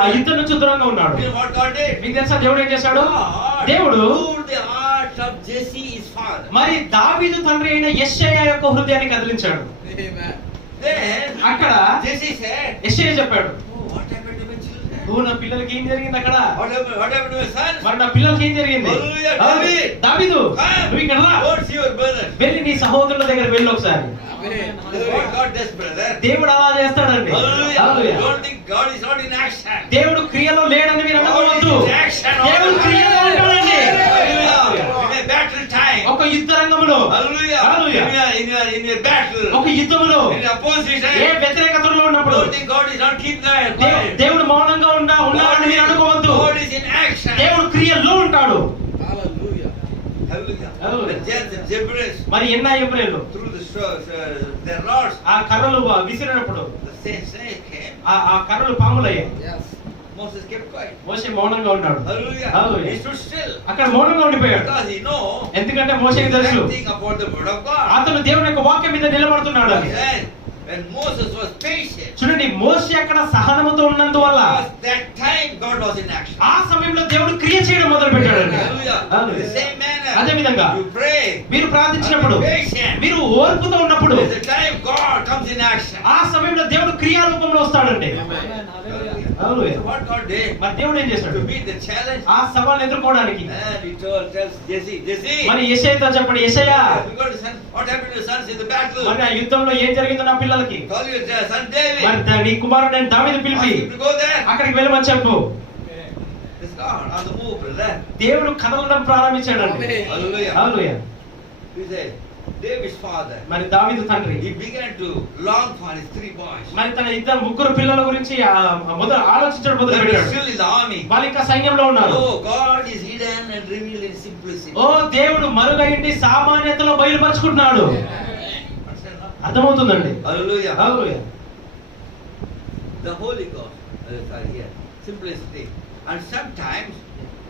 ఆ యుద్ధం నుంచి దూరంగా ఉన్నాడు. You know what God did? మీకు తెలుసా దేవుడు ఏం చేశాడు. God దేవుడు moved the heart of Jesse, his father. మరి దావీదు తండ్రి అయిన యెషయా యొక్క హృదయాన్ని కదిలించాడు. Then అక్కడ Jesse said, యెషయా చెప్పాడు, "Oh, what happened to my children? ఓ నా పిల్లలకి ఏం జరిగింది అక్కడ. What happened to my sons? మరి నా పిల్లలకి ఏం జరిగింది. Hallelujah, David. దావీదు నువ్వు ఇక్కడ రా. Go see your brother." వెళ్ళి నీ సహోదరుల దగ్గర వెళ్ళి ఒకసారి. That's what God does, brother. దేవుడు అలా చేస్తాడండి. Hallelujah. Hallelujah. Don't think God is not in action. దేవుడు క్రియలో లేడని మీరు అనుకోవద్దు. God is in action all దేవుడు the time. క్రియలో ఉంటాడండి. Hallelujah. In a battle time. ఒక యుద్ధ రంగంలో Hallelujah. Hallelujah. In your battle. ఒక యుద్ధంలో In opposition. ఏ వ్యతిరేకతలో ఉన్నప్పుడు Don't think God is not keep there. దేవుడు మౌనంగా ఉన్నాడని మీరు అనుకోవద్దు. God is in action. దేవుడు క్రియలో ఉంటాడు. Hallelujah. Hallelujah. The Jebus మరి ఎన్న ఎబ్రేలు through their rods. ఆ కర్రలు విసిరినప్పుడు The snake came. ఆ కర్రలు పాములయ్యాయి. Moses kept quiet. మోషే మౌనంగా ఉన్నాడు. Hallelujah. Hallelujah. He stood still. అక్కడ మౌనంగా ఉండిపోయాడు. Because he know ఎందుకంటే మోషేకి తెలుసు everything about the word of God. అతను దేవుని యొక్క వాక్యం మీద నిలబడుతున్నాడు అని. Then, when Moses was patient, చూడండి మోషే అక్కడ సహనముతో ఉన్నందువల్ల because that time God was in action. ఆ సమయంలో దేవుడు క్రియ చేయడం మొదలు పెట్టాడండి. Hallelujah. Hallelujah. The same manner. అదే విధంగా You pray. మీరు ప్రార్థించినప్పుడు Be patient. మీరు ఓర్పుతో ఉన్నప్పుడు There's a time God comes in action. ఆ సమయంలో దేవుడు క్రియారూపంలో వస్తాడండి. Hallelujah. So what God did మరి దేవుడు ఏం చేశాడు. to meet the challenge, ఆ సవాల్ ఎదుర్కోవడానికి and he tells Jesse, మరి యెషయాతో చెప్పండి, యెషయా what happened to your sons in the battle? మరి ఆ యుద్ధంలో ఏం జరిగిందో నా పిల్లలకి. Call your son David. మరి నీ కుమారుడు దావీదు Ask పిలిపి him to go there. అక్కడికి వెళ్ళమని చెప్పు. It's God on the move, brother. దేవుడు కదలడం ప్రారంభించాడండి. Hallelujah. Hallelujah. He said, David's father, మరి దావీదు తండ్రి he began to long for his 3 boys. మరి తన ఇద్దరు ముగ్గురు పిల్లల గురించి మొదలు ఆలోచించడం మొదలు They were పెట్టాడు. still in the army. వాళ్ళు ఇంకా సైన్యంలో ఉన్నారు. Oh, God is hidden and revealed in simplicity. ఓ దేవుడు మరుగైండి సామాన్యతలో బయలుపరుచుకుంటున్నాడు. అర్థమవుతుందండి. Hallelujah. Hallelujah. The Holy Ghost. Sorry, here. Simplicity. And sometimes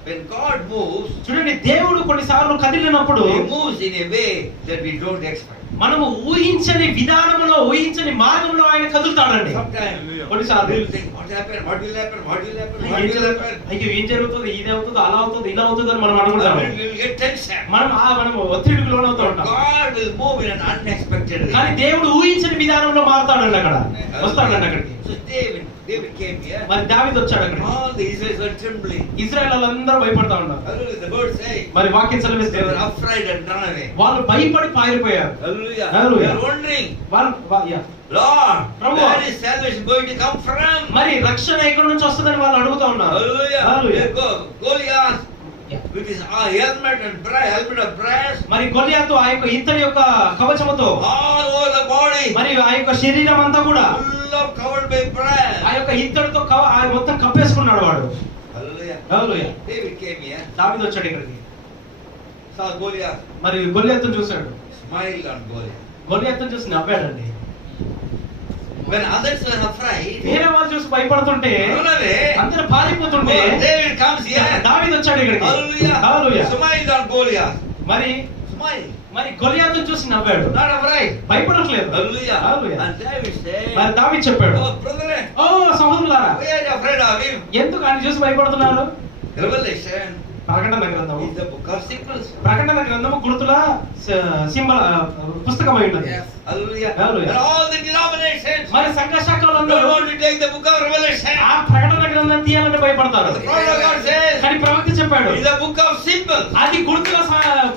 when God moves, చూడండి దేవుడు కొన్నిసార్లు కదిలినప్పుడు he moves in a way that we don't expect. మనము ఊహించని విధానంలో ఊహించని మార్గంలో ఆయన కదులుతాడండి. Sometimes కొన్నిసార్లు we will think, what happened? What will happen? What will happen? What ఏం will జరుగుతుంది? happen? అయ్యో ఏం జరుగుతుంది, ఇది అవుతుంది, అలా అవుతుంది, ఇలా అవుతుంది అని మనం అనుకుంటాం. We will get tension. మనం ఒత్తిడికి లోనవుతూ ఉంటాం. God will move in an unexpected way. కానీ దేవుడు ఊహించని విధానంలో మారుతాడండి. అక్కడ వస్తాడండి అక్కడికి. So David David came here. మరి దావీదు వచ్చాడు అక్కడ. All the Israelites were trembling. ఇశ్రాయేలు వాళ్ళందరూ భయపడతా ఉన్నారు. Hallelujah. The word say మరి వాక్యం they సెలవిస్తుంది were afraid and run away. వాళ్ళు భయపడి పారిపోయారు. Hallelujah. Hallelujah. They are wondering, వాళ్ళు Lord, Prabhu. where is salvation going to come from? మరి రక్షణ ఎక్కడి నుంచి వస్తుందని వాళ్ళు అడుగుతా ఉన్నారు. Hallelujah. Hallelujah. There go Goliath Yeah. with his helmet and helmet of brass మరి గొలియాతు ఆ యొక్క ఇత్తడి యొక్క కవచముతో all over the body, మరి ఆ యొక్క శరీరం అంతా కూడా full of covered by brass. ఆ యొక్క ఇత్తడితో ఆ మొత్తం కప్పేసుకున్నాడు వాడు. Hallelujah. Hallelujah. David came here, దావీదు వచ్చాడు ఇక్కడికి. saw Goliath, మరి గొలియాతును చూశాడు. smiled on Goliath. గొలియాతును చూసి నవ్వాడండి. When others were afraid, వేరే వాళ్ళు చూసి భయపడుతుంటే run away. అందరూ పారిపోతుంటే David comes here. దావీదు వచ్చాడు ఇక్కడికి. Hallelujah. Hallelujah. Smiled on Goliath. మరి Smile. గొలియాతును చూసి నవ్వాడు. Not afraid. భయపడట్లేదు. Hallelujah. Hallelujah. And David said, మరి దావీదు చెప్పాడు, oh brethren, ఓ సహోదరులారా, why are you afraid of him? ఎందుకు ఆయన చూసి భయపడుతున్నారు? Revelation ప్రకటన గ్రంథము is the book of symbols. ప్రకటన గ్రంథము గుర్తుల సింబల్ పుస్తకమై ఉన్నది. Hallelujah. Hallelujah. And all the denominations మరి సంఘ don't శాఖలందరూ want to take the book of Revelation. ఆ ప్రకటన గ్రంథం తీయాలని భయపడతారు. The prophet of God says, కానీ ప్రవక్త చెప్పాడు, it's a book of symbols. అది గుర్తుల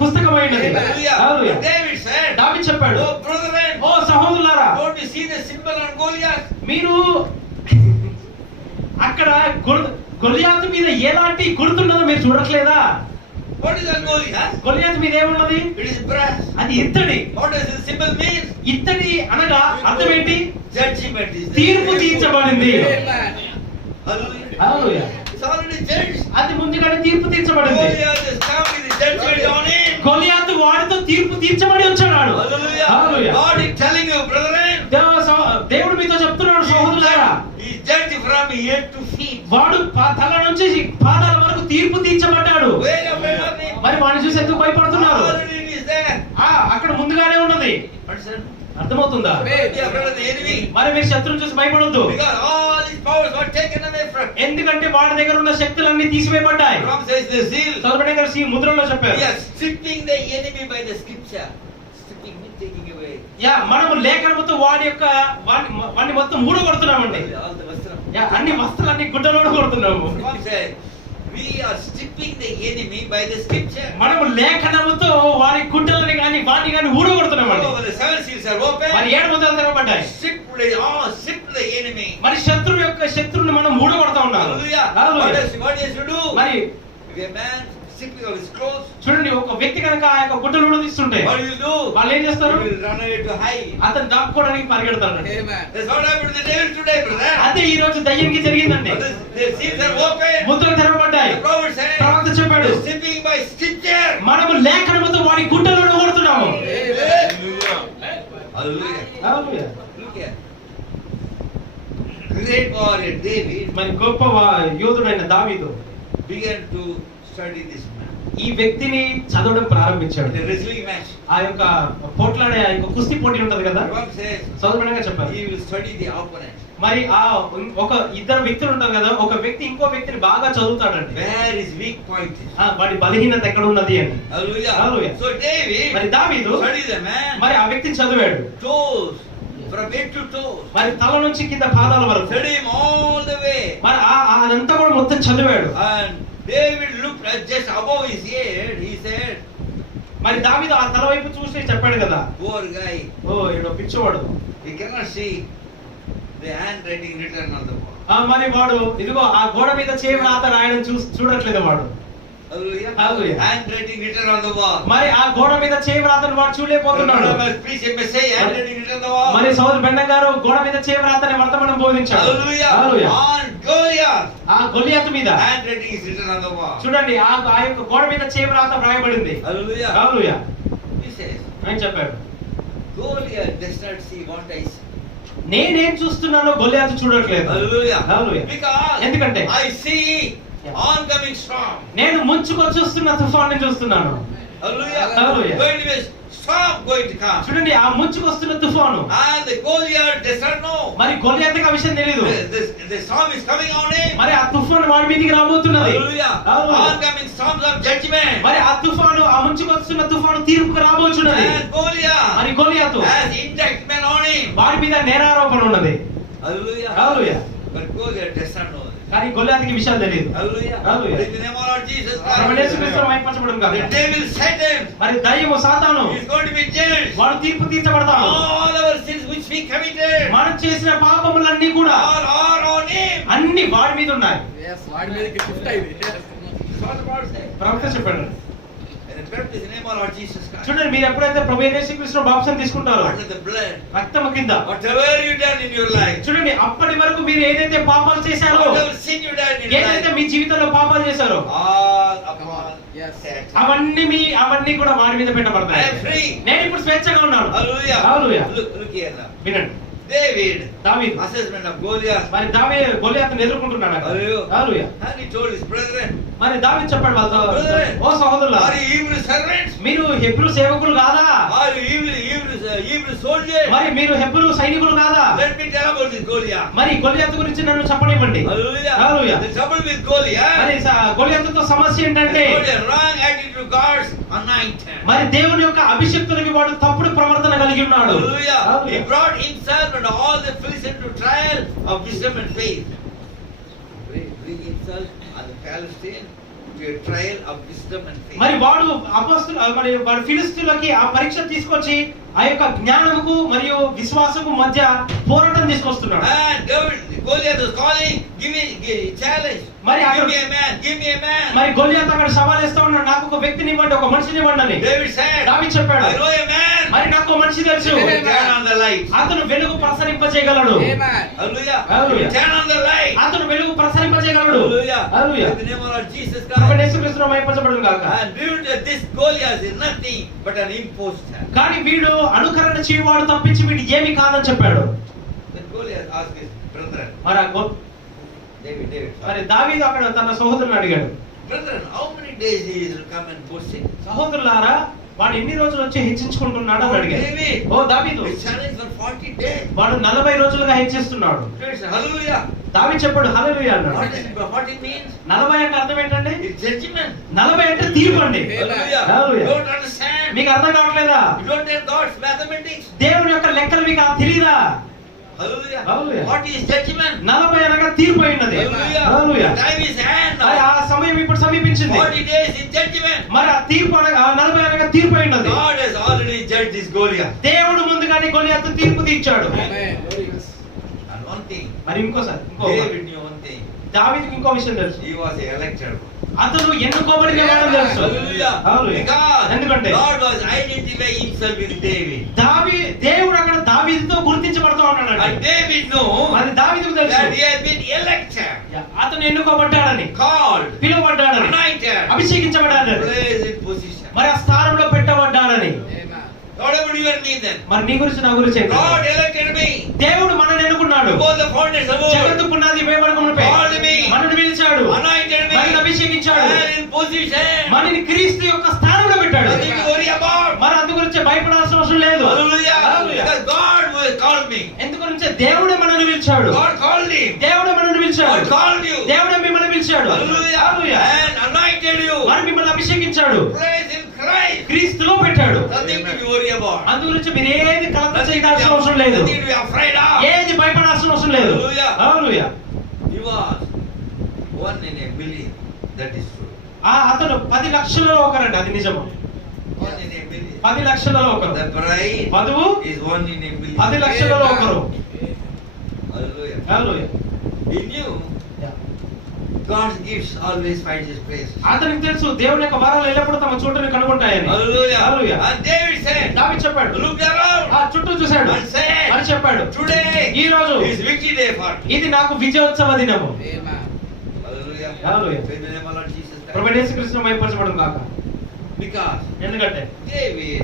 పుస్తకమై ఉన్నది. Hallelujah. Hallelujah. David said, దావీదు చెప్పాడు, oh brethren, ఓ సహోదరులారా, don't you see the symbol on Goliath? మీరు అక్కడ గొలియాతు మీద ఎలాంటి గుర్తున్నదో మీరు చూడట్లేదా? What is on Goliath? గొలియాతు మీద ఏమున్నది? It is brass. అది ఇత్తడి. What does the symbol mean? ఇత్తడి అనగా అర్థం ఏంటి? Judgment is there. తీర్పు తీర్చబడింది. Hallelujah. Hallelujah. It's already judged. అది ముందుగానే తీర్పు తీర్చబడింది. Goliath is come with the judgment on him. గొలియాతు వాడితో తీర్పు తీర్చబడి వచ్చాడు. Hallelujah. Hallelujah. God is telling you, brethren, దేవుడు మీతో చెప్తున్నాడు, సహోదరులారా, he is judged from head to feet. వాడు తల నుంచి పాదాల వరకు తీర్పు తీర్చబడ్డాడు. Where are we running? మరి వాడిని చూసి ఎందుకు భయపడుతున్నారు? Already it is there. అక్కడ ముందుగానే ఉన్నది. Understand? అర్థమవుతుందా? Be afraid of the enemy. మరి మీరు శత్రువుని చూసి భయపడొద్దు. Because all his powers were taken away from him. ఎందుకంటే వాడి దగ్గర ఉన్న శక్తులన్నీ తీసివేయబడ్డాయి. Ram says the zeal. చదవబడిన గారు సి ముద్రలో చెప్పారు. We are stripping the enemy by the scripture. Stripping him, taking away. మనము లేఖనముతో వాడిని మొత్తం ఊడగొడుతున్నామండి. All the vastram. అన్ని వస్త్రాలన్నీ గుడ్డలోడు కొడుతున్నాము. Ram said, we are stripping the enemy by the scripture. మనము లేఖనముతో వాడి గుడ్డలని వాటిని కానీ ఊడగొడుతున్నామండి. Oh, the seven seals are open. మరి 7 ముద్రలు తెరవబడ్డాయి. Strip the enemy. మరి శత్రువుని మనం ఊడగొడతా ఉన్నాము. Hallelujah. Hallelujah. What does he do? మరి If a man stripping of his clothes, చూడండి, ఒక వ్యక్తి కనుక ఆ యొక్క గుడ్డలు ఊడదీస్తుంటే what will you do? వాళ్ళు ఏం చేస్తారు? He will run away to hide. అతను దాక్కోవడానికి పరిగెడతాడు. That's what happened to the devil today, brother. అదే ఈ రోజు దయ్యానికి జరిగిందండి. The seals are open. ముద్రలు తెరవబడ్డాయి. The prophet said, ప్రవక్త చెప్పాడు, the stripping by scripture. మనము లేఖనముతో వాడి గుడ్డలను ఊడగొడుతున్నాము. Hallelujah. Hallelujah. Look here. Great warrior David మరి గొప్ప యోధుడైన దావీదు began to study this man. ఈ వ్యక్తిని చదవడం ప్రారంభించాడు. The wrestling match. ఆ యొక్క పోట్లాడే ఆ యొక్క కుస్తీ పోటీ ఉంటది కదా, The prophet says, చదవడంగా చెప్పారు. he will study the opponent. మరి ఆ ఒక ఇద్దరు వ్యక్తులు ఉంటారు కదా, ఒక వ్యక్తి ఇంకో వ్యక్తిని బాగా చదువుతాడండి. Where his weak point is. వాడి బలహీనత ఎక్కడ ఉన్నది అని. Hallelujah. Hallelujah. So David మరి దావీదు studied the man. మరి ఆ వ్యక్తిని చదివాడు. Toes. From head to toes. మరి తల నుంచి కింద పాదాల వరకు. Studied him all the way. మరి అదంతా కూడా మొత్తం చదివాడు. And David looked at just above his head. He said, మరి దావీదు ఆ తల వైపు చూసి చెప్పాడు కదా, poor guy. ఓ ఈడో పిచ్చోడు, He cannot see the handwriting written on the wall. మరి వాడు ఇదిగో ఆ గోడ మీద చేయని రాత రాయడం చూడట్లేదు వాడు. Hallelujah. Hallelujah. Handwriting written on the wall. మరి ఆ గోడ మీద చేయని రాతను వాడు చూడలేకపోతున్నాడు. Preach a message, handwriting written on the wall. మరి సోదరు బెండ గారు గోడ మీద చేయని రాతని వర్తమానం బోధించాడు. Hallelujah. Hallelujah. On Goliath. ఆ గొలియాతు మీద Handwriting is written on the wall. చూడండి, ఆ యొక్క గోడ మీద చేయని రాత వ్రాయబడింది. Hallelujah. హల్లెలూయా. He says, ఆయన చెప్పాడు, Goliath does not see what I see. నేనేం చూస్తున్నానో గొలియాతు చూడట్లేదు. Hallelujah. Hallelujah. Because ఎందుకంటే I see oncoming storm. నేను ముంచుకొచ్చి వస్తున్న తుఫాన్ని చూస్తున్నాను. Hallelujah. Hallelujah. Going to be a storm going to come. చూడండి, ఆ ముంచుకొస్తున్న తుఫాను. And the Goliath does not know. మరి గొలియాతుకి ఆ విషయం తెలియదు. The storm is coming on him. మరి ఆ తుఫాను వాడి మీదకి రాబోతున్నది. Hallelujah. Hallelujah. Oncoming storms of judgment. మరి ఆ తుఫాను, ఆ ముంచుకొస్తున్న తుఫాను తీర్పుకు రాబోతున్నది. And Goliath మరి గొలియాతు has intact men on him. వాడి మీద నేరారోపణ ఉన్నది. Hallelujah. Hallelujah. But Goliath does not know this. కానీ గొల్లియాతుకి విషయాలు తెలియదు. Hallelujah. Hallelujah. In the name of Lord Jesus ప్రభువైన Christ. యేసుక్రీస్తు మహిమపరచబడును గాక. The devil Satan మరి దయ్యము సాతాను is going to be judged. వాడు తీర్పు తీర్చబడతాడు. All our sins which we committed మనం చేసిన పాపములన్నీ కూడా are on him. అన్ని వాడి మీద ఉన్నాయి. వాడి మీదకి షిఫ్ట్ అయింది. That's what the Bible says. ప్రవక్త చెప్పాడు. And the baptism in the name of Lord Jesus Christ. చూడండి, మీరు ఎప్పుడైతే ప్రభువైన యేసుక్రీస్తు బాప్తిసం తీసుకుంటారో Under the blood. రక్తము కింద Whatever you done in your life. చూడండి, అప్పటి వరకు మీరు ఏదైతే పాపాలు చేశారో, Whatever sin you done in your ఏదైతే life. మీ జీవితంలో పాపాలు చేశారో All upon Yes. Satan. అవన్నీ కూడా వాడి మీద I పెట్టబడతాయి. am free. నేను ఇప్పుడు స్వేచ్ఛగా ఉన్నాను. Hallelujah. Hallelujah. Look here now. వినండి, David. దావీదు Assessment of Goliath. మరి గొల్లియాతును ఎదుర్కొంటున్నాడు అక్కడ. Hallelujah. Hallelujah. And he told his brethren, మరి దావీదు చెప్పాడు వాళ్ళతో, Brethren, ఓ సహోదరులారా, are you Hebrew servants? మీరు హెబ్రూ సేవకులు కాదా? Are you Hebrew soldiers? మరి మీరు హెబ్రూ సైనికులు కాదా? Let me tell about this Goliath. మరి గొల్లియాతు గురించి నన్ను చెప్పనివ్వండి. Hallelujah. Hallelujah. The trouble with Goliath. మరి గొల్లియాతుతో సమస్య ఏంటంటే, Goliath wrong attitude to God's anointed. మరి దేవుని యొక్క అభిషిక్తునికి వాడు తప్పుడు ప్రవర్తన కలిగి ఉన్నాడు. Hallelujah. He Hallelujah. brought himself and all the Philistines to trial of wisdom and faith. Bring himself and the Palestine to a trial of wisdom and faith. మరి వాడు వాడు ఫిలిస్తీన్లకి ఆ పరీక్ష తీసుకొచ్చి ఆ యొక్క జ్ఞానముకు మరియు విశ్వాసము మధ్య పోరాటం తీసుకొస్తున్నాడు. And Goliath was calling, give me challenge. మరి Give me a man, give me a man. మరి గొల్లియాతు అక్కడ సవాల్ చేస్తా ఉన్నాడు, నాకు ఒక వ్యక్తిని ఇవ్వండి, ఒక మనిషిని ఇవ్వండి అని. David said, దావీదు చెప్పాడు, I know a man. మరి నాకు ఒక మనిషి తెలుసు, Turn on the light. అతను వెలుగు ప్రసరింపజేయగలడు. Amen. Hallelujah. Hallelujah. Turn on the light. అతను వెలుగు ప్రసరింపజేయగలడు. Hallelujah. Hallelujah. In the name of Lord Jesus కాబట్టి Christ. యేసుక్రీస్తు మహిమపరచబడును గాక. And beauty of this Goliath is nothing but an impostor. కానీ వీడు అనుకరణ చేయవాడు తప్పించి వీడు ఏమి కాదని చెప్పాడు. Then Goliath asked his brethren, మరి David. మరి దావీదు అక్కడ తన సహోదరుని అడిగాడు, Brethren, how many days he will come and boasting? సహోదరులారా, వాడు ఎన్ని రోజులు వచ్చి హెచ్చించుకుంటున్నాడు అని అడిగాడు. David. ఓ దావీదు, We challenge for 40 days. వాడు 40 రోజులుగా హెచ్చిస్తున్నాడు. Hallelujah. దావీదు చెప్పాడు హల్లెలూయా అన్నాడు. What it means? 40 అంటే అర్థం ఏంటండి? It's judgment. 40 అంటే తీర్పు అండి. Hallelujah. Hallelujah. You don't understand. మీకు అర్థం కావట్లేదా? You don't have God's mathematics. దేవుని యొక్క లెక్కలు మీకు తెలియదా? Hallelujah. Hallelujah. What is judgment? 40 అనగా తీర్పు అయినది. Hallelujah. Hallelujah. The time is hand మరి now. ఆ సమయం ఇప్పుడు సమీపించింది. 40 days is judgment. మరి ఆ తీర్పు అనగా 40 అనగా తీర్పు అయినది. God has already judged this Goliath. దేవుడు ముందుగానే గొల్లియాతు తీర్పు తీర్చాడు. Amen. And one thing, మరి ఇంకో David knew one thing. దావీదుకి ఇంకో విషయం తెలుసు, He was elected. అతను ఎన్నుకోబడిన వాడని తెలుసు. Hallelujah. Hallelujah. Because ఎందుకంటే God was identifying himself with David. దేవుడు అక్కడ దావీదుతో గుర్తించబడుతూ ఉన్నాడు. And David knew మరి దావీదుకు తెలుసు that he had been elected, అతను ఎన్నుకోబడ్డాడని, called, పిలువబడ్డాడని, anointed, అభిషేకించబడ్డాడని, placed in position. మరి ఆ స్థానంలో పెట్టబడ్డాడని. Amen. What about you and me then? మరి నీ గురించి నా గురించి ఏంటి? God elected me. దేవుడు మనల్ని ఎన్నుకున్నాడు. Before the foundation of the జగత్తు world, పునాది వేయబడకమునుపే Called me. మనల్ని పిలిచాడు, anointed me, మనల్ని అభిషేకించాడు, and in position. మనల్ని క్రీస్తు యొక్క స్థానంలో పెట్టాడు. Nothing to worry about. మరి అందు గురించి భయపడాల్సిన అవసరం లేదు. Hallelujah. Hallelujah. Because God will call me. ఎందుగురించే దేవుడే మనల్ని పిలిచాడు. God called him. దేవుడే మనల్ని God పిలిచాడు. called you. దేవుడే మిమ్మల్ని పిలిచాడు. Hallelujah. Hallelujah. And anointed you. మరి మిమ్మల్ని అభిషేకించాడు, Praise in Christ. క్రీస్తులో పెట్టాడు. Nothing to be worried about. అందు గురించి మీరు ఏది కలత చేయాల్సిన అవసరం లేదు, Nothing to be afraid of. ఏది భయపడాల్సిన అవసరం లేదు. Hallelujah. Hallelujah. He was 1 in a million. That is true. అతను 10 లక్షలలో ఒకరండి, అది నిజము. 1 in a million. 10 లక్షలలో ఒకరు. The bride వధువు is 1 in a million. 10 లక్షలలో ఒకరు. Hallelujah. Hallelujah. He knew God's gifts always find his place. అతనికి తెలుసు దేవుని యొక్క వరాలు ఎల్లప్పుడూ తమ చోటుని కనుగొంటాయని. Hallelujah. Hallelujah. And David said, దావీదు చెప్పాడు, looked around ఆ చుట్టూ చూశాడు and said, అని చెప్పాడు, today ఈ రోజు is victory day for me. ఇది నాకు విజయోత్సవ దినము. Amen. Hallelujah. Hallelujah. In the name of Lord Jesus Christ. ప్రభువైన యేసుక్రీస్తు మహిమపరచబడును గాక. Because ఎందుకంటే David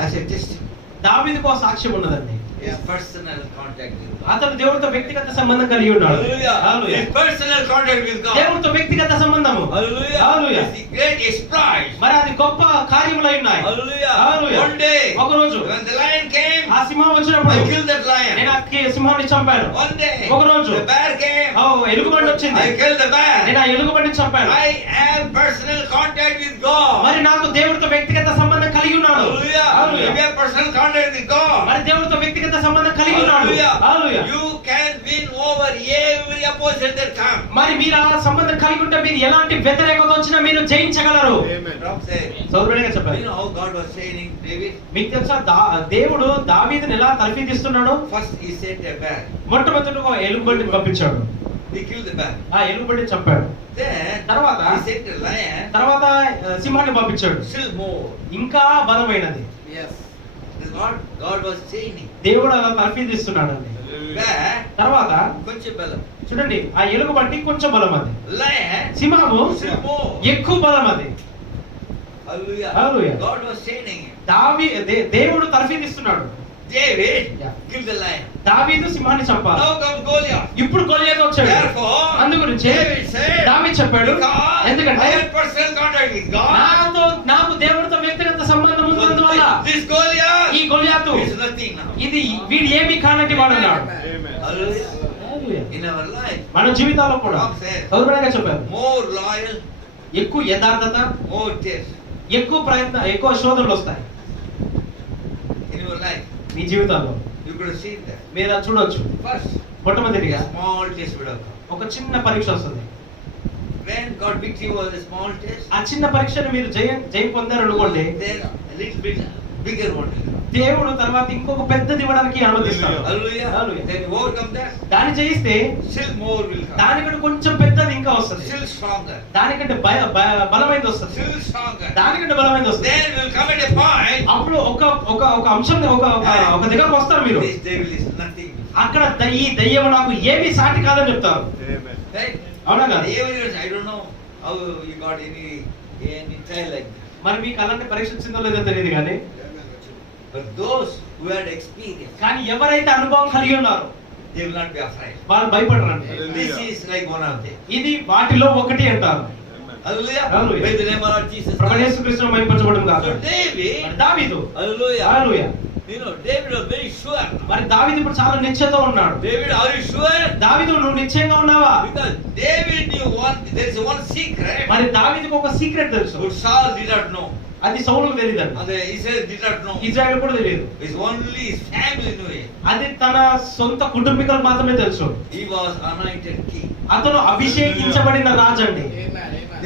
has a testimony. దావీదుకు ఒక సాక్ష్యం ఉన్నదండి. His personal contact with God. అతను దేవుడితో వ్యక్తిగత సంబంధం కలిగి ఉన్నాడు. Hallelujah. Hallelujah. His personal contact with God. దేవుడితో వ్యక్తిగత సంబంధము. Hallelujah. Hallelujah. It's the great exploit. మరి అది గొప్ప కార్యములై ఉన్నాయి. Hallelujah. Hallelujah. One day, ఒక రోజు when the lion came, ఆ సింహం వచ్చినప్పుడు I killed that lion. నేను ఆ సింహాన్ని చంపాను. One day, ఒక రోజు the bear came. ఎలుగుబంటి వచ్చింది, I killed the bear. నేను ఆ ఎలుగుబంటిని చంపాను. I have personal contact with God. మరి నాకు దేవుడితో వ్యక్తిగత సంబంధం కలిగి ఉన్నాడు. Hallelujah. Hallelujah. You have personal contact with God. మరి దేవుడితో వ్యక్తిగత సంబంధం కలిగి ఉన్నాడు. Hallelujah. Hallelujah. You can win over every any opposition that come. మరి మీరు ఆ సంబంధం కలిగి ఉంటే మీరు ఎలాంటి వ్యతిరేకత వచ్చినా మీరు జయించగలరు. Rob said, సోదరుడిగా you చెప్పాలి. know how God was training David? మీకు తెలుసా దేవుడు దావీదుని ఎలా తర్ఫీదిస్తున్నాడు? First he sent a bear. మొట్టమొదటి ఒక ఎలుగుబంటిని పంపించాడు. He killed the bear. ఆ ఎలుగుబంటిని చంపాడు. Then తర్వాత he sent a lion. తర్వాత సింహాన్ని పంపించాడు. Still more. ఇంకా బలమైనది. Yes. God was training. దేవుడు అలా తర్ఫీదిస్తున్నాడు అండి. Bear. తర్వాత కొంచెం బలం. చూడండి ఆ ఎలుగుబంటి కొంచెం బలం అది. Lion. సింహము Still more. ఎక్కువ బలం అది. Hallelujah. Hallelujah. God was training him. దేవుడు తర్ఫీదిస్తున్నాడు. David Yeah. killed the lion. దావీదు సింహాన్ని చంపాలి. Now comes Goliath. ఇప్పుడు గొలియాతు వచ్చాడు. Therefore, అందుగురించి David said, దావీదు చెప్పాడు, because ఎందుకంటే I had personal contact with God. నాకు దేవుడితో వ్యక్తిగత సంబంధం ఉన్నందువల్ల This Goliath ఈ గొలియాతు is nothing now. ఇది వీడు ఏమీ కానట్టి వాడు అన్నాడు. Hallelujah. In our life, మన జీవితాల్లో కూడా సౌదరుడిగా చెప్పారు, more loyal, ఎక్కువ యథార్థత, more test. ఎక్కువ ప్రయత్నం, ఎక్కువ శోధనలు వస్తాయి In your life, మీ జీవితాల్లో. you could have seen that. మీరు అది చూడొచ్చు. First, మొట్టమొదటిగా a small test would have come. ఒక చిన్న పరీక్ష వస్తుంది. When God picked you was a small test, ఆ చిన్న పరీక్షను మీరు జయం పొందారు అనుకోండి, then a little bit bigger one will come. దేవుడు తర్వాత ఇంకొక పెద్దది ఇవ్వడానికి అనుమతిస్తాడు. Hallelujah. Hallelujah. Then you overcome that, దాన్ని జయిస్తే still more will come. దానికంటే కొంచెం పెద్దది ఇంకా వస్తుంది. Still stronger. దానికంటే బలమైనది వస్తుంది. Still stronger. దానికంటే బలమైనది వస్తుంది. Then will come at a point. అప్పుడు ఒక అంశం ఒక దగ్గరకు వస్తారు మీరు. This devil is nothing. అక్కడ ఈ దయ్యం నాకు ఏమీ సాటి కాదని చెప్తారు. Right? అవునా కాదు? I don't know how you got any trial like that. మరి మీకు అలాంటి పరీక్ష వచ్చిందో లేదో తెలియదు కానీ, But those who had experience, కానీ ఎవరైతే అనుభవం కలిగి ఉన్నారో they will not be afraid. వాళ్ళు భయపడరండి. This is like one of them. ఇది వాటిలో ఒకటి అంటారు. Hallelujah. Hallelujah. By the name of Lord Jesus ప్రభువు Christ. యేసుక్రీస్తు మహిమపరచబడును గాక. So David, దావీదు, hallelujah. Hallelujah. You know, David was very sure. మరి దావీదు ఇప్పుడు చాలా నిశ్చయతో ఉన్నాడు. David, are you sure? దావీదు నువ్వు నిశ్చయంగా ఉన్నావా? Because David knew there is one secret మరి దావీదుకు ఒక సీక్రెట్ తెలుసు. which Saul did not know. అది సౌలుకు తెలియదండి. And the Israel did not know. Israel కూడా తెలియదు. It's only his family knew it. అది తన సొంత కుటుంబీకులకు మాత్రమే తెలుసు. He was anointed king. అతను అభిషేకించబడిన రాజు అండి.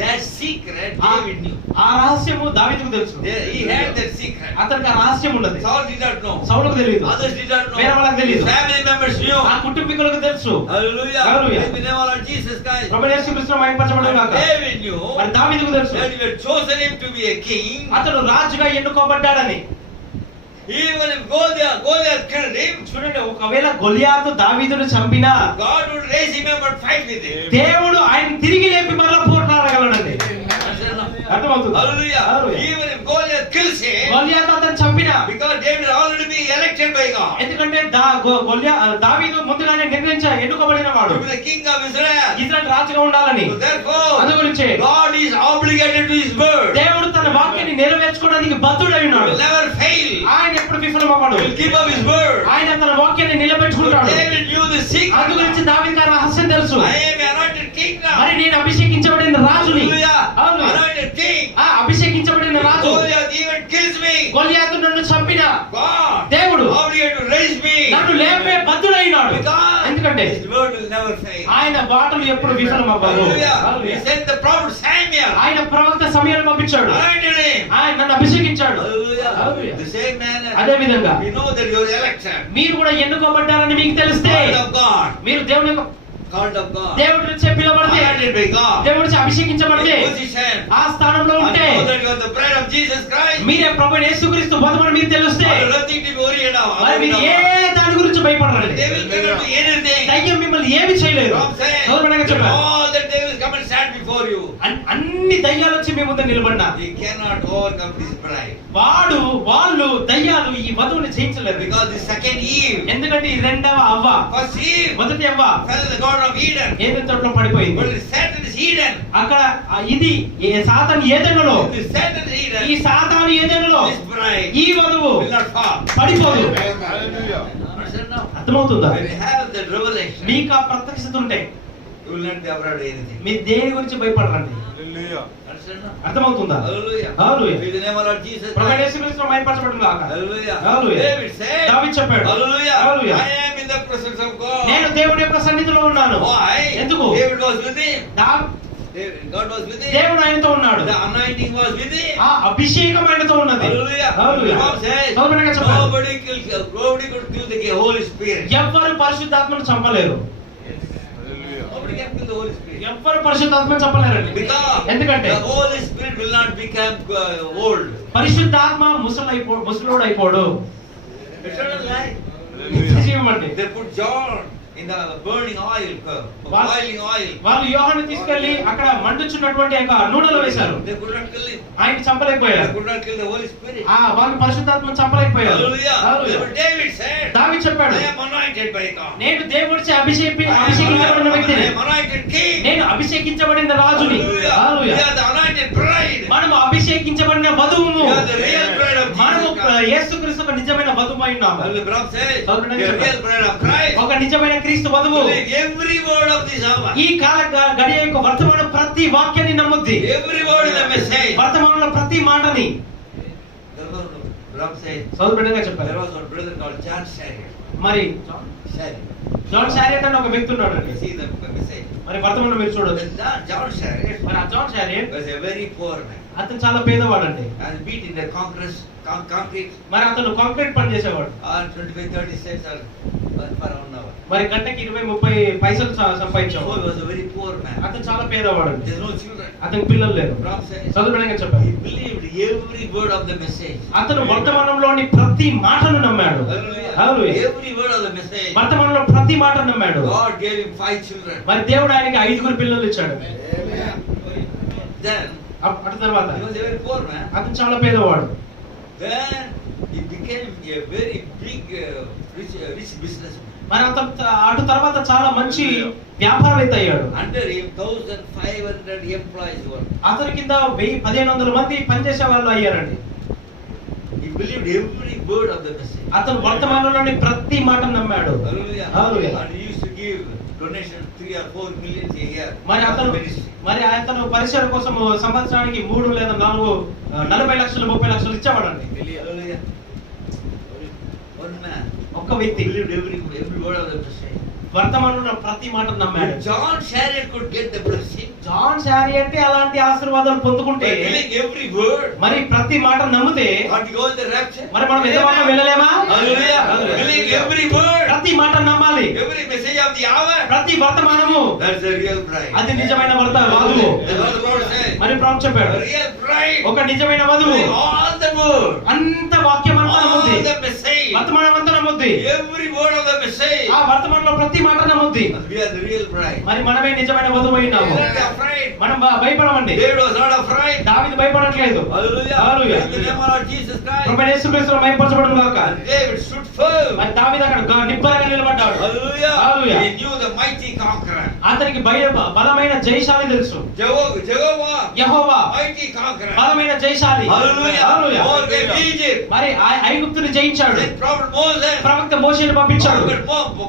That secret David knew. ఆ రహస్యము దావీదుకు తెలుసు. He had that secret. అతనికి ఆ రహస్యం ఉన్నది. Saul did not know. సౌలుకు తెలియదు. Others did not know. వేరే వాళ్ళకి తెలియదు. His family members knew. ఆ కుటుంబీకులకు తెలుసు. Hallelujah. Hallelujah. In the name of Lord Jesus Christ. ప్రభువు యేసుక్రీస్తు మహిమపరచబడును గాక. David knew మరి దావీదుకు తెలుసు that he had chosen him to be a king. అతను రాజుగా ఎన్నుకోబడ్డాడని. Even if Goliath killed him, చూడండి, ఒకవేళ గొలియాతు దావీదును చంపినా God would raise him up and fight with him. దేవుడు ఆయన తిరిగి లేపి మరలా పోట్లాడగలడండి. అర్థమవుతుంది? Hallelujah. Hallelujah. Even if Goliath kills him, గొలియాతు అతను చంపినా, because David already been elected by God ఎందుకంటే దావీదు ముందుగానే ఎన్నుకోబడిన వాడు to be the king of Israel. Israel రాజుగా ఉండాలని. So therefore, అందుగురించి God is obligated to his word. దేవుడు తన వాక్యాన్ని నెరవేర్చుకోవడానికి బద్ధుడై He ఉన్నాడు. will never fail. ఆయన ఎప్పుడు విఫలమవ్వడు. He will keep up his word. ఆయన తన వాక్యాన్ని So నిలబెట్టుకుంటాడు. David knew the secret. అందుగురించి దావీదుకు ఆ రహస్యం తెలుసు. I am anointed king now. మరి నేను అభిషేకించబడిన రాజుని. Hallelujah. అవును. Anointed king. ఆ అభిషేకించబడిన రాజు. Goliath even kills me. గొలియాతు నన్ను చంపిన God, దేవుడు obligated to raise me. నన్ను లేపే బద్ధుడైనాడు. Because ఎందుకంటే his word will never fail. ఆయన మాటలు ఎప్పుడు విఫలమవ్వవు. Hallelujah. He sent the prophet Samuel. ఆయన ప్రవక్త సమయాన్ని పంపించాడు. Anointed him. ఆయన నన్ను అభిషేకించాడు. Hallelujah. Hallelujah. The same manner. అదే విధంగా We know that you are elected. మీరు కూడా ఎన్నుకోబడ్డారని మీకు తెలిస్తే, Called of God. మీరు దేవుని యొక్క Called of God. దేవుడి నుంచి పిలువబడితే, Anointed by God. దేవుడి నుంచి అభిషేకించబడితే, In position. ఆ స్థానంలో And ఉంటే, know that you are the bride of Jesus Christ. మీరే ప్రభువైన యేసుక్రీస్తు వధువని మీకు తెలిస్తే, You have nothing to be worried about. మరి మీరు ఏ దాని గురించి భయపడరండి. They will cannot do anything. దయ్యం మిమ్మల్ని ఏమి చేయలేదు. I'm saying, సోదరునిగా చెప్పాను, all the devils come and stand before you. అన్ని దయ్యాలు వచ్చి మీ ముందు నిలబడినా He cannot overcome this bride. వాళ్ళు దయ్యాలు ఈ వధువుని జయించలేరు. Because the second Eve, ఎందుకంటే ఈ రెండవ అవ్వ, first Eve, మొదటి అవ్వ fell in the garden of Eden. ఏదైనా తోటలో పడిపోయింది. But Satan is Eden. అక్కడ ఇది సాతాను ఏదెనులో, The Satan is Eden. ఈ సాతాను ఏదెనులో This bride ఈ వధువు will not fall. పడిపోదు. Understand now? అర్థమవుతుందా? When you have that revelation, మీకు ఆ ప్రత్యక్షత ఉంటే you will not be afraid of anything. మీ దేని గురించి భయపడరండి. Understand now? అర్థమవుతుందా? Hallelujah. Hallelujah. In the name of Lord Jesus ప్రభువైన Christ. యేసుక్రీస్తు మహిమపరచబడును గాక. Hallelujah. Hallelujah. David said, దావీదు చెప్పాడు, Hallelujah. Hallelujah. I am in in the presence of God. నేను దేవుని యొక్క సన్నిధిలో ఉన్నాను. Why? ఎందుకు? David was with him. God was with him. దేవుడు ఆయనతో ఉన్నాడు. The anointing was with him. ఆ అభిషేకం ఆయనతో ఉన్నది. Hallelujah. హల్లెలూయా. God says, సౌమ్యంగా చెప్పండి. nobody could kill the Holy Spirit. ఎవ్వరు పరిశుద్ధాత్మను చంపలేరు. Nobody can kill the Holy Spirit. ఎవ్వరు పరిశుద్ధాత్మను చంపలేరండి. Because ఎందుకంటే the Holy Spirit will not become old. పరిశుద్ధాత్మ ముసలోడు అయిపోడు. Eternal life. నిత్యజీవమండి. They put John in the burning oil, boiling oil. వాళ్ళు యోహాను తీసుకెళ్లి అక్కడ మండుచున్నటువంటి ఒక నూనెలో వేశారు. They could not kill him. ఆయన చంపలేకపోయారు. They could not kill the Holy Spirit. వాళ్ళు పరిశుద్ధాత్మను చంపలేకపోయారు. Hallelujah. But David said, దావీదు చెప్పాడు, I am anointed by God. నేను దేవుడిచే అభిషేకించబడిన వ్యక్తిని. I am anointed king. నేను అభిషేకించబడిన రాజుని. We are the anointed bride. మనము అభిషేకించబడిన వధువుము. We are the real bride of మనము Jesus Christ. యేసుక్రీస్తు ఒక నిజమైన వధువై ఉన్నాము. The Bible says, the real bride of Christ. ఒక నిజమైన క్రీస్తు వధువు. Every word of this hour. ఈ కాల గడియ యొక్క వర్తమాన ప్రతి వాక్యాన్ని నమ్ముద్ది. Every word is a message. వర్తమానంలో ప్రతి మాటని. Bible says, సౌదరుడిగా చెప్పారు. there was one brother called John Chariot. మరి John చారియట్ అని ఒక వ్యక్తి ఉన్నాడు. You see the message. మరి వర్తమానం మీరు చూడొచ్చు. John Chariot మరి ఆ John Chariot was a very poor man. అతను చాలా పేదవాడండి. And beat in the concrete. మరి అతను కాంక్రీట్ పని చేసేవాడు. 25-30 cents per 1 hour. మరి గంటకి 20-30 పైసలు So సంపాదించేవాడు. he was a very poor man. అతను చాలా పేదవాడు. There's no children. అతనికి పిల్లలు లేరు. చదువుకోవడానికి చెప్పారు. He believed every word of the message. అతను వర్తమానంలోని ప్రతి మాటను నమ్మాడు. Hallelujah. Every word of the message. వర్తమానంలో ప్రతి మాటను నమ్మాడు. God gave him 5 children. మరి దేవుడు ఆయనకి 5 పిల్లలు ఇచ్చాడు. Then అటు తర్వాత he was a very poor man. అతను చాలా పేదవాడు. Then he became a very big rich businessman. మరి అటు తర్వాత చాలా మంచి వ్యాపారవేత్త అయ్యాడు. Under him 1500 employees were. అతని కింద 1500 మంది పనిచేసే వాళ్ళు అయ్యారండి. He believed every word of the message. అతను వర్తమానంలోని ప్రతి మాటను నమ్మాడు. Hallelujah. Hallelujah. And he used to give donation 3 or 4 million a year. మరి అతను పరిచయం కోసం సంవత్సరానికి 3 లేదా 4 40 లక్షలు 30 లక్షలు ఇచ్చేవాడండి. Hallelujah. One man. ఒక్క వ్యక్తి Believed every word of the message. వర్తమానంలో ప్రతి మాటను నమ్మాడు. John Chariot could get the blessing. John Chariot అలాంటి ఆశీర్వాదాలు పొందుకుంటే every word. మరి ప్రతి మాట నమ్మితే Can't go in the rapture. మరి మనం ఎంతవరకు వెళ్ళలేమా? Hallelujah. Believe every word. ప్రతి మాట నమ్మాలి. Every message of the hour. ప్రతి వర్తమానము That's the real bride. అది నిజమైన వధువు. That's what the Lord said. మరి ప్రభువు చెప్పాడు, The real bride. ఒక నిజమైన వధువు. All the word. అంత వాక్యం అంతా నమ్ముద్ది. All the message. వర్తమానం అంతా నమ్ముద్ది. Every word of the message. ఆ వర్తమానంలో ప్రతి మాట నమ్ముద్ది. We are the real bride. మరి మనమే నిజమైన వధువు అయినాము. We are not afraid. మనం భయపడమండి. David was not afraid. దావీదు భయపడట్లేదు. Hallelujah. Hallelujah. In the name of Lord Jesus Christ. ప్రభువైన యేసుక్రీస్తులో మహిమపరచబడును గాక. David stood firm. మరి దావీదు అక్కడ నిబ్బరంగా నిలబడ్డాడు. Hallelujah. Hallelujah. He knew the mighty conqueror. అతనికి బలమైన జయశాలి తెలుసు. Jehovah. యెహోవా Mighty conqueror. బలమైన జయశాలి. Hallelujah. Hallelujah. Overcame Egypt. మరి ఐగుప్తుని జయించాడు. Then prophet Moses. ప్రవక్త మోషేను పంపించాడు.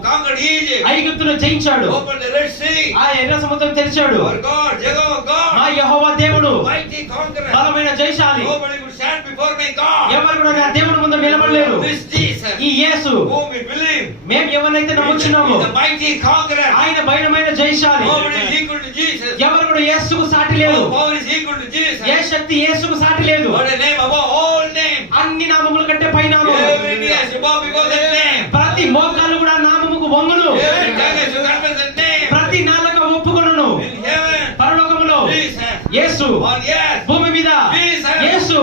Conquered Egypt. ఐగుప్తును జయించాడు. Opened the Red Sea. ఆ ఎర్ర సముద్రం తెరిచాడు. Our God, Jehovah God. మా యెహోవా దేవుడు Mighty conqueror. బలమైన జయశాలి. Nobody could stand before my God. ఎవరు కూడా నా దేవుని ముందు నిలబడలేరు. This Jesus. ఈ యేసు Whom we believe. మేము ఎవరినైతే నమ్ముచున్నామో The mighty conqueror. ఆయన బలమైన జయశాలి. Nobody is equal to Jesus. ఎవరు కూడా యేసుకు సాటి లేదు. No power is equal to Jesus. ఏ శక్తి యేసుకు సాటి లేదు. What a name above all names. అన్ని నామముల కంటే పై నామము. Every knee has to bow before that name. ప్రతి మోకాలు కూడా నామముకు వంగును. Every tongue has to confess that name. ప్రతి నాలుక ఒప్పుకొనును. In heaven. పరలోకములో Jesus. యేసు. On earth. భూమి మీద Jesus. Yesu.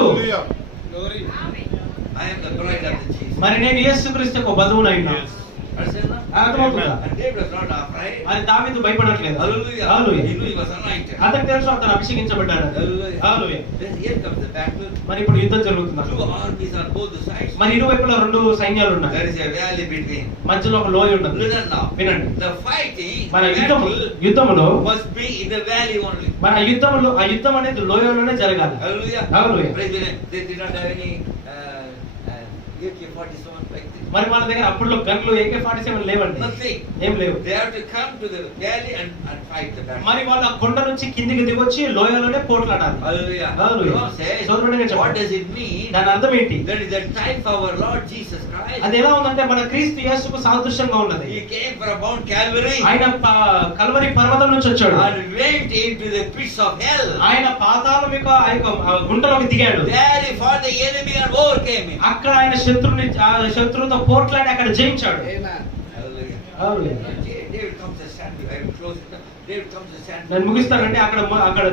I am the bride of the Jesus. మరి నేను యేసుక్రీస్తు యొక్క వధువునైనా. Understand? అర్థమవుతుందా? And David was not afraid. మరి దావీదు భయపడట్లేదు. Hallelujah. Hallelujah. He knew he was anointed. అతనికి తెలుసు అతను అభిషేకించబడ్డాడు. Hallelujah. Hallelujah. Then here comes the battle. మరి ఇప్పుడు యుద్ధం జరుగుతుంది. Two armies on both the sides. మరి ఇరువైపులా 2 సైన్యాలు ఉన్నాయి. There is a valley between. మధ్యలో ఒక లోయ ఉన్నది. Listen now. వినండి. The fighting. మన battle యుద్ధములో must be in the valley only. మన ఆ యుద్ధం అనేది లోయలోనే జరగాలి. Hallelujah. Hallelujah. Praise the Lord. They did not have any AK AK-47 like this. మరి వాళ్ళ దగ్గర అప్పుడు గన్లు AK-47 లేవండి, Nothing. ఏం లేవు. They have to come to the valley and fight the battle. మరి వాళ్ళ కొండ నుంచి కిందికి దిగొచ్చి లోయలోనే పోట్లాడాలి. Hallelujah. Hallelujah. God says, సోదరుడిగా చెప్పండి. what does it mean? దాని అర్థం ఏంటి? That is the time for our Lord Jesus Christ. అది ఎలా ఉందంటే మన క్రీస్తు యేసుకు సాదృశ్యంగా ఉన్నది. He came from Mount Calvary ఆయన కల్వరి పర్వతం నుంచి వచ్చాడు. and went into the pits of hell. ఆయన పాతాళం యొక్క ఆ యొక్క గుంటలోకి దిగాడు. There he fought the enemy and overcame him. అక్కడ ఆయన శత్రువుతో పోట్లాడి అక్కడ జయించాడు. Hallelujah. Hallelujah. David comes to stand. I will close it. David comes to stand. నేను ముగిస్తానంటే అక్కడ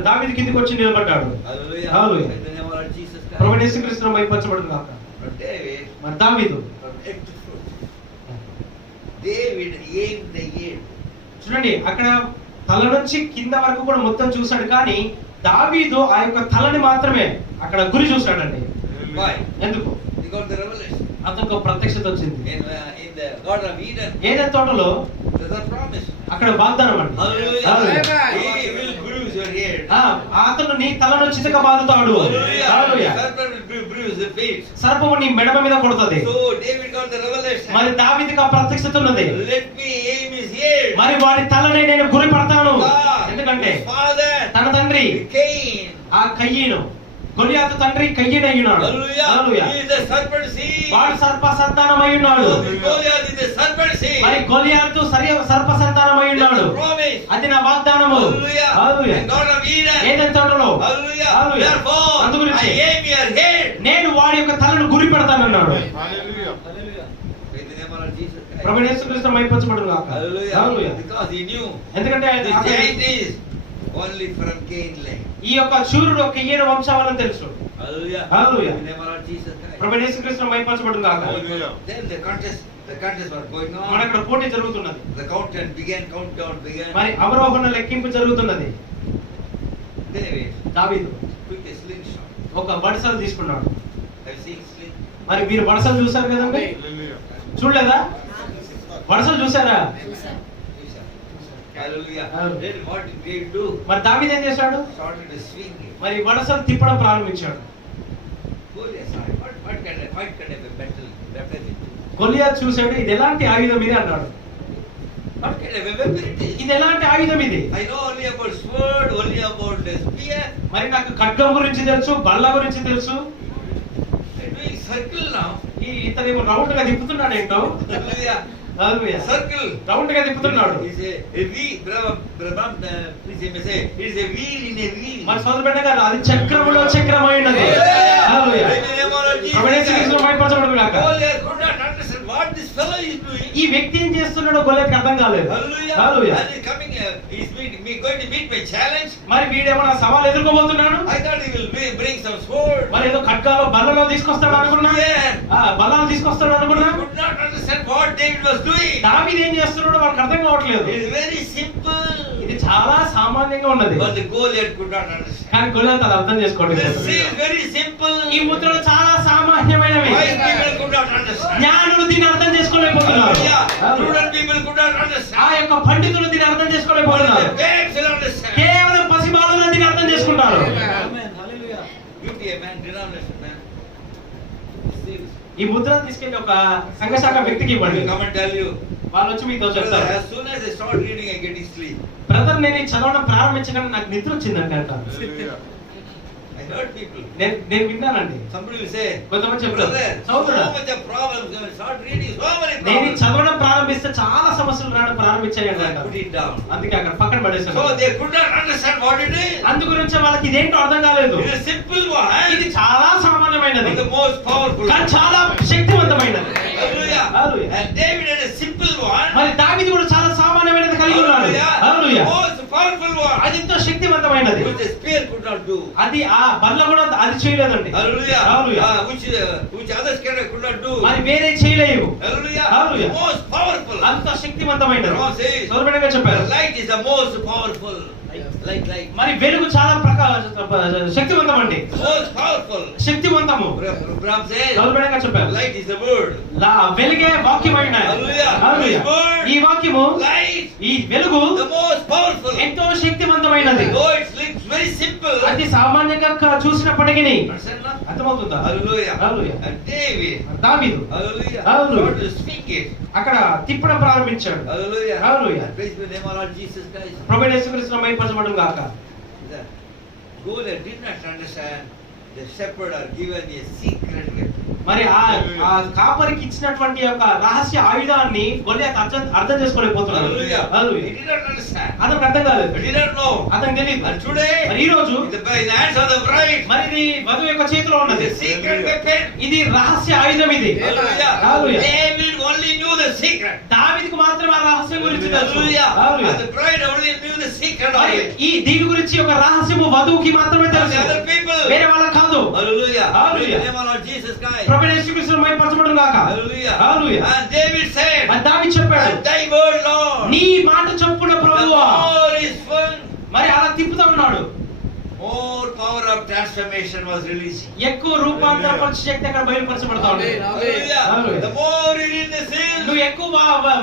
దావీదు కిందికి వచ్చి నిలబడ్డాడు. Hallelujah. Hallelujah. In the name of our Jesus Christ. ప్రభువైన యేసుక్రీస్తు నామమున మహిమపరచబడును గాక. But David, మరి దావీదు from head to foot, David aimed the aim. చూడండి, అక్కడ తల నుంచి కింద వరకు కూడా మొత్తం చూశాడు, కానీ దావీదు ఆ యొక్క తలని మాత్రమే అక్కడ గురి చూశాడండి. Why? ఎందుకు? He got the revelation. అతనికి ఒక ప్రత్యక్షత వచ్చింది. In the Garden of Eden, ఏదైనా తోటలో there's a promise. అక్కడ వాగ్దానం అండి. Hallelujah. Hallelujah. He will bruise your head. అతను నీ తలను చితక బాదుతాడు. Hallelujah. Serpent will bruise the feet. సర్పము నీ మెడమ మీద కొడుతుంది. So David got the revelation. మరి దావీదుకు ఆ ప్రత్యక్షత ఉన్నది. Let me aim his head. మరి వాడి తలని నేను గురి పడతాను. ఎందుకంటే His father, తన తండ్రి Cain. ఆ కయ్యను, గొలియాతు తండ్రి కయ్యను అయ్యున్నాడు. Hallelujah. He is the serpent seed. వాడు సర్ప సంతానం అయ్యున్నాడు. Goliath is the serpent seed. మరి గొలియాతు సర్ప సంతానం అయ్యున్నాడు. That's the promise. అది నా వాగ్దానము. Hallelujah. Hallelujah. In Garden of Eden. ఏదైనా తోటలో Hallelujah. Hallelujah. Therefore, అందుగురించి I aim your head. నేను వాడి యొక్క తలను గురి పెడతానన్నాడు. Hallelujah. In the name of our Jesus Christ. ప్రభువైన యేసుక్రీస్తు మహిమపరచబడును గాక. Hallelujah. Hallelujah. Because he knew ఎందుకంటే this giant is only from Cain line. ఈ యొక్క శూరుడు కయ్యను వంశావళిని తెలుసు. Hallelujah. Hallelujah. In the name of our Jesus Christ. ప్రభువైన యేసుక్రీస్తు మహిమపరచబడును గాక. Then the contest was going మన on. ఇక్కడ పోటీ జరుగుతున్నది. The countdown began. మరి అవరోహణ లెక్కింపు జరుగుతున్నది. David దావీదు took a slingshot. ఒక వడసలు తీసుకున్నాడు. Have you seen sling? మరి మీరు వడసలు చూసారు కదండి, చూడలేదా? వడసలు చూసారా? Hallelujah. Hallelujah. Then what did David do? మరి దావీదు ఏం చేశాడు? Started to swing it. మరి వడసలు తిప్పడం ప్రారంభించాడు. Goliath saw it. What kind of a battle weapon it is? గొలియాతు చూశాడు, ఇది ఎలాంటి ఆయుధం ఇది అన్నాడు. What kind of a weapon it is? ఇది ఎలాంటి ఆయుధం ఇది? I know only about sword, only about the spear. మరి నాకు ఖడ్గం గురించి తెలుసు, బల్ల గురించి తెలుసు. I'm doing circle now. ఇతనేమో రౌండ్ గా తిప్పుతున్నాడు ఏంటో. Hallelujah. హల్లెలూయా. Circle. రౌండ్ గా తిప్పుతున్నాడు. It's a wheel. Brother, please may say, it's a wheel in a wheel. మన సోదరు బిడ్డ గారు, అది చక్రములో చక్రమై ఉన్నది. హల్లెలూయా. ప్రభువైన యేసుక్రీస్తు మహిమపరచబడును గాక. Goliath could not understand what this fellow is doing. ఈ వ్యక్తి ఏం చేస్తున్నాడో గొలియాతుకి అర్థం కాలేదు. Hallelujah. Hallelujah. And he's coming, he's going to meet my challenge. మరి వీడేమో నా సవాల్ ఎదుర్కోబోతున్నాడు. I thought he will bring some sword. మరి ఏదో ఖడ్గాలో బల్లలో తీసుకొస్తాడు అనుకున్నా. బల్లాలు తీసుకొస్తాడు అనుకున్నా. He could not understand what David was doing. దావీదు ఏం చేస్తున్నాడో వాళ్ళకి అర్థం కావట్లేదు. It is very simple. ఇది చాలా సామాన్యంగా ఉన్నది. But the Goliath could not understand. కానీ గొలియాతు అది అర్థం చేసుకోవడం This లేదు. is very simple. ఈ ముద్రలు చాలా సామాన్యమైనవి. Wise people could not understand. జ్ఞానులు దీన్ని అర్థం చేసుకోలేకపోతున్నారు. Hallelujah. Prudent people could not understand. ఆ యొక్క పండితులు దీన్ని అర్థం Only చేసుకోలేకపోతున్నారు. the babes will understand. కేవలం పసిబాలులు దీన్ని అర్థం చేసుకుంటారు. Amen. Hallelujah. You be a man, denomination man. Serious. ఈ ముద్ర తీసుకెళ్లి ఒక సంఘశాఖ వ్యక్తికి I ఇవ్వండి. will come and tell you. వాళ్ళు వచ్చి మీతో Brother, చెప్తారు, as soon as I start reading, I get sleep. Brother నేను ఈ చదవడం ప్రారంభించగానే నాకు నిద్ర వచ్చిందండి అంటారు. I heard people. నేను విన్నానండి. Somebody will say, కొంతమంది చెప్తారు, brother, so చదువుతున్నా, much of problems. When I start reading, so many నేను ఈ problems. చదవడం ప్రారంభిస్తే చాలా సమస్యలు రావడం ప్రారంభించాయండి I అంటారు. put it down. అందుకే అక్కడ పక్కన పడేసాను. So they could not understand what it is. అందు గురించి వాళ్ళకి ఇదేంటో అర్థం కాలేదు. It is simple one. ఇది చాలా సామాన్యమైనది, But the most powerful కానీ one. చాలా శక్తివంతమైనది. Hallelujah. Hallelujah. And David had a simple one. మరి దావీదు కూడా చాలా సామాన్యమైనది కలిగి ఉన్నాడు. హల్లెలూయా. Most powerful one. అది ఎంతో శక్తివంతమైనది. Which the spear could not do. అది ఆ బల్ల కూడా అది చేయలేదండి. Hallelujah. Hallelujah. Which others could not do. మరి వేరే చేయలేవు. Hallelujah. Hallelujah. Most powerful. అంత శక్తివంతమైనది. God says, సోదరుడిగా చెప్పారు. the light is the most powerful. Light. మరి వెలుగు చాలా శక్తివంతమండి. Most powerful. శక్తివంతము. Abraham says, సోదరుడిగా చెప్పారు. light is the word. వెలుగే వాక్యమైన. Hallelujah. హల్లెలూయా. Word. ఈ వాక్యము, Light. ఈ వెలుగు The most powerful. ఎంతో శక్తివంతమైనది. Though it looks very simple. అది సామాన్యంగా చూసినప్పటికీ Understand now? అర్థమవుతుందా? Hallelujah. Hallelujah. And David. దావీదు Hallelujah. Hallelujah. God will swing it. అక్కడ తిప్పడం ప్రారంభించాడు. Hallelujah. Hallelujah. And praise be the name of our Lord Jesus Christ. ప్రభువైన యేసుక్రీస్తు నామమున మహిమపరచబడును గాక. The Goliath did not understand the shepherd are given a secret gift. మరి ఆ కాపరికి ఇచ్చినటువంటి ఒక రహస్య ఆయుధాన్ని గొల్లియాతు అర్థం చేసుకోలేకపోతున్నాడు. Hallelujah. Hallelujah. He did not understand. అతనికి అర్థం కాలేదు. He did not know. అతనికి తెలియదు. And today, మరి ఈ రోజు in the hands of the bride, మరి ఇది వధువు యొక్క చేతిలో ఉన్నది. the secret weapon. ఇది రహస్య ఆయుధం ఇది. Hallelujah. Hallelujah. David only knew the secret. దావీదుకు మాత్రమే ఆ రహస్యం గురించి తెలుసు. Hallelujah. Hallelujah. And the bride only knew the secret of మరి it. ఈ దీని గురించి ఒక రహస్యము వధువుకి మాత్రమే And the తెలుసు. other people. వేరే వాళ్ళకి కాదు. Hallelujah. Hallelujah. In the name of Lord Jesus Christ. ప్రభువైన యేసుక్రీస్తు నామమున మహిమపరచబడును గాక. Hallelujah. Hallelujah. And David said, మరి దావీదు చెప్పాడు, "And thy word, Lord, నీ మాట చొప్పున the ప్రభువా. more is fun." మరి అలా తిప్పుతా ఉన్నాడు. More power of transformation was released. ఎక్కువ రూపాంతరపరిచే శక్తి అక్కడ బయలుపరచబడతా ఉంది. Hallelujah. Hallelujah. The more you read the seal, నువ్వు ఎక్కువ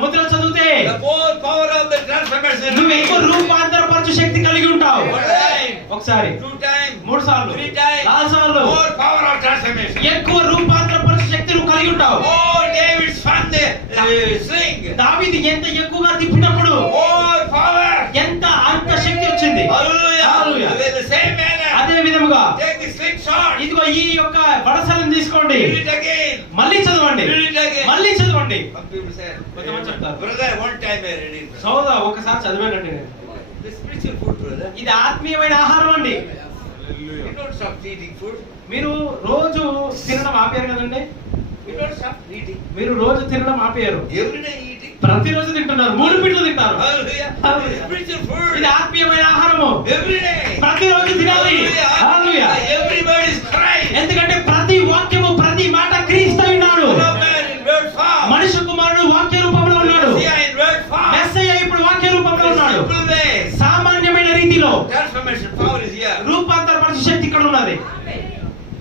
ముద్రలు చదివితే the more power of the transformation. నువ్వు ఎక్కువ రూపాంతరపరిచే శక్తి కలిగి ఉంటావు. One time, ఒకసారి, 2 times, 3 సార్లు, 3 times, 4 సార్లు more power of transformation. ఎక్కువ రూపాంతరపరిచే శక్తి నువ్వు కలిగి ఉంటావు. Oh, David spun the sling. దావీదు ఎంత ఎక్కువగా తిప్పినప్పుడు More power. అంత శక్తి వచ్చింది. Hallelujah. Hallelujah. In the same manner, అదే విధముగా take the slingshot. ఇదిగో ఈ యొక్క వడసలను తీసుకోండి, Read it again. మళ్ళీ చదవండి, Read it again. మళ్ళీ చదవండి. Some people say, కొంతమంది చెప్తారు, brother, one time I read it. సోదరా ఒకసారి చదివానండి నేను. The spiritual food, brother. ఇది ఆత్మీయమైన ఆహారం అండి. You don't stop eating food. మీరు రోజు తినడం ఆపేరు కదండి. You don't stop eating. మీరు రోజు తినడం ఆపేరు, Every day eating. ప్రతిరోజు తింటున్నారు, 3 పిట్లు తింటారు. Hallelujah. Hallelujah. Spiritual food. ఇది ఆత్మీయమైన ఆహారము. Every day. ప్రతిరోజు తినాలి. Hallelujah. Every word is Christ. ఎందుకంటే ప్రతి వాక్యము, ప్రతి మాట క్రీస్తు ఉన్నాడు. Son of man in word form. మనిషి కుమారుడు వాక్య రూపంలో ఉన్నాడు. Messiah in word form. Messiah ఇప్పుడు వాక్య రూపంలో ఉన్నాడు. Simple way. సామాన్యమైన రీతిలో Transformation power is here. రూపాంతరపరిచే శక్తి ఇక్కడ ఉన్నది.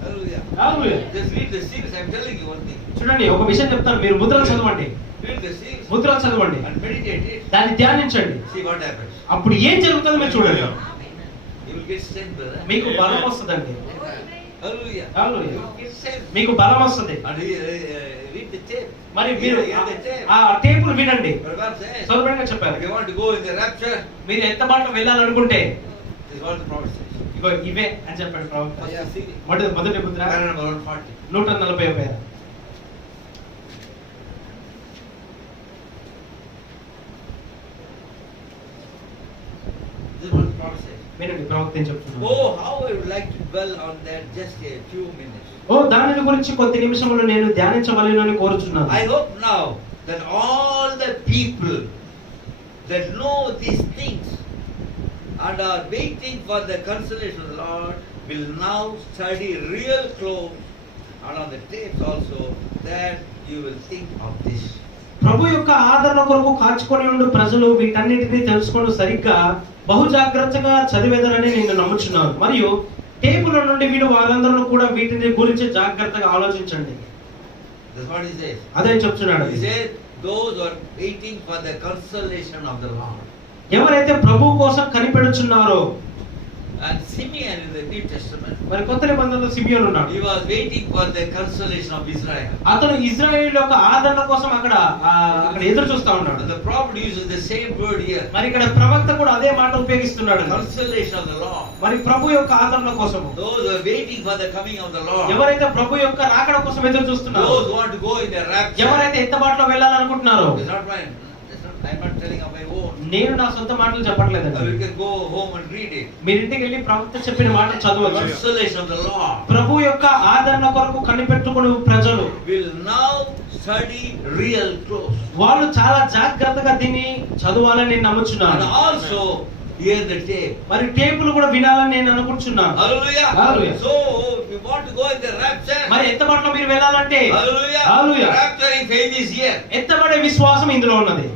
Hallelujah. Hallelujah. Just read the series. I'm telling you one thing. చూడండి, ఒక విషయం చెప్తాను, మీరు ముద్రలు చదవండి, Read the series ముద్రలు చదవండి, and meditate it. దాన్ని ధ్యానించండి. See what happens. అప్పుడు ఏం జరుగుతుందో మీరు చూడండి. You will get strength, brother. మీకు బలం వస్తుందండి. Hallelujah. Hallelujah. You will get strength. మీకు బలం వస్తుంది. And read the tape. మరి మీరు Hear the tape. ఆ టేపులు వినండి. Prabhupada says, సోదరుడుగా చెప్పారు, if you want to go in the rapture, మీరు ఎంత బాటలో వెళ్ళాలనుకుంటే this is what the prophet says. ఇగో ఇవే అని చెప్పాడు ప్రభు. First series. మొదటి ముద్ర Para number 140. 140 పేర. This is what the prophet says. వినండి, ప్రవక్త ఏం చెప్తున్నాడు. Oh, how I would like to dwell on that just a few minutes. ఓ దాని గురించి కొద్ది నిమిషములు నేను ధ్యానించవలెను అని కోరుచున్నాను. I hope now that all the people that know these things and are waiting for the consolation of the Lord will now study real close and on the tapes also, that you will think of this. ప్రభు యొక్క ఆదరణ కొరకు కాచుకొని ఉండు ప్రజలు వీటన్నిటిని తెలుసుకొని సరిగ్గా బహు జాగ్రత్తగా చదివేదరని నేను నమ్ముచున్నాను. మరియు టేపుల నుండి వీడు వారందరూ కూడా వీటిని గురించి జాగ్రత్తగా ఆలోచించండి. That's what he says. అదే చెప్తున్నాడు. He said, those who are waiting for the consolation of the Lord. ఎవరైతే ప్రభు కోసం కనిపెడుచున్నారో. And Simeon in the New Testament, మరి కొత్త నిబంధనలో సిమియోను ఉన్నాడు. he was waiting for the consolation of Israel. అతను ఇజ్రాయేల్ యొక్క ఆదరణ కోసం అక్కడ ఎదురు చూస్తా ఉన్నాడు. And the prophet uses the same word here. మరి ఇక్కడ ప్రవక్త కూడా అదే మాట ఉపయోగిస్తున్నాడు. Consolation of the Lord. మరి ప్రభు యొక్క ఆదరణ కోసం, Those who are waiting for the coming of the Lord. ఎవరైతే ప్రభు యొక్క రాకడ కోసం ఎదురు చూస్తున్నారో, Those who want to go in the rapture. ఎవరైతే ఎత్తబాటులో వెళ్ళాలనుకుంటున్నారో. It's not mine. I'm not telling of my own. నేను నా సొంత మాటలు చెప్పట్లేదండి. You can go home and read it. మీరు ఇంటికి వెళ్ళి ప్రవక్త చెప్పిన మాట చదవచ్చు. Consolation of the Lord. ప్రభు యొక్క ఆదరణ కొరకు కనిపెట్టుకునే ప్రజలు will now study real close. వాళ్ళు చాలా జాగ్రత్తగా దీన్ని చదవాలని నేను నమ్ముచున్నాను. And also hear the tape. మరి టేపులు కూడా వినాలని నేను అనుకుంటున్నాను. Hallelujah. Hallelujah. So if you want to go in the rapture. మరి ఎత్తబాటులో మీరు వెళ్ళాలంటే, Hallelujah. Hallelujah. Rapturing faith is here. ఎత్తబడే విశ్వాసం ఇందులో ఉన్నది.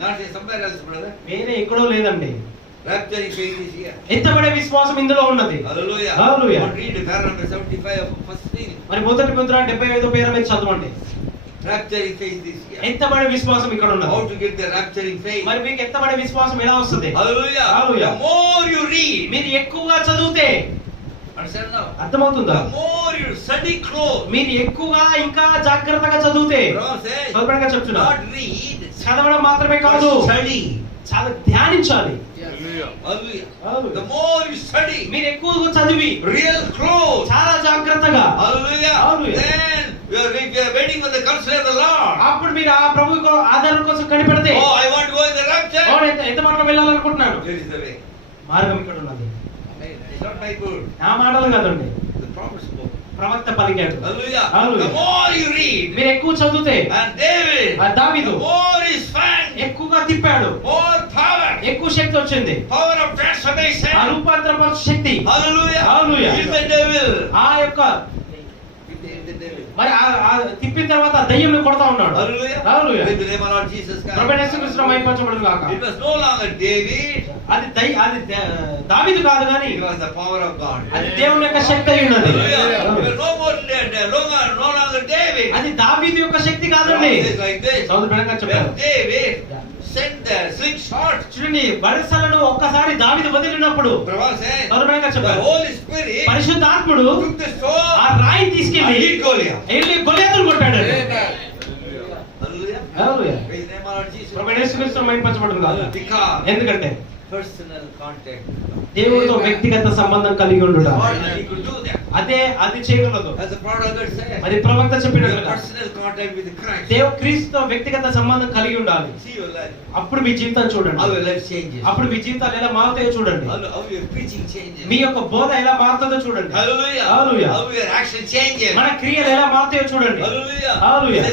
Not somewhere else, brother. వేరే ఎక్కడో లేదండి. Rapturing faith is here. ఎత్తబడే విశ్వాసం ఇందులో ఉన్నది. Hallelujah. Hallelujah. Read para number 75 of first reading. మరి మొదటి ముద్ర 75వ పేర మీరు చదవండి. Rapturing faith is here. ఎత్తబడే విశ్వాసం ఇక్కడ ఉన్నది. How to get the rapturing faith? మరి మీకు ఎత్తబడే విశ్వాసం ఎలా వస్తది? Hallelujah. Hallelujah. The more you read, మీరు ఎక్కువగా చదివితే, Understand now? అర్థమవుతుందా? The more you study close, మీరు ఎక్కువగా ఇంకా జాగ్రత్తగా చదివితే, Brahma says, చదవడంగా చెప్తున్నా, not read, చదవడం మాత్రమే కాదు, but study. చాలా ధ్యానించాలి. Hallelujah. The more you study, మీరు ఎక్కువగా చదివి real close, చాలా జాగ్రత్తగా, hallelujah, Hallelujah. then if you are waiting for the counsel of the Lord, అప్పుడు మీరు ఆ ప్రభు ఆధారం కోసం కనిపెడితే, oh, I want to go in the rapture, ఎంత మాటలు వెళ్ళాలనుకుంటున్నాను, there is the way. మార్గం ఇక్కడ ఉన్నది. It's not my word, నా మాటలు కాదండి, the prophet spoke. ప్రవక్త పలికాడు. Hallelujah. Hallelujah. The more you read, మీరు ఎక్కువ చదివితే, and David, దావీదు the more is found, ఎక్కువగా తిప్పాడు, more power, ఎక్కువ శక్తి వచ్చింది, power of transformation. ఆ రూపాంతరపరచు శక్తి. Hallelujah. Hallelujah. He's the devil. ఆ యొక్క He's the devil. మరి ఆ తిప్పిన తర్వాత దయ్యంని కొడతా ఉన్నాడు. Hallelujah. Hallelujah. In the name of Lord Jesus Christ. ప్రభువైన యేసుక్రీస్తు మహిమపరచబడును గాక. It was no longer David. అది దావీదు కాదు గాని, It was the power of God. అది దేవుని యొక్క శక్తి అయి ఉన్నది. Hallelujah. It was no longer David. అది దావీదు యొక్క శక్తి కాదండి. It's like this. సోదరు బెరంగా చెప్పారు. When David sent the slingshot, చూడండి, వరసలను ఒక్కసారి దావీదు వదిలినప్పుడు, Prabhu says, సోదరు బెరంగా the చెప్పారు, Holy Spirit పరిశుద్ధాత్ముడు took the sword ఆ రాయి and తీసుకెళ్లి hit Goliath. వెళ్ళి గొలియాతును కొట్టాడు. Hallelujah. Hallelujah. Praise the name of Lord Jesus. ప్రభువైన యేసుక్రీస్తు మహిమపరచబడును గాక. Because ఎందుకంటే personal contact. దేవుడితో వ్యక్తిగత సంబంధం కలిగి ఉండుట. He could do that. అది చేయగలదు. As the prodigal said, మరి ప్రవక్త చెప్పినట్లుగా personal contact with Christ. క్రీస్తుతో వ్యక్తిగత సంబంధం కలిగి ఉండాలి. See your life. అప్పుడు మీ జీవితం చూడండి. How your life changes. అప్పుడు మీ జీవితాలు ఎలా మారుతాయో చూడండి. How your preaching changes. మీ యొక్క బోధ ఎలా మారుతుందో చూడండి. Hallelujah. Hallelujah. How your action changes. మన క్రియలు ఎలా మారుతాయో చూడండి. Hallelujah. Hallelujah.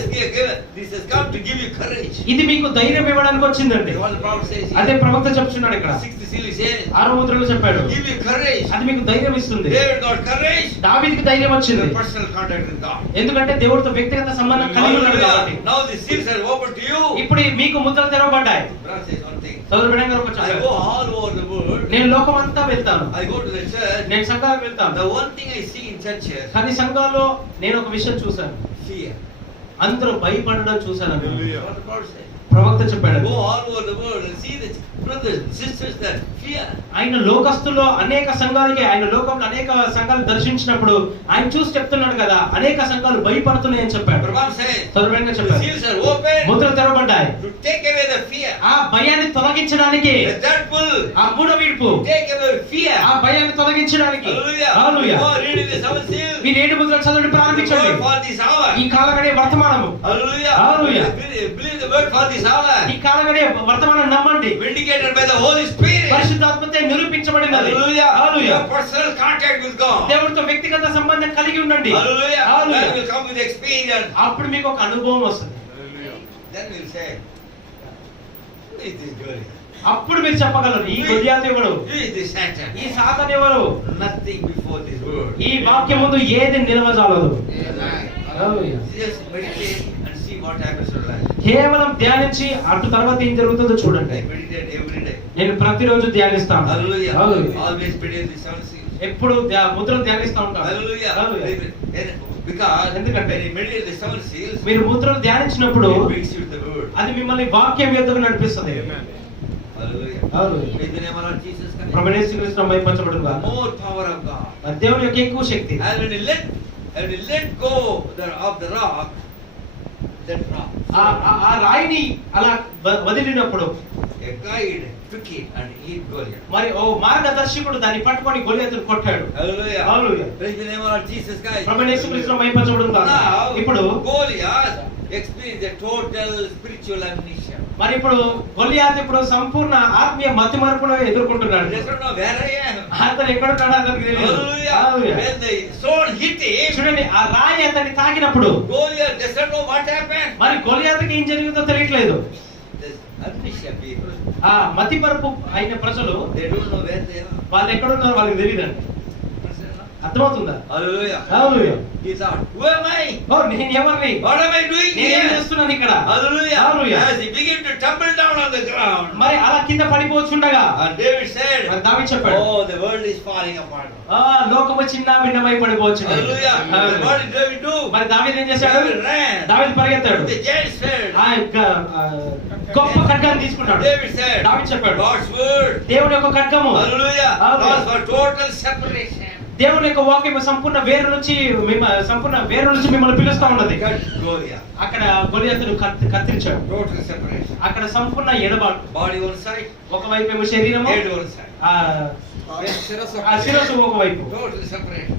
This has come to give you courage. ఇది మీకు ధైర్యం ఇవ్వడానికి వచ్చిందండి. What the prophet says. అదే ప్రవక్త చెప్తున్నాడు ఇక్కడ. 6th seal he says. ఆరో ముద్రలో చెప్పాడు. Give you courage. అది మీకు ధైర్యం ఇస్తుంది. David got courage. దావీదుకి ధైర్యం వచ్చింది. Personal contact with God. ఎందుకంటే దేవుడితో వ్యక్తిగత సంబంధం కలిగి ఉన్నాడు కాబట్టి. Hallelujah. Now the seals are open to you. ఇప్పుడు మీకు ముద్రలు తెరవబడ్డాయి. Brother says one thing. సోదరు బిడ్డ గారు I చెప్పారు, go all over the world. నేను లోకమంతా వెళ్తాను, I go to the church. నేను సంఘాలకు వెళ్తాను. The one thing I see in churches, కానీ సంఘాల్లో నేను ఒక విషయం చూశాను, fear. అందరూ భయపడడం చూశాను. What the prophet said. ప్రవక్త చెప్పాడు, Go all over the world and see the brothers and sisters that fear. ఆయన లోకస్తుల్లో అనేక సంఘాలకి, ఆయన లోకంలో అనేక సంఘాలు దర్శించినప్పుడు ఆయన చూసి చెప్తున్నాడు కదా, అనేక సంఘాలు భయపడుతున్నాయని చెప్పాడు. Prabhu says, సోదరుడైన the చెప్పాడు, seals are open ముద్రలు తెరవబడ్డాయి to take away the fear. ఆ భయాన్ని తొలగించడానికి. The third pull, ఆ మూడో విడుపు take away fear. ఆ భయాన్ని తొలగించడానికి. Hallelujah. Hallelujah. Go reading the seven seals. మీరు 7 ముద్రలు చదవడం ప్రారంభించండి. For this hour. ఈ కాలగడియ వర్తమానము. Hallelujah. Hallelujah. Believe the word for this hour. ఈ కాలగడియ వర్తమానం నమ్మండి. Vindicated by the Holy Spirit. పరిశుద్ధాత్మతో నిరూపించబడినది. Hallelujah. Hallelujah. Your personal contact with God. దేవుడితో వ్యక్తిగత సంబంధం కలిగి ఉండండి. Hallelujah. Hallelujah. That will come with experience. అప్పుడు మీకు ఒక అనుభవం వస్తుంది. Then we'll say, who is this girl? అప్పుడు మీరు చెప్పగలరు, ఈ గొలియాతు ఎవరు, Who is this Satan? ఈ సాతాను ఎవరు. Nothing before this word. ఈ వాక్యం ముందు ఏది నిలవజాలదు. Hallelujah. Just meditate and see what happens in life. కేవలం ధ్యానించి అటు తర్వాత ఏం జరుగుతుందో చూడండి. I meditate every day. నేను ప్రతిరోజు ధ్యానిస్తాను. Hallelujah. Hallelujah. Always meditate the seven seals. ఎప్పుడు ముద్రలు ధ్యానిస్తూ ఉంటాను. Hallelujah. Hallelujah. Because ఎందుకంటే when you meditate the seven seals, మీరు ముద్రలు ధ్యానించినప్పుడు it brings you the word. అది మిమ్మల్ని వాక్యం యొద్దకు నడిపిస్తుంది. Hallelujah. Hallelujah. In the name of Lord Jesus Christ. ప్రభువైన యేసుక్రీస్తు మహిమపరచబడును గాక. More power of God. దేవుని యొక్క ఎక్కువ శక్తి. And when you let go of the rock, that rock, ఆ రాయిని అలా వదిలినప్పుడు a guide took it and hit Goliath. మరి ఓ మార్గదర్శకుడు దాన్ని పట్టుకొని గొలియాతును కొట్టాడు. Hallelujah. Hallelujah. Praise the name of Lord Jesus Christ. ప్రభువైన యేసుక్రీస్తు మహిమపరచబడును గాక. Now, ఇప్పుడు Goliath experienced a total spiritual amnesia. మరి ఇప్పుడు గొలియాతు ఇప్పుడు సంపూర్ణ ఆత్మీయ మతిమరుపును ఎదుర్కొంటున్నాడు. He doesn't know where I am. అతను ఎక్కడ ఉన్నాడో అతనికి తెలియదు. Hallelujah. Hallelujah. When the sword hit him, చూడండి, ఆ రాయి అతన్ని తాకినప్పుడు Goliath doesn't know what happened. మరి గొలియాతుకి ఏం జరిగిందో తెలియట్లేదు. This amnesia people, ఆ మతిమరుపు అయిన ప్రజలు they don't know where they are. వాళ్ళు ఎక్కడ ఉన్నారో వాళ్ళకి తెలియదండి. అర్థమవుతుందా? Hallelujah. Hallelujah. He thought, who am I? ఓ నేను ఎవరిని, What am I doing నేనేం here? చేస్తున్నాను ఇక్కడ? Hallelujah. Hallelujah. As he began to tumble down on the ground. మరి అలా కింద పడిపోతుండగా And David said, మరి దావీదు చెప్పాడు, oh, the world is falling apart. లోకము చిన్న భిన్నమై పడిపోవచ్చు. Hallelujah. What did David do? మరి దావీదు ఏం చేశాడు? David ran. దావీదు పరిగెత్తాడు. The giant sword. ఆ యొక్క గొప్ప ఖడ్గాన్ని తీసుకున్నాడు. David said, దావీదు చెప్పాడు, God's word. దేవుని యొక్క ఖడ్గము. Hallelujah. Hallelujah. Calls for total separation. దేవుని యొక్క వాక్యం సంపూర్ణ వేరు నుంచి మిమ్మల్ని పిలుస్తా ఉన్నది. Cut Goliath. అక్కడ గొలియాతును కత్తిరించాడు. Total separation. అక్కడ సంపూర్ణ ఎడబాటు. Body one side, ఒకవైపు ఏమో శరీరము, head one side. ఆ శిరస్సు ఒకవైపు. Total separation.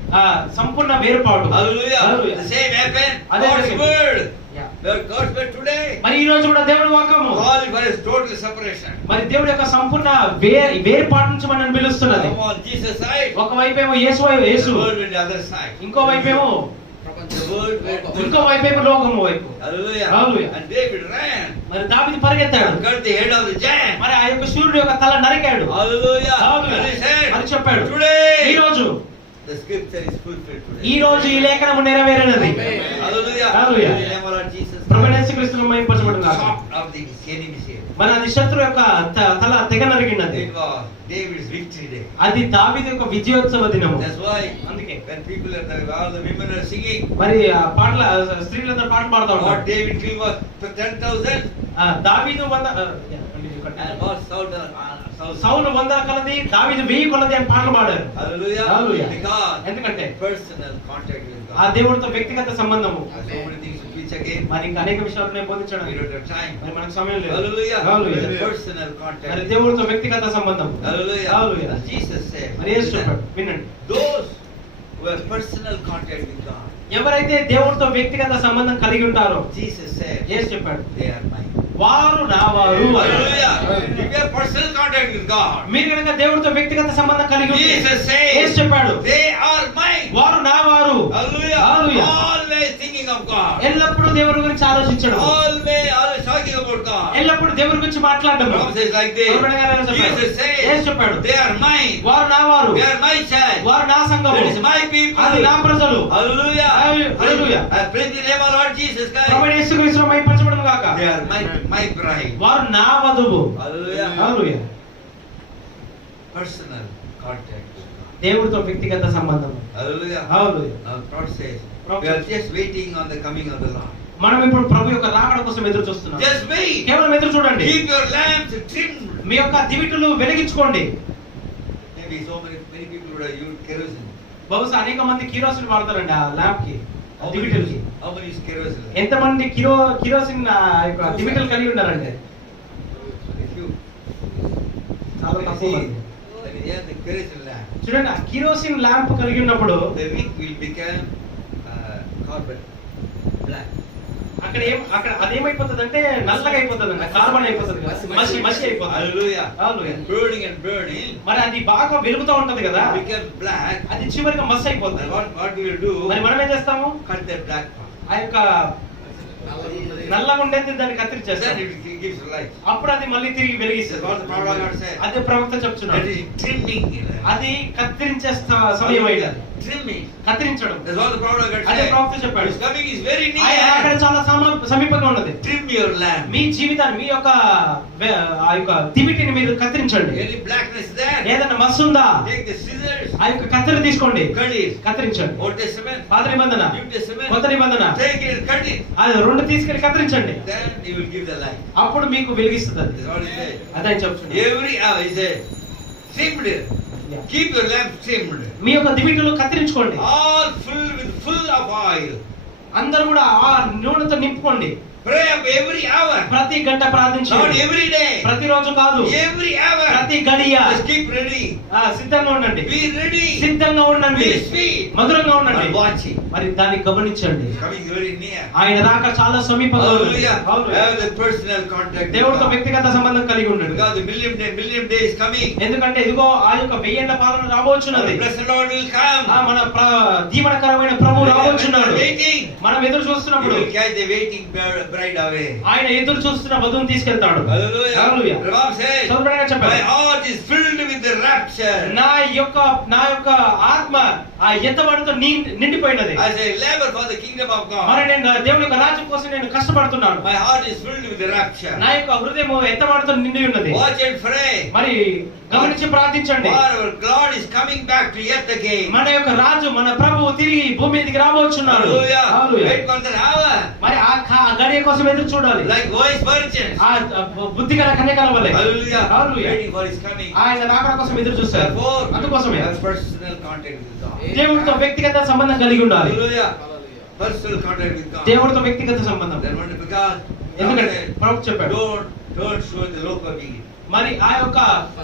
Sampoorna వేరుపాటు. Hallelujah. Hallelujah. The same happened. అదే God's జరిగింది. word. Yeah. God's word today. మరి ఈ రోజు కూడా దేవుడి వాక్యము Call it for his total separation. మరి దేవుడి యొక్క సంపూర్ణ వేరుపాటు నుంచి మనల్ని పిలుస్తున్నది. Come on, Jesus side. ఒకవైపు ఏమో యేసు, The word will the other side. ఇంకో వైపు ఏమో The word will. ఇంకో వైపు ఏమో లోకము వైపు. Hallelujah. Hallelujah. And David ran. మరి దావీదు పరిగెత్తాడు. Cut the head of the giant. మరి ఆ యొక్క సూర్యుడు యొక్క తల నరికాడు. Hallelujah. Hallelujah. And he said, మరి చెప్పాడు, ఈ today రోజు the scripture is fulfilled today. ఈ రోజు ఈ లేఖనము నెరవేరినది. Hallelujah. Hallelujah. In the name of Lord Jesus. ప్రభువైన యేసుక్రీస్తును మహిమపరచబడును గాక. Chopped of the enemy's head. మరి అది శత్రు యొక్క తల తెగ నరికినది. It was David's victory day. అది దావీదు యొక్క విజయోత్సవ దినము. That's why అందుకే when people all the women are singing, మరి ఆ పాటల స్త్రీలందరూ పాటలు పాడుతూ what ఉంటారు. David killed was 10,000 దావీదు and what Saul సౌలు 100 కొలది, దావీదు 1000 కొలది అని పాటలు పాడారు. Hallelujah. Hallelujah. Because ఎందుకంటే personal contact with ఆ God. దేవుడితో వ్యక్తిగత సంబంధము. So many things to preach again. మరి ఇంకా అనేక విషయాలు నేను We బోధించడానికి don't have time. మరి మనకు సమయం లేదు. Hallelujah. Hallelujah. The personal మరి contact. దేవుడితో వ్యక్తిగత సంబంధం. Hallelujah. Hallelujah. And Jesus said, మరి యేసు చెప్పాడు, వినండి, those who have personal contact with God, ఎవరైతే దేవుడితో వ్యక్తిగత సంబంధం కలిగి ఉంటారో, Jesus said, యేసు చెప్పాడు, they are mine. వారు నా వారు. Hallelujah. If you have personal contact with God, మీరు కనుక దేవుడితో వ్యక్తిగత సంబంధం కలిగి ఉంటే, Jesus said, యేసు చెప్పాడు, they are mine. వారు నా వారు. Hallelujah. Hallelujah. Always thinking of God. ఎల్లప్పుడూ దేవుడి గురించి ఆలోచించడం, Always talking about God. ఎల్లప్పుడూ దేవుడి గురించి మాట్లాడడం. Bible says like this. Jesus యేసు చెప్పాడు, said, they are mine. వారు నా వారు, They are my child. వారు నా సంఘము, That is my people. అది నా ప్రజలు. Hallelujah. Hallelujah. I praise the name of Lord Jesus Christ. ప్రభువైన యేసుక్రీస్తును మహిమపరచబడును గాక. They are my bride. వారు నా వధువు. Hallelujah. Hallelujah. Personal contact with God. దేవుడితో వ్యక్తిగత సంబంధం. Hallelujah. Hallelujah. Now God says, we are just waiting on the coming of the Lord. మనం ఇప్పుడు ప్రభు యొక్క రాకడ కోసం ఎదురు చూస్తున్నాం. Just wait. కేవలం ఎదురు చూడండి. Keep your lamps trimmed. మీ యొక్క దివిటులు వెలిగించుకోండి. Maybe many people would have used kerosene. బహుశా అనేక మంది కిరోసిన్ వాడతారండి ఆ ల్యాంప్ కి, ఆ దివిటులకి. How many use kerosene? ఎంత మంది కిరోసిన్ యొక్క దివిటలు కలిగి ఉన్నారండి? If you చాలా తక్కువ మంది. yeah, the kerosene lamp, చూడండి, ఆ కిరోసిన్ ల్యాంప్ కలిగి ఉన్నప్పుడు the wick will become carbon black. అక్కడ అదేమైపోతుందంటే నల్లగా అయిపోతుందండి, కార్బన్ అయిపోతుంది కదా, మసి అయిపోతుంది. Hallelujah. Hallelujah. And burning, మరి అది బాగా వెలుగుతూ ఉంటది కదా, it becomes black. అది చివరికి మసి అయిపోతుంది. And what we will do? మరి మనం ఏం చేస్తాము? Cut that black part. ఆ యొక్క నల్లగా ఉండేది దాన్ని కత్తిరించేస్తాం. Then it gives light. అప్పుడు అది మళ్ళీ తిరిగి That's వెలిగిస్తుంది. what the prophet God said. అదే ప్రవక్త చెప్తున్నాడు. That is trimming. అది కత్తిరించే సమయం అయింది. Trimming. కత్తిరించడం. That's what the prophet God అదే said. ప్రవక్త చెప్పాడు. His coming is very ఆయన అక్కడ near. చాలా సమీపంగా ఉన్నది. Trim your lamp. మీ జీవితాన్ని, మీ యొక్క ఆ యొక్క దివిటిని మీరు కత్తిరించండి. Any blackness there? ఏదైనా మస్సు ఉందా? Take the scissors. ఆ యొక్క కత్తెర తీసుకోండి, Cut it. కత్తిరించండి. Old Testament. పాత నిబంధన, New Testament. కొత్త నిబంధన, Take it. Cut it. అది రెండు తీసుకెళ్లి కత్తిరించండి. Then you will give the light. అప్పుడు మీకు వెలిగిస్తుంది అది. That's what he said. అదే ఆయన చెప్తున్నాడు. Every hour he said, trimmed. Keep your lamp trimmed. మీ యొక్క దివిటులు కత్తిరించుకోండి. All full of oil. అందరూ కూడా ఆ నూనెతో నింపుకోండి. Pray up every hour. ప్రతి గంట Not ప్రార్థించండి. every day. ప్రతిరోజు కాదు, Every hour. ప్రతి గడియ Just keep ready. సిద్ధంగా ఉండండి. Be ready. సిద్ధంగా ఉండండి, Be sweet. మధురంగా ఉండండి. And watching. మరి దాన్ని గమనించండి. It's coming very near. ఆయన రాక చాలా సమీపంగా ఉంది. Hallelujah. Hallelujah. Have the personal contact with దేవుడితో God. వ్యక్తిగత సంబంధం కలిగి ఉండండి. Because the millennium day is coming. ఎందుకంటే ఇదిగో ఆ యొక్క 1000 ఏళ్ల పాలన రాబోచున్నది. The blessed Lord will come. మన దీవెనకరమైన ప్రభు రాబోచున్నాడు. Waiting. మనం ఎదురు He చూస్తున్నప్పుడు will catch the waiting bride away. ఆయన ఎదురు చూస్తున్న వధువుని తీసుకెళ్తాడు. Hallelujah. హల్లెలూయా. Ram said, సోదరుడిగా చెప్పాడు, my heart is filled with the rapture. నా యొక్క ఆత్మ ఆ ఎత్తబడుతో నిండిపోయినది. As I labor for the kingdom of మరి God, నేను దేవుని యొక్క రాజ్యం కోసం నేను కష్టపడుతున్నాను. my heart is filled with the rapture. నా యొక్క హృదయం ఎత్తబడుతో నిండి ఉన్నది. Watch and pray. మరి గమనించి ప్రార్థించండి. For our God is coming back to earth again. మన యొక్క రాజు, మన ప్రభువు తిరిగి భూమి మీదకి రాబోచున్నాడు. Hallelujah. Hallelujah. Wait for the hour. మరి ఆ భార్య కోసం ఎదురు చూడాలి. Like wise virgins. ఆ బుద్ధిగల కన్యకల వలె. Hallelujah. Hallelujah. Waiting for his coming. ఆయన రాకడ కోసం ఎదురు చూస్తారు. Therefore, అందుకోసమే have personal contact with God. దేవుడితో వ్యక్తిగత సంబంధం కలిగి ఉండాలి. Hallelujah. Personal contact with God. దేవుడితో వ్యక్తిగత సంబంధం. Then when God ఎందుకంటే ప్రభువు చెప్పాడు, don't show the look of it. మరి ఆ యొక్క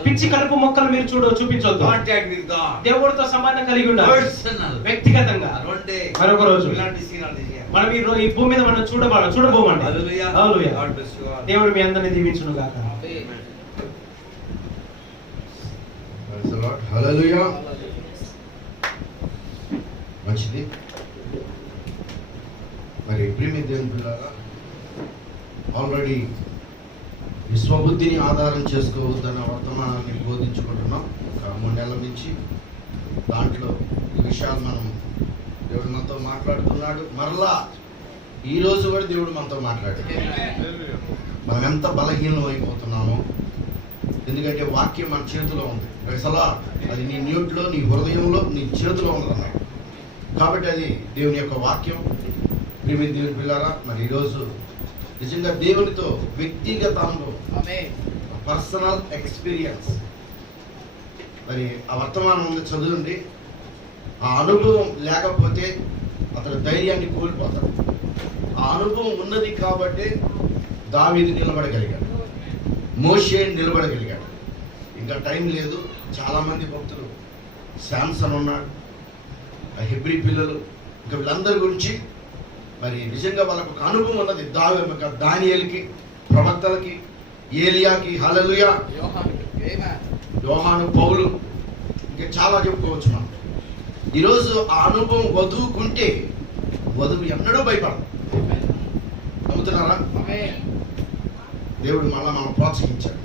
పిచ్చి కలుపు మొక్కలు మీరు చూపించొద్దు. Contact with God. దేవుడితో సంబంధం కలిగి ఉండాలి. Personal. వ్యక్తిగతంగా. And one day, మరొక రోజు we'll not be seen on this earth. మనం ఈ భూమి మీద మనం చూడబోమండి. Hallelujah. Hallelujah. God bless you all. దేవుడు మీ అందరిని దీవించును గాక. Amen. Praise the Lord. Hallelujah. మంచిది. మరి ప్రియమైన దేవుని పిల్లారా, ఆల్రెడీ విశ్వబుద్ధిని ఆధారం చేసుకోవద్దన్న వర్తమానాన్ని బోధించుకుంటున్నాం ఒక 3 నెలల నుంచి. దాంట్లో ఈ విషయాలు మనం దేవుడు మనతో మాట్లాడుతున్నాడు. మరలా ఈ రోజు కూడా దేవుడు మనతో మాట్లాడాడు. మనం ఎంత బలహీనం అయిపోతున్నామో, ఎందుకంటే వాక్యం మన చేతిలో ఉంది. అసలా అది నీ న్యూట్లో, నీ హృదయంలో, నీ చేతిలో ఉందన్నాడు. కాబట్టి అది దేవుని యొక్క వాక్యం. ప్రియమైన దేవుని పిల్లారా, మరి ఈరోజు నిజంగా దేవునితో వ్యక్తిగతంలో పర్సనల్ ఎక్స్పీరియన్స్, మరి ఆ వర్తమానం ఉంది, చదువుండి. ఆ అనుభవం లేకపోతే అతను ధైర్యాన్ని కోల్పోతాడు. ఆ అనుభవం ఉన్నది కాబట్టి దావీదు నిలబడగలిగాడు, మోషే నిలబడగలిగాడు. ఇంకా టైం లేదు. చాలామంది భక్తులు, శాంసన్ ఉన్నాడు, హెబ్రీ పిల్లలు, ఇంకా వీళ్ళందరి గురించి మరి నిజంగా వాళ్ళకు ఒక అనుభవం ఉన్నది. దానియేలుకి, ప్రవక్తలకి, ఏలియాకి, హల్లెలూయా, యోహాను, పౌలు, ఇంకా చాలా చెప్పుకోవచ్చు మనం. ఈరోజు ఆ అనుభవం వధువుకుంటే వధువు ఎన్నడూ భయపడదు. నమ్ముతున్నారా? దేవుడు మళ్ళా మనం ప్రోత్సహించాడు.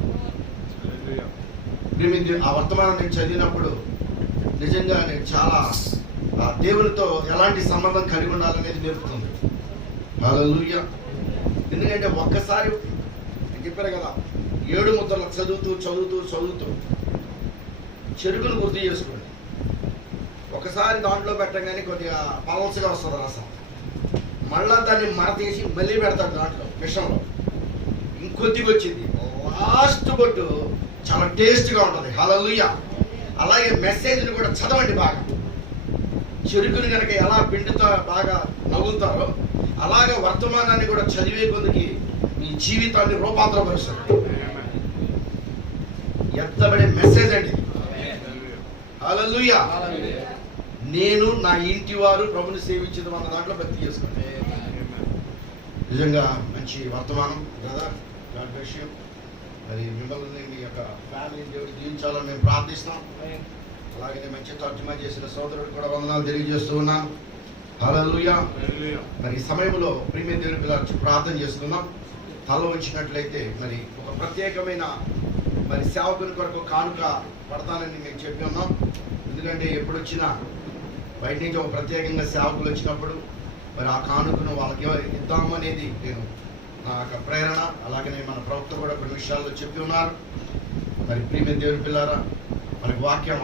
ఆ వర్తమానం నేను చదివినప్పుడు నిజంగా నేను చాలా దేవునితో ఎలాంటి సంబంధం కలిగి ఉండాలనేది నేర్పుతుంది. హల్లెలూయా. ఎందుకంటే ఒక్కసారి నేను చెప్పాను కదా, 7 ముద్దలు చదువుతూ చెరుకును గుర్తు చేసుకోండి. ఒకసారి దాంట్లో పెట్టగానే కొద్దిగా పలసగా వస్తుంది రసం. మళ్ళా దాన్ని మరతీసి మళ్ళీ పెడతాడు దాంట్లో మిషన్లో, ఇంకొద్దిగా వచ్చింది. లాస్ట్ బొట్టు చాలా టేస్ట్గా ఉంటుంది. హల్లెలూయా. అలాగే మెసేజ్ని కూడా చదవండి బాగా. చెరుకుని కనుక ఎలా పిండితో బాగా నవ్వుతారో అలాగే వర్తమానాన్ని కూడా చదివే కొద్దికి మీ జీవితాన్ని రూపాంతరపరుస్తుంది. ఎత్తబడే మెసేజ్ అండి. హల్లెలూయా. నేను నా ఇంటి వారు ప్రభుని సేవించడం అన్న దాంట్లో భక్తి చేసుకోండి. నిజంగా మంచి వర్తమానం కదా. God bless you. మరి మిమ్మల్ని మీ యొక్క ఫ్యామిలీ దేవుడు దీవించాలని మేము ప్రార్థిస్తాం. అలాగే మంచి తర్జుమా చేసిన సోదరుడు కూడా వందనాలు తెలియజేస్తూ ఉన్నాను. హల్లెలూయా. మరి ఈ సమయంలో ప్రియమైన దేవుని పిల్లలు ప్రార్థన చేసుకుందాం. తల ఉంచినట్లయితే మరి ఒక ప్రత్యేకమైన మరి సేవకుని కొరకు కానుక పడతానని మేము చెప్పి ఉన్నాం. ఎందుకంటే ఎప్పుడు వచ్చినా బయట నుంచి ఒక ప్రత్యేకంగా సేవకులు వచ్చినప్పుడు మరి ఆ కానుకను వాళ్ళకి ఇద్దాము అనేది నేను నా యొక్క ప్రేరణ. అలాగనే మన ప్రవక్త కూడా కొన్ని విషయాల్లో చెప్పి ఉన్నారు. మరి ప్రియమైన దేవుని పిల్లారా, మనకి వాక్యం